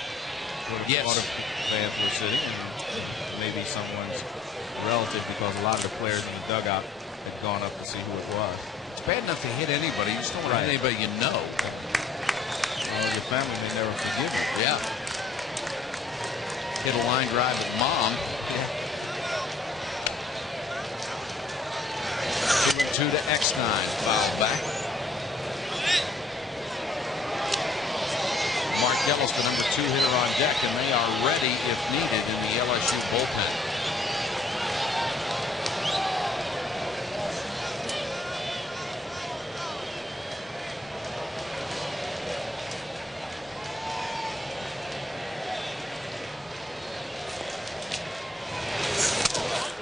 Where the Florida fans were sitting, and maybe someone's relative, because a lot of the players in the dugout had gone up to see who it was. It's bad enough to hit anybody. You just don't want to hit anybody you know. Well, your family may never forgive you. Yeah. Hit a line drive at mom. 2-2 to X9. Foul back. Mark Ellis, the number 2 hitter on deck, and they are ready if needed in the LSU bullpen.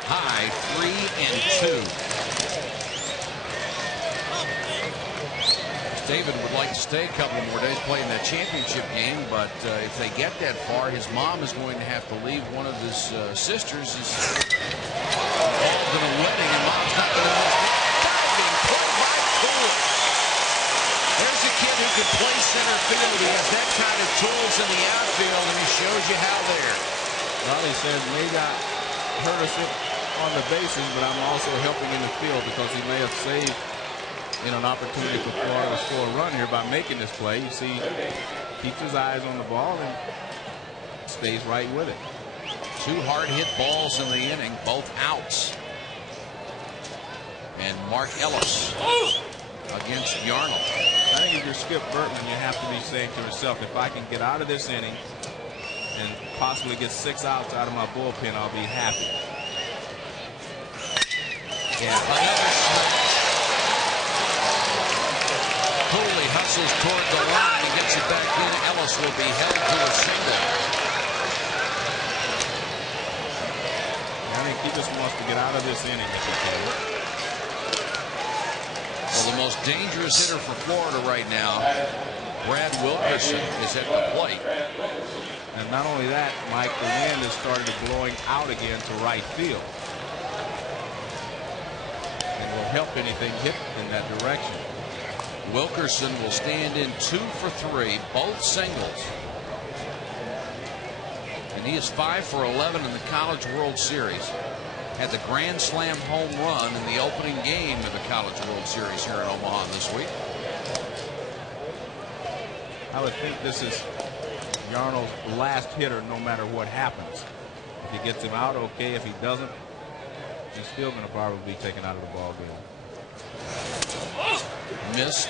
High 3-2. David would like to stay a couple more days playing that championship game, but if they get that far, his mom is going to have to leave. One of his sisters is involved in a wedding, and mom's not going to miss. Diving play by Cool. There's a kid who can play center field. He has that kind of tools in the outfield, and he shows you how there. Well, he said may not hurt us on the bases, but I'm also helping in the field, because he may have saved an opportunity for Florida to score a run here by making this play. You see, keeps his eyes on the ball and stays right with it. 2 hard hit balls in the inning, both outs. And Mark Ellis against Yarnell. I think if you're Skip Burtman, you have to be saying to yourself, if I can get out of this inning and possibly get 6 outs out of my bullpen, I'll be happy. Yeah. Cooley hustles toward the line and gets it back in. Ellis will be held to a single. I think he just wants to get out of this inning if he can. Well, the most dangerous hitter for Florida right now, Brad Wilkerson, is at the plate. And not only that, Mike, the wind has started blowing out again to right field. And will help anything hit in that direction. Wilkerson will stand in 2 for 3, both singles. And he is 5 for 11 in the College World Series. Had the Grand Slam home run in the opening game of the College World Series here in Omaha this week. I would think this is Yarno's last hitter no matter what happens. If he gets him out, okay. If he doesn't, he's still going to probably be taken out of the ball game. Missed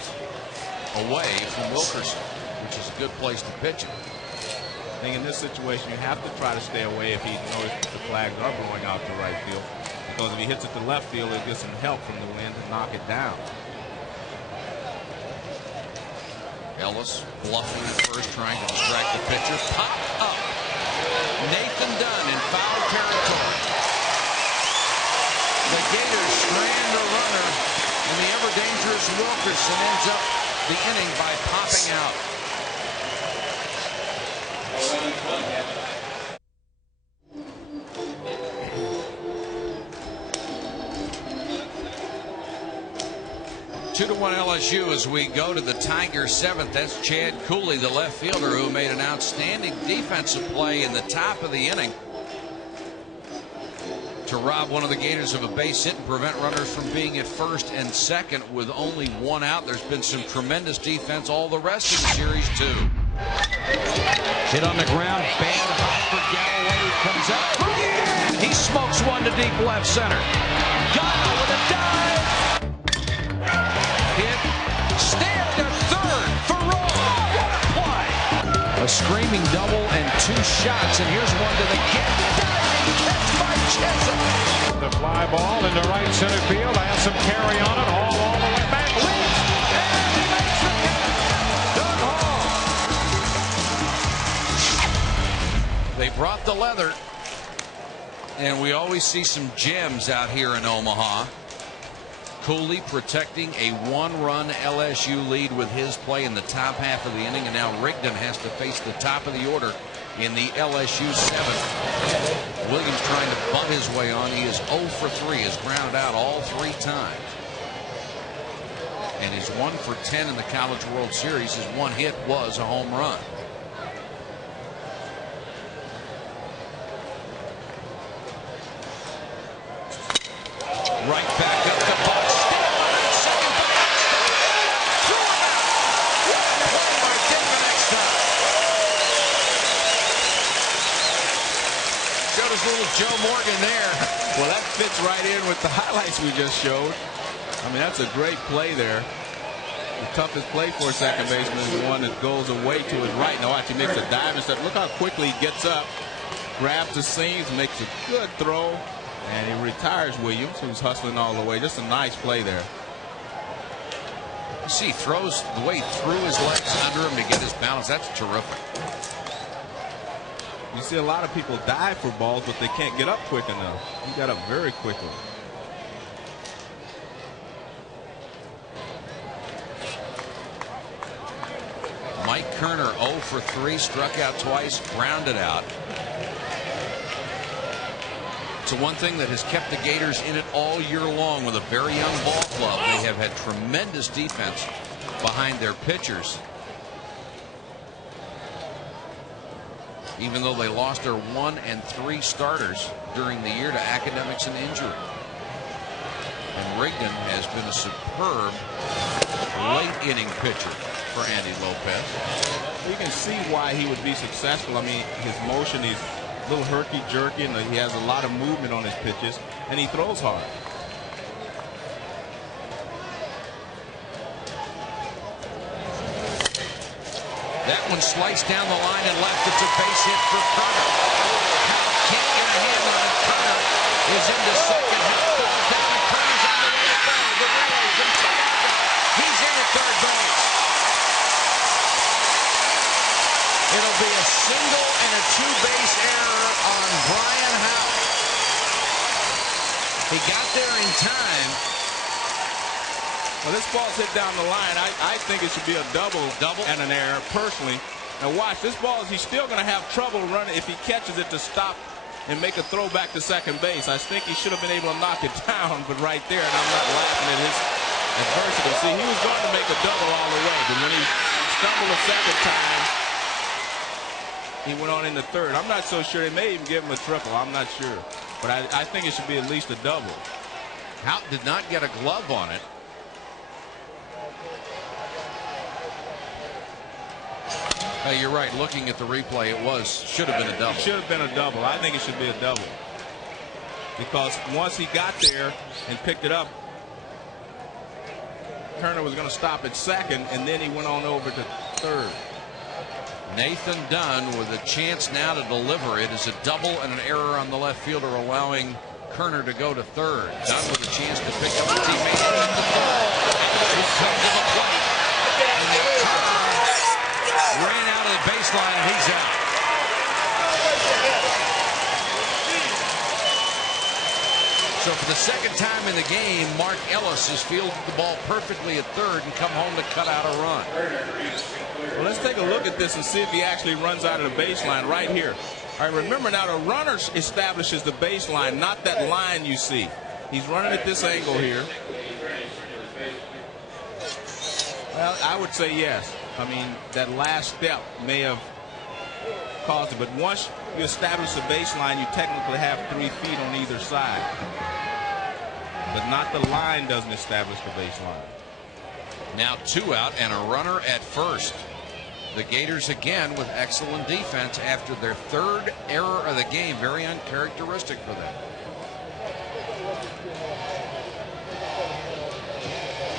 away from Wilkerson, which is a good place to pitch it. I think in this situation you have to try to stay away if he knows the flags are blowing out to right field, because if he hits it to left field, he'll get some help from the wind to knock it down. Ellis bluffing first, trying to distract the pitcher. Pop up. Nathan Dunn in foul territory. The Gators strand a runner, and the ever dangerous Wilkerson ends up the inning by popping out. Two to 1 LSU as we go to the Tigers' 7th. That's Chad Cooley, the left fielder, who made an outstanding defensive play in the top of the inning to rob one of the Gators of a base hit and prevent runners from being at first and second with only 1 out. There's been some tremendous defense all the rest of the series, too. Hit on the ground, bad hop for Galloway, comes out. He smokes one to deep left center. Ghana with a dive. Hit, stand to third for Roll. What a play! A screaming double and 2 shots, and here's one to the kid. Diving catch by Chisholm. The fly ball into right center field. Has some carry on it. All the way back. Leaps, and he makes the catch. Doug Hall. They brought the leather, and we always see some gems out here in Omaha. Cooley protecting a 1-run LSU lead with his play in the top half of the inning, and now Rigdon has to face the top of the order in the LSU 7th. Williams trying to bunt his way on. He is 0 for 3, has grounded out all 3 times. And he's 1 for 10 in the College World Series. His 1 hit was a home run. Right back up to Buck. Still on second base. Threw him out. What a play by David Eckstein. Showed us a little Joe Morgan there. Well, that fits right in with the highlights we just showed. I mean, that's a great play there. The toughest play for a second baseman is the one that goes away to his right. Now watch, he makes a dive instead. Look how quickly he gets up, grabs the seams, makes a good throw. And he retires Williams, who's hustling all the way. Just a nice play there. You see, he throws the way he threw his legs under him to get his balance. That's terrific. You see a lot of people dive for balls, but they can't get up quick enough. He got up very quickly. Mike Kerner 0 for 3, struck out twice, grounded out. It's the one thing that has kept the Gators in it all year long with a very young ball club. They have had tremendous defense behind their pitchers. Even though they lost their 1 and 3 starters during the year to academics and injury. And Rigdon has been a superb late inning pitcher for Andy Lopez. You can see why he would be successful. I mean, his motion, he's a little herky-jerky, and he has a lot of movement on his pitches, and he throws hard. That one sliced down the line and left. It's a base hit for Kerner. Howe can't get a hand on it. Kerner is into second. Howe falls down, and Kerner's on the way to third. The relay from Tiago. He's in at third base. It'll be a single and a 2-base error on Brian Howe. He got there in time. Well, this ball's hit down the line. I think it should be a double and an error, personally. Now watch, this ball he's still going to have trouble running if he catches it to stop and make a throw back to second base. I think he should have been able to knock it down, but right there, and I'm not laughing at his Adversity. See, he was going to make a double all the way, but when he stumbled a second time, he went on in the third. I'm not so sure. They may even give him a triple. I'm not sure. But I think it should be at least a double. Hout did not get a glove on it. You're right. Looking at the replay, should have been a double. It should have been a double. I think it should be a double. Because once he got there and picked it up, Turner was going to stop at second, and then he went on over to third. Nathan Dunn with a chance now to deliver. It is a double and an error on the left fielder, allowing Kerner to go to third. Dunn with a chance to pick up a teammate at the ball. He's come to the plate. And Kerner ran out of the baseline, and he's out. So for the second time in the game, Mark Ellis has fielded the ball perfectly at third and come home to cut out a run. Well, let's take a look at this and see if he actually runs out of the baseline right here. All right, remember now, the runner establishes the baseline, not that line you see. He's running at this angle here. Well, I would say yes. I mean, that last step may have caused it, but once you establish the baseline, you technically have 3 feet on either side. But not the line doesn't establish the baseline. Now 2 out and a runner at first. The Gators again with excellent defense after their 3rd error of the game. Very uncharacteristic for them.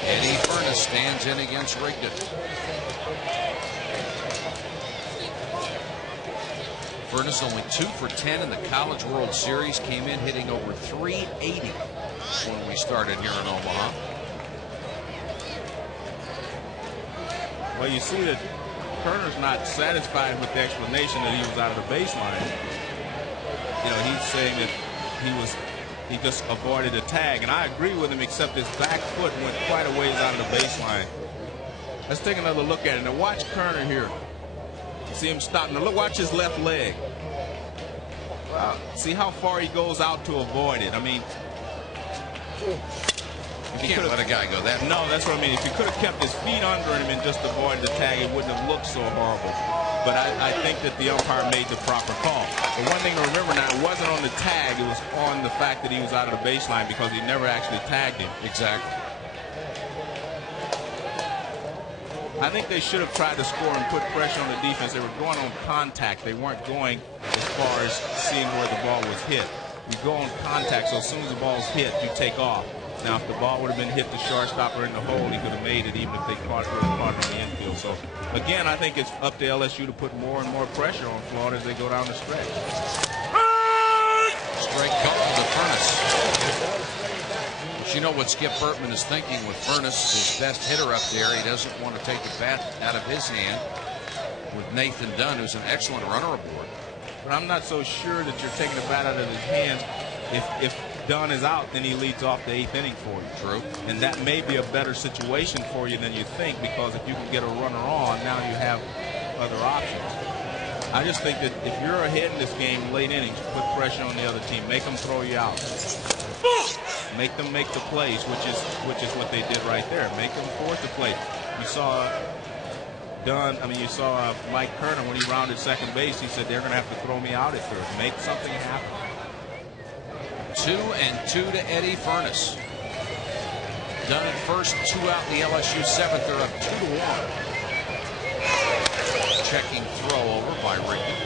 Eddie Furness stands in against Rigdon. Furness only 2 for 10 in the College World Series. Came in hitting over 380 when we started here in Omaha. Well, you see that Turner's not satisfied with the explanation that he was out of the baseline. You know, he's saying that he just avoided a tag, and I agree with him, except his back foot went quite a ways out of the baseline. Let's take another look at it. Now watch Kerner here. See him stop. Now look, watch his left leg. Wow. See how far he goes out to avoid it. I mean, you can't let a guy go that. No, that's what I mean. If he could have kept his feet under him and just avoided the tag, it wouldn't have looked so horrible. But I think that the umpire made the proper call. The one thing to remember now, it wasn't on the tag, it was on the fact that he was out of the baseline because he never actually tagged him. Exactly. I think they should have tried to score and put pressure on the defense. They were going on contact. They weren't going as far as seeing where the ball was hit. You go on contact, so as soon as the ball's hit, you take off. Now, if the ball would have been hit the shortstop or in the hole, he could have made it even if they caught it in the infield. So, again, I think it's up to LSU to put more and more pressure on Florida as they go down the stretch. Strike couple to Furness. But you know what Skip Bertman is thinking with Furness, his best hitter up there. He doesn't want to take the bat out of his hand with Nathan Dunn, who's an excellent runner aboard. But I'm not so sure that you're taking the bat out of his hands. If Dunn is out, then he leads off the 8th inning for you. True. And that may be a better situation for you than you think, because if you can get a runner on, now you have other options. I just think that if you're ahead in this game, late innings, put pressure on the other team. Make them throw you out. Make them make the plays, which is what they did right there. Make them force the play. You saw you saw Mike Kerner when he rounded second base. He said they're going to have to throw me out at third. Make something happen. 2-2 to Eddie Furness. Done at first, 2 out in the LSU 7th. They're up 2-1. Checking throw over by Rigdon.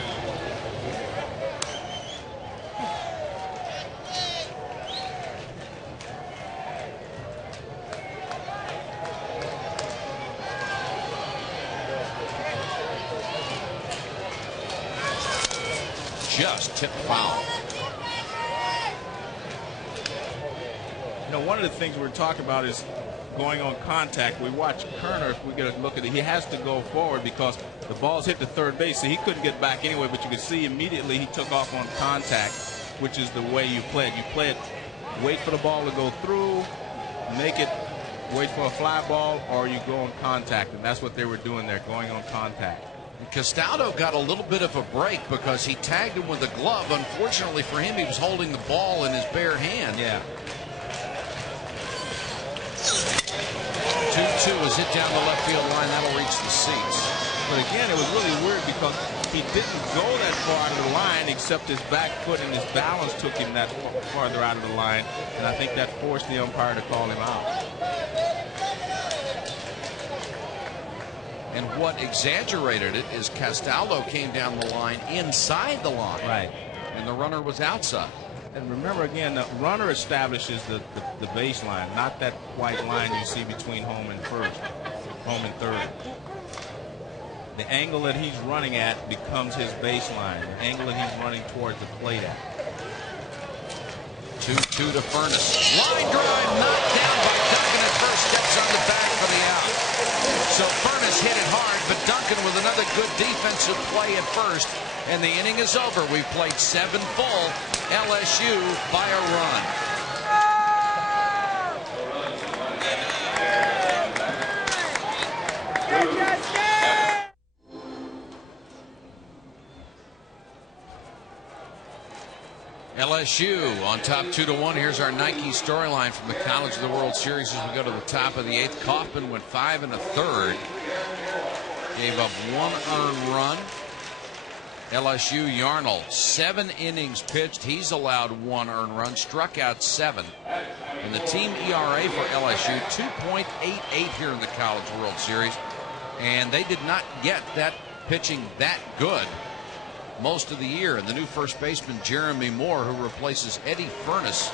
Just tipped foul. You know, one of the things we're talking about is going on contact. We watch Kerner. If we get a look at it, he has to go forward because the ball's hit the third base, so he couldn't get back anyway. But you can see immediately he took off on contact, which is the way you play it. You play it, wait for the ball to go through, make it, wait for a fly ball, or you go on contact. And that's what they were doing there, going on contact. Castaldo got a little bit of a break because he tagged him with a glove. Unfortunately for him, he was holding the ball in his bare hand. Yeah. 2 was hit down the left field line. That'll reach the seats. But again, it was really weird because he didn't go that far out of the line, except his back foot and his balance took him that farther out of the line. And I think that forced the umpire to call him out. And what exaggerated it is Castaldo came down the line inside the line. Right. And the runner was outside. And remember, again, the runner establishes the baseline, not that white line you see between home and third. The angle that he's running at becomes his baseline, the angle that he's running towards the plate at. 2-2 to Furness. Line drive knocked down by Duncan at first, steps on the back for the out. So Furness hit it hard, but Duncan with another good defensive play at first. And the inning is over. We've played 7 full. LSU by a run. LSU on top 2-1. Here's our Nike storyline from the College of the World Series as we go to the top of the 8th. Kaufman went 5 1/3. Gave up 1 earned run. LSU Yarnell 7 innings pitched. He's allowed 1 earned run, struck out 7. And the team ERA for LSU 2.88 here in the College World Series. And they did not get that pitching that good most of the year. And the new first baseman Jeremy Moore, who replaces Eddie Furness,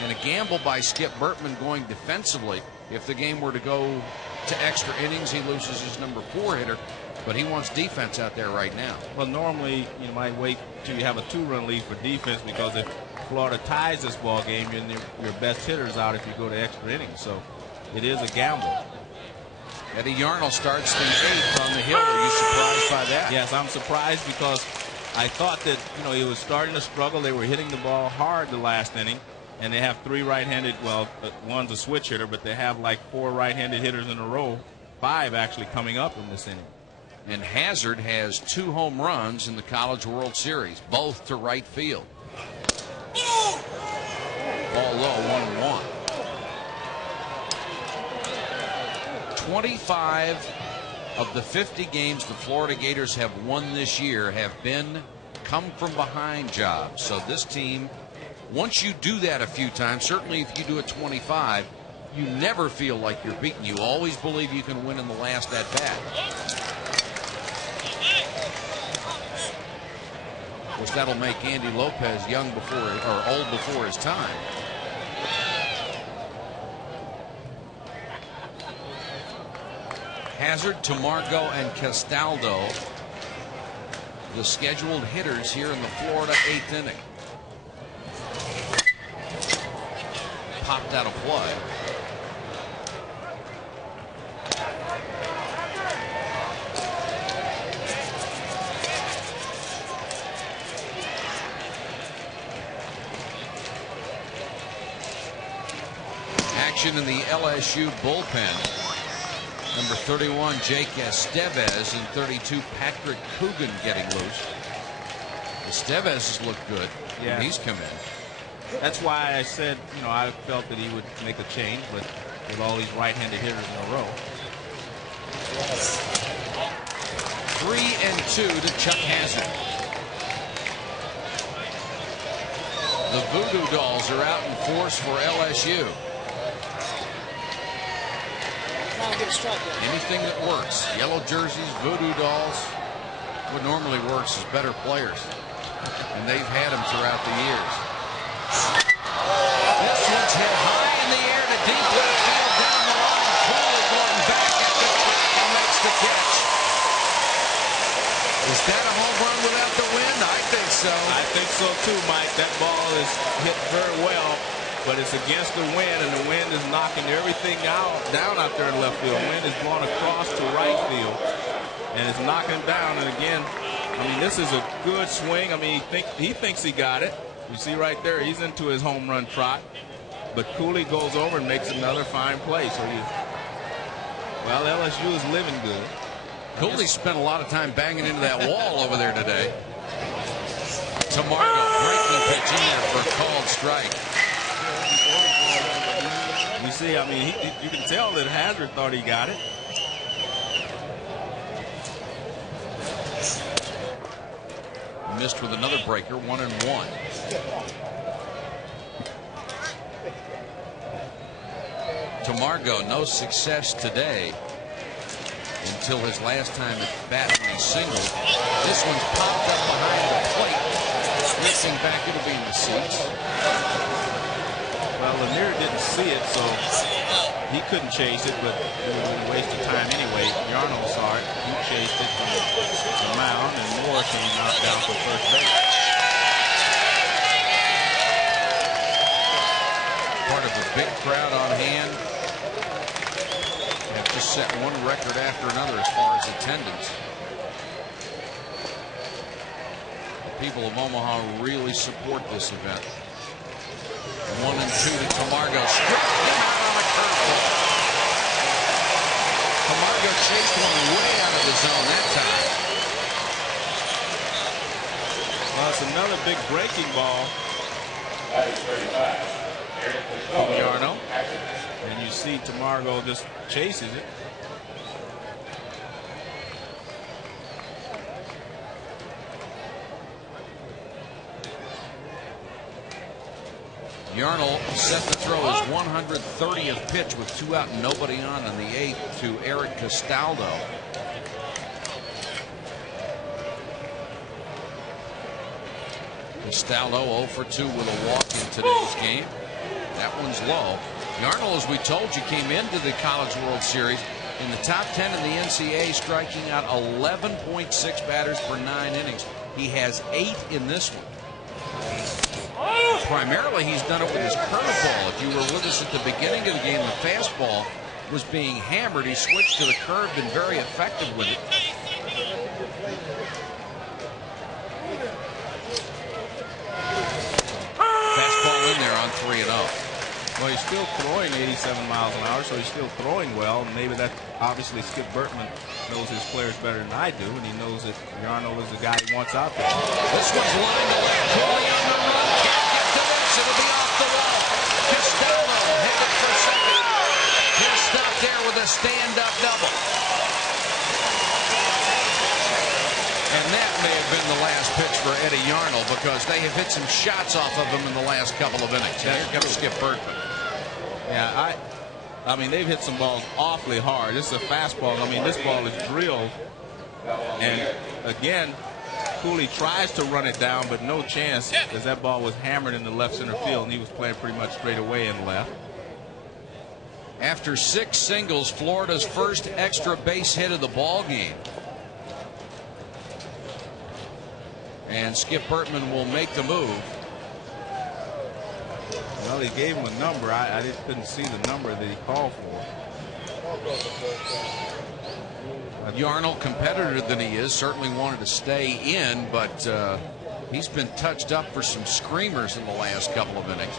and a gamble by Skip Bertman going defensively. If the game were to go to extra innings, he loses his number 4 hitter, but he wants defense out there right now. Well, normally you might wait till you have a 2-run lead for defense, because if Florida ties this ball game, your best hitter's out if you go to extra innings. So it is a gamble. Eddie Yarnell starts the 8th on the hill. Are you surprised by that? Yes, I'm surprised, because I thought that, he was starting to struggle. They were hitting the ball hard the last inning, and they have 3 right-handed. Well, one's a switch hitter, but they have like 4 right-handed hitters in a row, 5 actually coming up in this inning. And Hazard has 2 home runs in the College World Series, both to right field. Ball low, 1-1. 25 of the 50 games the Florida Gators have won this year have been come from behind jobs. So this team, once you do that a few times, certainly if you do it 25, you never feel like you're beaten. You always believe you can win in the last at bat. Of course, that'll make Andy Lopez young before, or old before his time. Hazard, Tamargo, and Castaldo, the scheduled hitters here in the Florida 8th inning. Popped out of play. Action in the LSU bullpen. Number 31, Jake Estevez, and 32, Patrick Coogan getting loose. Estevez has looked good. Yeah. When he's come in. That's why I said, I felt that he would make a change, but with all these right-handed hitters in a row. 3-2 to Chuck Hazard. The Voodoo Dolls are out in force for LSU. Anything that works. Yellow jerseys, Voodoo Dolls. What normally works is better players. And they've had them throughout the years. This one's hit high in the air to deep left field down the line. Cooley going back at the track and makes the catch. Is that a home run without the wind? I think so. I think so too, Mike. That ball is hit very well, but it's against the wind, and the wind is knocking everything down out there in left field. The wind is blowing across to right field, and it's knocking down. And again, this is a good swing. He thinks he got it. You see right there, he's into his home run trot. But Cooley goes over and makes another fine play. So LSU is living good. Cooley spent a lot of time banging into that wall over there today. Tamargo breaking pitch in there for a called strike. You see, I mean, you can tell that Hazard thought he got it. Missed with another breaker, 1-1. Tamargo, no success today until his last time at bat when he singled. This one's popped up behind the plate. Missing back, it'll be in the seats. Well, Lanier didn't see it, so he couldn't chase it, but it was a waste of time anyway. Yarno saw it. He chased it from the mound, and Moore came knocked down for first base. Part of a big crowd on hand. Have just set one record after another as far as attendance. The people of Omaha really support this event. 1-2 to Tamargo. Struck him out on a curveball. Tamargo chased one way out of the zone that time. Well, it's another big breaking ball from Yarno. And you see Tamargo just chases it. Yarnell set to throw his 130th pitch with 2 out and nobody on in the 8th to Eric Castaldo. Castaldo 0 for 2 with a walk in today's game. That one's low. Yarnell, as we told you, came into the College World Series in the top 10 in the NCAA, striking out 11.6 batters per 9 innings. He has 8 in this one. Primarily, he's done it with his curveball. If you were with us at the beginning of the game, the fastball was being hammered. He switched to the curve, been very effective with it. Fastball in there on 3-0. Well, he's still throwing 87 miles an hour, so he's still throwing well. And maybe that, obviously, Skip Bertman knows his players better than I do, and he knows that Yarno is the guy he wants out there. This one's lined to left. Holding on the run. Can't get to this. It'll be off the wall. Castaldo headed for second. He'll stop there with a stand-up double. And that may have been the last pitch for Eddie Yarno, because they have hit some shots off of him in the last couple of innings. And here comes Skip Bertman. Yeah, I mean, they've hit some balls awfully hard. This is a fastball. I mean, this ball is drilled. And again, Cooley tries to run it down, but no chance, because that ball was hammered in the left center field, and he was playing pretty much straight away in left. After 6 singles, Florida's first extra base hit of the ball game. And Skip Bertman will make the move. Well, he gave him a number. I just couldn't see the number that he called for. Yarnell, competitor than he is, certainly wanted to stay in, but he's been touched up for some screamers in the last couple of innings.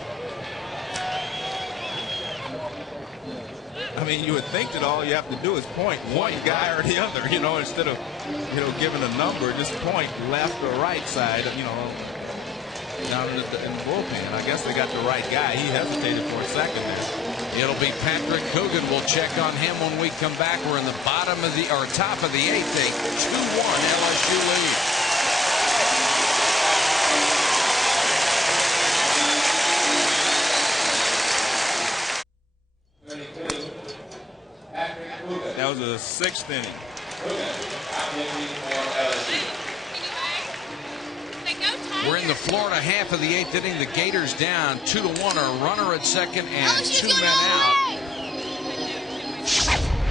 I mean, you would think that all you have to do is point one guy or the other, you know, instead of, you know, giving a number, just point left or right side, you know, down in the bullpen. I guess they got the right guy. He hesitated for a second there. It'll be Patrick Coogan. We'll check on him when we come back. We're in the bottom of the, or top of the 8th. A 2-1 LSU lead. That was a 6th inning. We're in the Florida half of the 8th inning. The Gators down 2-1. A runner at second and 2 men out.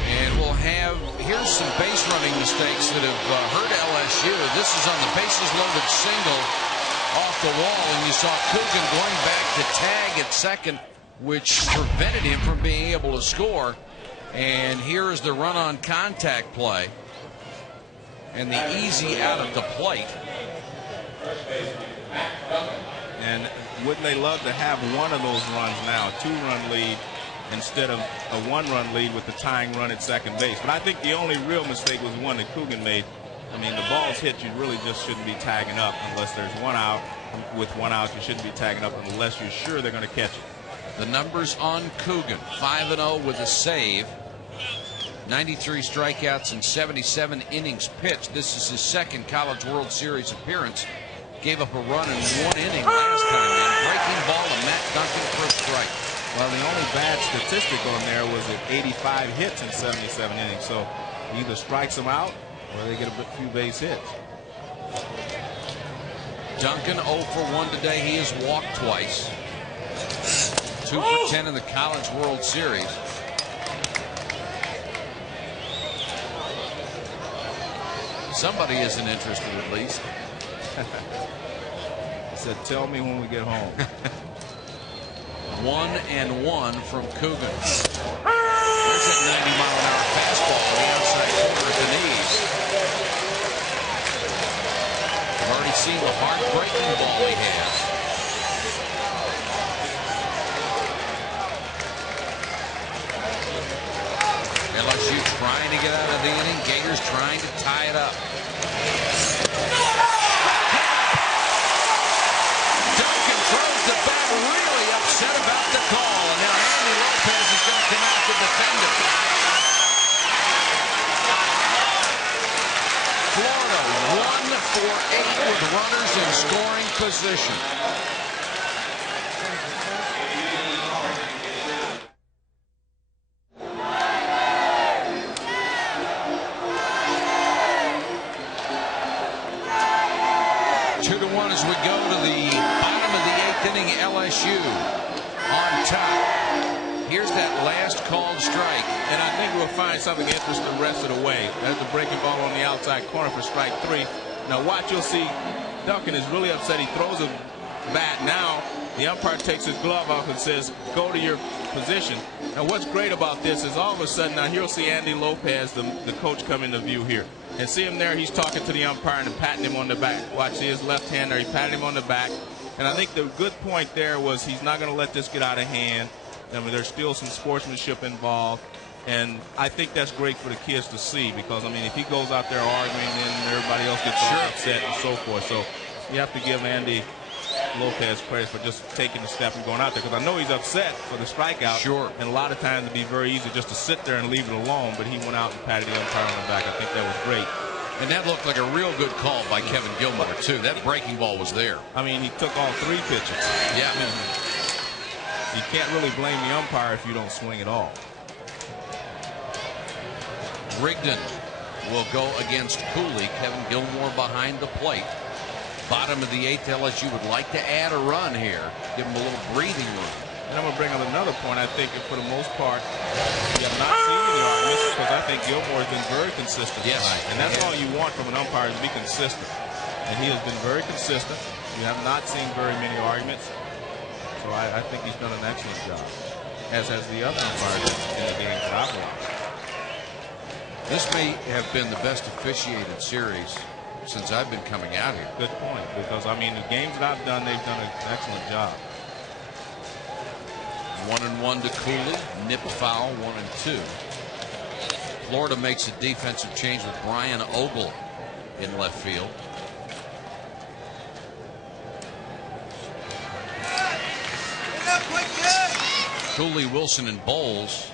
And we'll have, here's some base running mistakes that have hurt LSU. This is on the bases loaded single off the wall, and you saw Coogan going back to tag at second, which prevented him from being able to score. And here is the run on contact play and the easy out at the plate. And wouldn't they love to have one of those runs now, a 2-run lead instead of a 1-run lead with the tying run at second base. But I think the only real mistake was one that Coogan made. I mean, the ball's hit, you really just shouldn't be tagging up unless there's 1 out. With 1 out, you shouldn't be tagging up unless you're sure they're going to catch it. The numbers on Coogan: 5-0 with a save, 93 strikeouts and 77 innings pitched. This is his second College World Series appearance. Gave up a run in 1 inning last time. And breaking ball to Matt Duncan for a strike. Well, the only bad statistic on there was at 85 hits in 77 innings. So he either strikes them out or they get a few base hits. Duncan 0 for 1 today. He has walked twice. 2 for 10 in the College World Series. Somebody isn't interested, at least. I said, tell me when we get home. 1-1 from Coogan. There's that 90-mile-an-hour fastball on the outside corner of the knees. I've already seen the heartbreaking ball he has. LSU trying to get out of the inning. Gators trying to tie it up. Duncan throws the bat, really upset about the call. And now Andy Lopez is going to come out to defend him. Florida 1 for 8 with runners in scoring position. As we go to the bottom of the 8th inning, LSU on top. Here's that last called strike. And I think we'll find something interesting the rest of the way. There's the breaking ball on the outside corner for strike 3. Now watch, you'll see Duncan is really upset. He throws a bat. Now the umpire takes his glove off and says, go to your position. Now what's great about this is all of a sudden now you'll see Andy Lopez, the coach, come into view here. And see him there, he's talking to the umpire and patting him on the back. Watch, see his left hand there, he patted him on the back. And I think the good point there was he's not going to let this get out of hand. I mean, there's still some sportsmanship involved. And I think that's great for the kids to see because, I mean, if he goes out there arguing, then everybody else gets all upset and so forth. So you have to give Andy Lopez credit for just taking the step and going out there, because I know he's upset for the strikeout. Sure. And a lot of times it'd be very easy just to sit there and leave it alone, but he went out and patted the umpire on the back. I think that was great. And that looked like a real good call by Kevin Gilmore, too. That breaking ball was there. I mean, he took all 3 pitches. Yeah. I mean, you can't really blame the umpire if you don't swing at all. Rigdon will go against Cooley. Kevin Gilmore behind the plate. Bottom of the 8th, LSU would like to add a run here. Give him a little breathing room. And I'm going to bring up another point. I think for the most part, we have not seen any arguments because I think Gilmore has been very consistent tonight. And that's all you want from an umpire is to be consistent. And he has been very consistent. We have not seen very many arguments. So I think he's done an excellent job, as has the other umpires in the games that I've watched. This may have been the best officiated series since I've been coming out here. Good point, because I mean the games that I've done, they've done an excellent job. 1-1 to Cooley. Nip foul. 1-2. Florida makes a defensive change with Brian Ogle in left field. Cooley, Wilson, and Bowles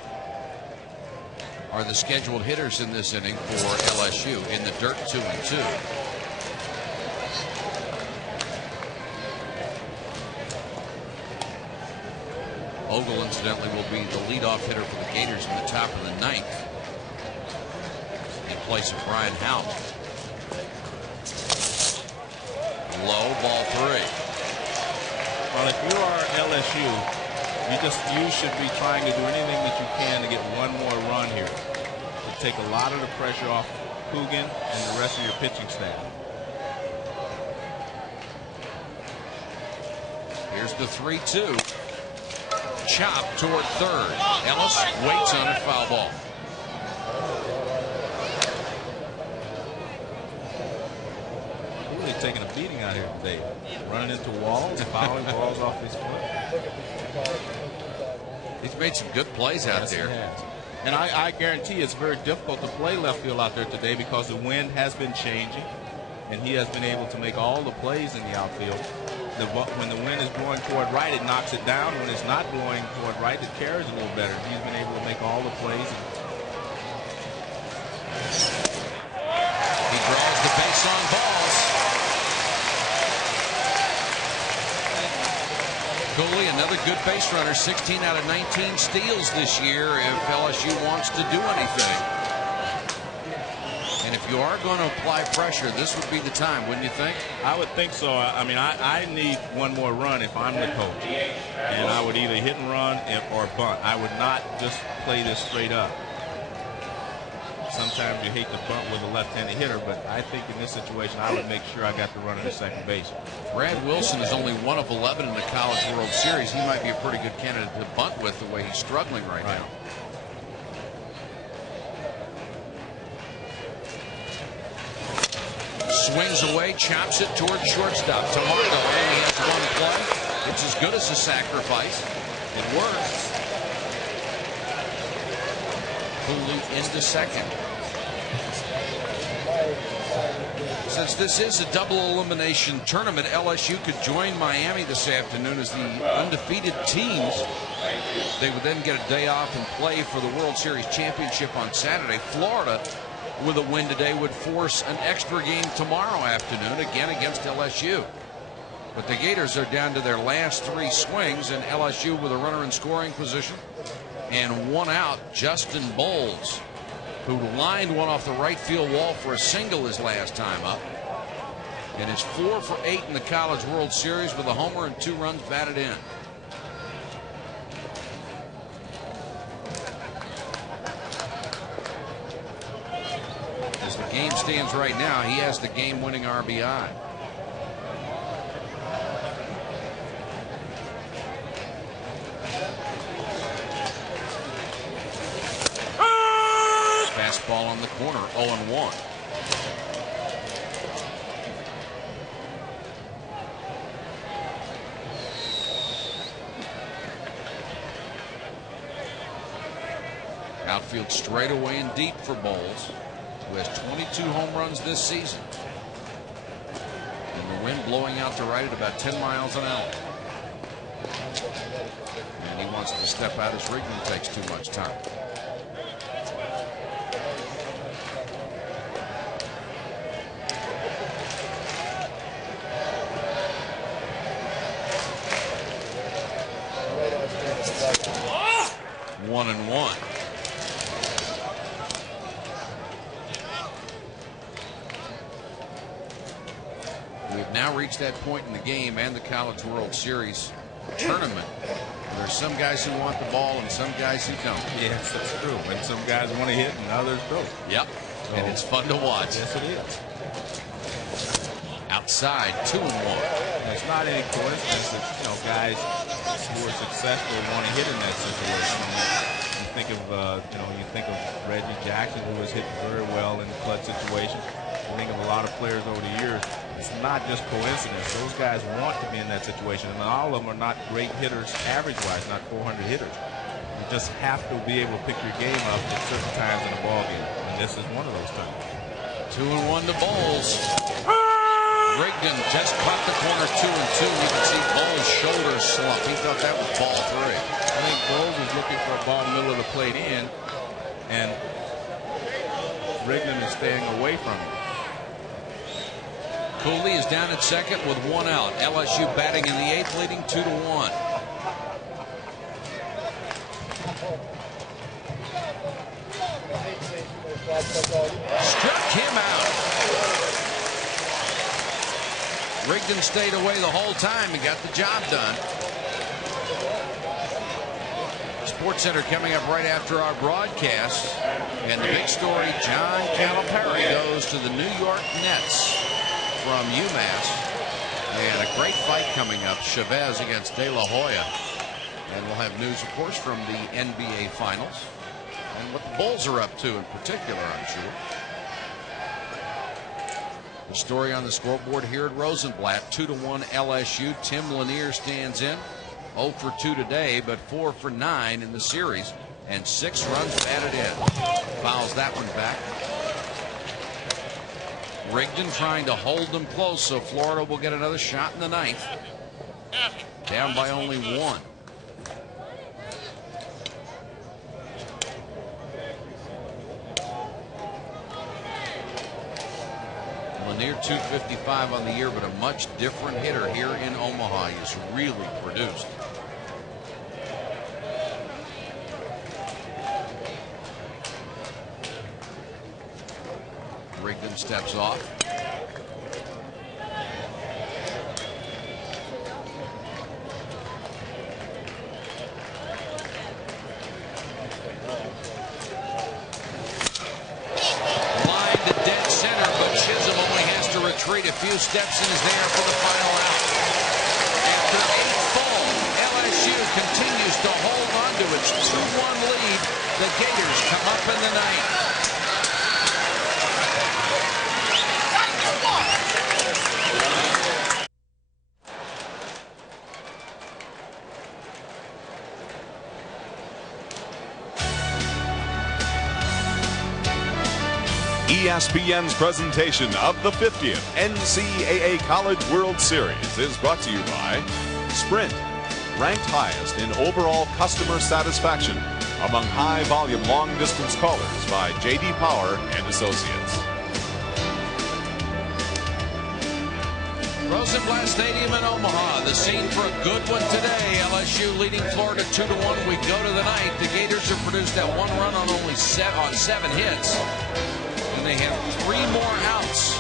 are the scheduled hitters in this inning for LSU. In the dirt, 2-2. Ogle, incidentally, will be the leadoff hitter for the Gators in the top of the 9th in place of Brian Howell. Low, ball 3. Well, if you are LSU, you should be trying to do anything that you can to get one more run here to take a lot of the pressure off Coogan and the rest of your pitching staff. Here's the 3-2. Chop toward third. Ellis waits on it, foul ball. Really taking a beating out here today. Running into walls, fouling balls off his foot. He's made some good plays out there. He has. And I guarantee it's very difficult to play left field out there today because the wind has been changing, and he has been able to make all the plays in the outfield. when the wind is blowing toward right, it knocks it down. When it's not blowing toward right, it carries a little better. He's been able to make all the plays. He draws the base on balls. Cooley, another good base runner, 16 out of 19 steals this year if LSU wants to do anything. And if you are going to apply pressure, this would be the time, wouldn't you think? I would think so. I mean, I need one more run if I'm the coach. And I would either hit and run or bunt. I would not just play this straight up. Sometimes you hate to bunt with a left-handed hitter, but I think in this situation I would make sure I got the runner to second base. Brad Wilson is only 1 of 11 in the College World Series. He might be a pretty good candidate to bunt with the way he's struggling right now. Swings away, chops it towards shortstop. Tamargo only has 1 play. It's as good as a sacrifice. It works. Cooley into second. Since this is a double elimination tournament, LSU could join Miami this afternoon as the undefeated teams. They would then get a day off and play for the World Series championship on Saturday. Florida, with a win today, would force an extra game tomorrow afternoon, again against LSU. But the Gators are down to their last 3 swings, and LSU with a runner in scoring position and 1 out. Justin Bowles, who lined one off the right field wall for a single his last time up, and is 4 for 8 in the College World Series with a homer and 2 runs batted in. As the game stands right now, he has the game-winning RBI. Fastball on the corner, 0-1. Outfield straight away and deep for Bowles, who has 22 home runs this season. And the wind blowing out to right at about 10 miles an hour. And he wants to step out as Rigdon takes too much time. One and one. We've now reached that point in the game and the College World Series tournament. There's some guys who want the ball and some guys who don't. Yes, that's true. And some guys want to hit and others don't. Yep. So, and it's fun to watch. Yes, it is. Outside, 2-1. It's not any coincidence that, guys who are successful want to hit in that situation. You think of, you think of Reggie Jackson, who has hit very well in the clutch situation. You think of a lot of players over the years. It's not just coincidence. Those guys want to be in that situation, and all of them are not great hitters average-wise, not 400 hitters. You just have to be able to pick your game up at certain times in a ball game, and this is one of those times. 2-1 to Bowles. Rigdon just caught the corner 2-2. You can see Bowles' shoulders slump. He thought that was ball 3. I think Bowles was looking for a ball middle of the plate in, and Rigdon is staying away from him. Cooley is down at second with 1 out. LSU batting in the 8th, leading 2-1. Struck him out. Rigdon stayed away the whole time and got the job done. SportsCenter coming up right after our broadcast. And the big story, John Calipari goes to the New York Nets from UMass. And a great fight coming up, Chavez against De La Hoya. And we'll have news, of course, from the NBA Finals and what the Bulls are up to in particular, I'm sure. The story on the scoreboard here at Rosenblatt, 2-1 LSU. Tim Lanier stands in, 0 for 2 today, but 4 for 9 in the series, and 6 runs batted in. Fouls that one back. Rigdon trying to hold them close, so Florida will get another shot in the 9th. Down by only 1. Near 255 on the year, but a much different hitter here in Omaha. He's really produced. Rigdon steps off. Retreat a few steps and is there for the final out. After 8 full, LSU continues to hold on to its 2-1 lead. The Gators come up in the ninth. ESPN's presentation of the 50th NCAA College World Series is brought to you by Sprint, ranked highest in overall customer satisfaction among high-volume long-distance callers by J.D. Power and Associates. Rosenblatt Stadium in Omaha, the scene for a good one today. LSU leading Florida 2-1. We go to the ninth. The Gators have produced that 1 run on only 7 hits. And they have 3 more outs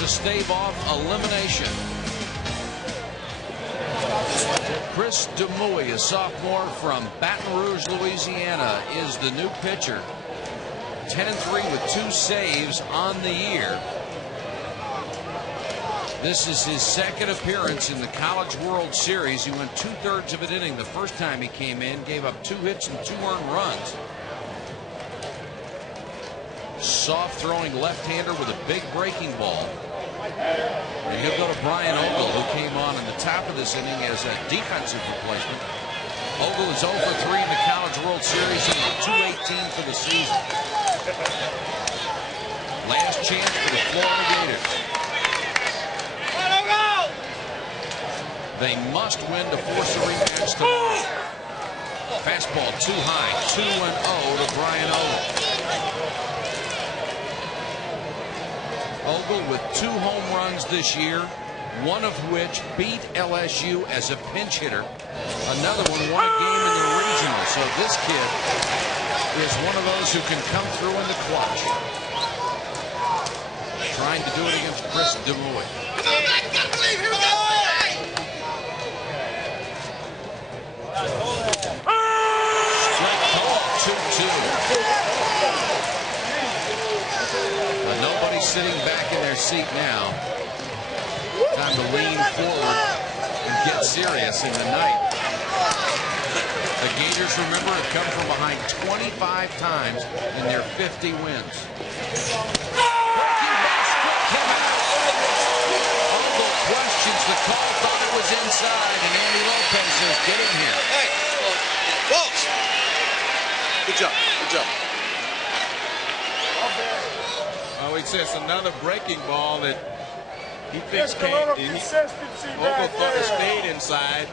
to stave off elimination. Chris DeMuy, a sophomore from Baton Rouge, Louisiana, is the new pitcher. 10-3 with 2 saves on the year. This is his second appearance in the College World Series. He went 2/3 of an inning the first time he came in, gave up 2 hits and 2 earned runs. Soft throwing left-hander with a big breaking ball. And he'll go to Brian Ogle, who came on in the top of this inning as a defensive replacement. Ogle is 0 for 3 in the College World Series and 218 for the season. Last chance for the Florida Gators. They must win to force a rematch tomorrow. Fastball too high, 2-0 to Brian Ogle. Ogle with 2 home runs this year, one of which beat LSU as a pinch hitter. Another one won a game in the regional. So this kid is one of those who can come through in the clutch. Trying to do it against Chris DeMuy. Strike call, 2-2. Nobody's sitting back in their seat now. Time to lean forward and get serious in the ninth. The Gators, remember, have come from behind 25 times in their 50 wins. Breaking ball struck him out. Ogle questions the call, thought it was inside, and Andy Lopez says, get him here. Hey, Walsh. Good job, good job. Oh, he says another breaking ball that he thinks Ogle thought it stayed inside.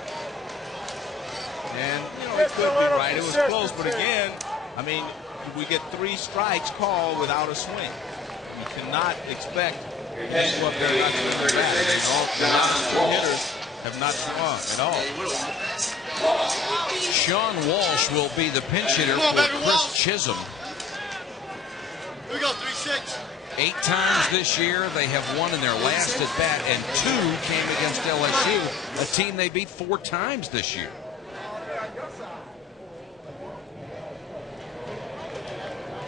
And, you know, it could be right. It was close. But again, I mean, we get 3 strikes called without a swing. You cannot expect what they're not going to do back. The hitters have not swung at all. Sean Walsh will be the pinch hitter for Chris Chisholm. Here we go, 3-6. 8 times this year. They have won in their last at bat, and 2 came against LSU, a team they beat 4 times this year.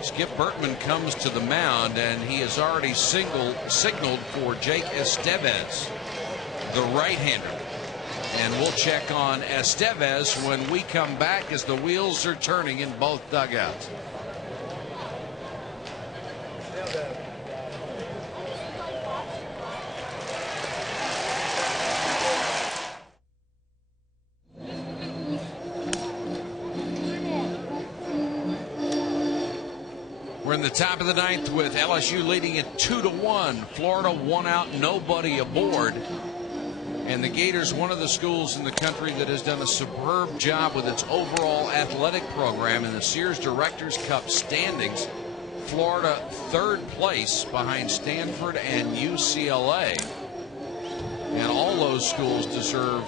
Skip Bertman comes to the mound, and he has already signaled for Jake Estevez, the right-hander. And we'll check on Estevez when we come back as the wheels are turning in both dugouts. We're in the top of the ninth with LSU leading it 2-1. Florida 1 out, nobody aboard. And the Gators, one of the schools in the country that has done a superb job with its overall athletic program in the Sears Directors Cup standings. Florida 3rd place behind Stanford and UCLA. And all those schools deserve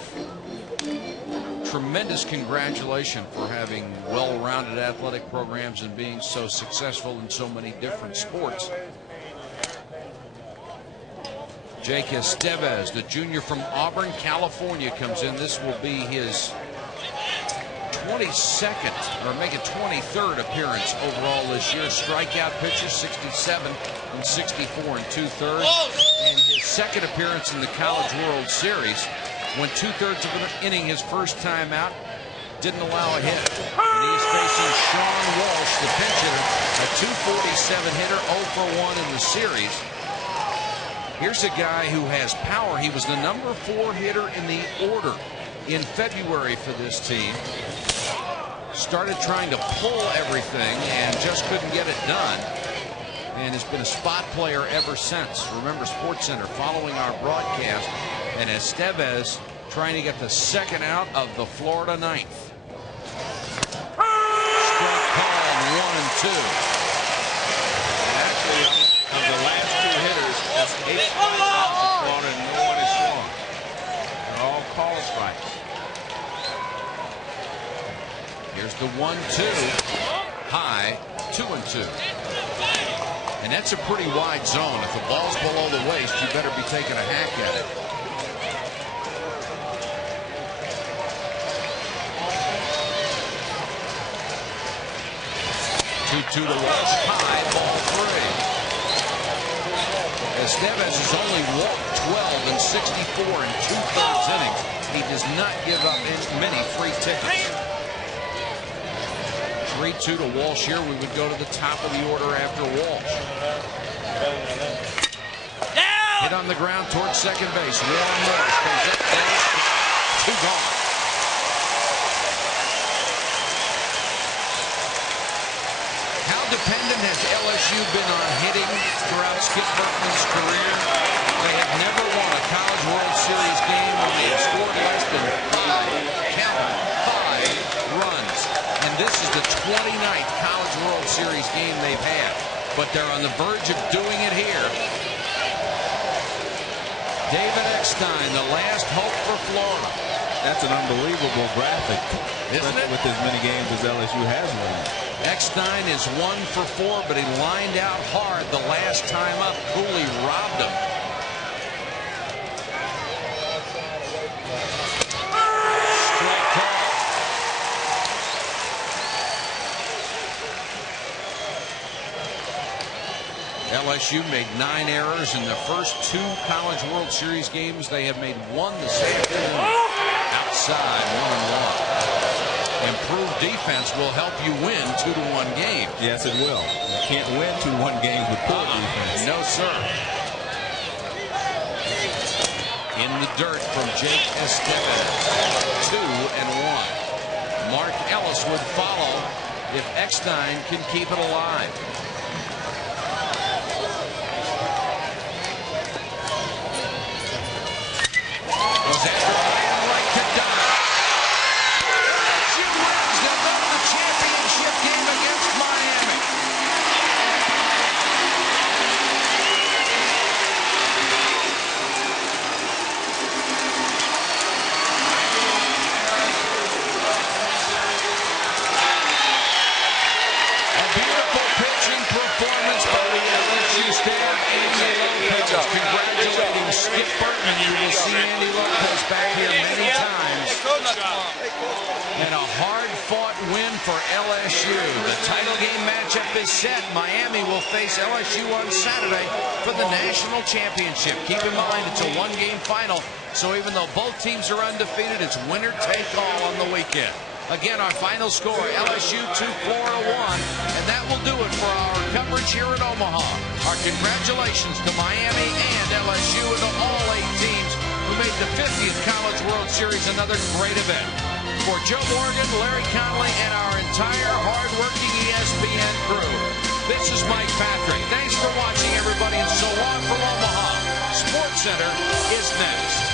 tremendous congratulations for having well-rounded athletic programs and being so successful in so many different sports. Jake Estevez, the junior from Auburn, California, comes in. This will be his 22nd, or make it 23rd appearance overall this year. Strikeout pitcher, 67 and 64 and 2/3. And his second appearance in the College World Series. Went 2/3 of an inning his first time out. Didn't allow a hit. And he is facing Sean Walsh, the pinch hitter, a .247 hitter, 0 for 1 in the series. Here's a guy who has power. He was the number 4 hitter in the order in February for this team. Started trying to pull everything and just couldn't get it done. And has been a spot player ever since. Remember, SportsCenter following our broadcast. And Estevez trying to get the second out of the Florida 9th. Strike call, 1 and 2. And actually, of the last 2 hitters, that's 8 strikeouts for Florida, and no one is swung. They're all call strikes. Here's the 1-2. High, 2 and 2. And that's a pretty wide zone. If the ball's below the waist, you better be taking a hack at it. 2-2 to Walsh, high, ball 3. Estevez has only walked 12 and 64 in 2/3 innings. He does not give up many free tickets. 3-2 to Walsh here. We would go to the top of the order after Walsh. Hit on the ground towards second base. Warren Morris comes up, down, 2 gone. How dependent has LSU been on hitting throughout Skip Bertman's career? They have never won a College World Series game when they have scored less than 5 runs. And this is the 29th College World Series game they've had. But they're on the verge of doing it here. David Eckstein, the last hope for Florida. That's an unbelievable graphic, isn't it? With as many games as LSU has won. Eckstein is 1 for 4, but he lined out hard the last time up. Cooley robbed him. Strike call. LSU made 9 errors in the first 2 College World Series games. They have made 1 this afternoon. Outside, 1-1. Improved defense will help you win 2-1 games. Yes, it will. You can't win 2-1 games with poor defense. No, sir. In the dirt from Jake Estevez. 2-1. Mark Ellis would follow if Eckstein can keep it alive. Was after and right to die. LSU wins. They'll go to the championship game against Miami. A beautiful pitching performance by the LSU staff. Andy Lopez congratulating Skip Bertman. You will see Andy Lopez back here many times. And a hard-fought win for LSU. The title game matchup is set. Miami will face LSU on Saturday for the national championship. Keep in mind, it's a 1-game final, so even though both teams are undefeated, it's winner take all on the weekend. Again, our final score, LSU 2, Florida 1, and that will do it for our coverage here in Omaha. Our congratulations to Miami and LSU and to all 8 teams who made the 50th College World Series another great event. For Joe Morgan, Larry Conley, and our entire hard-working ESPN crew, this is Mike Patrick. Thanks for watching, everybody, and so long from Omaha. SportsCenter is next.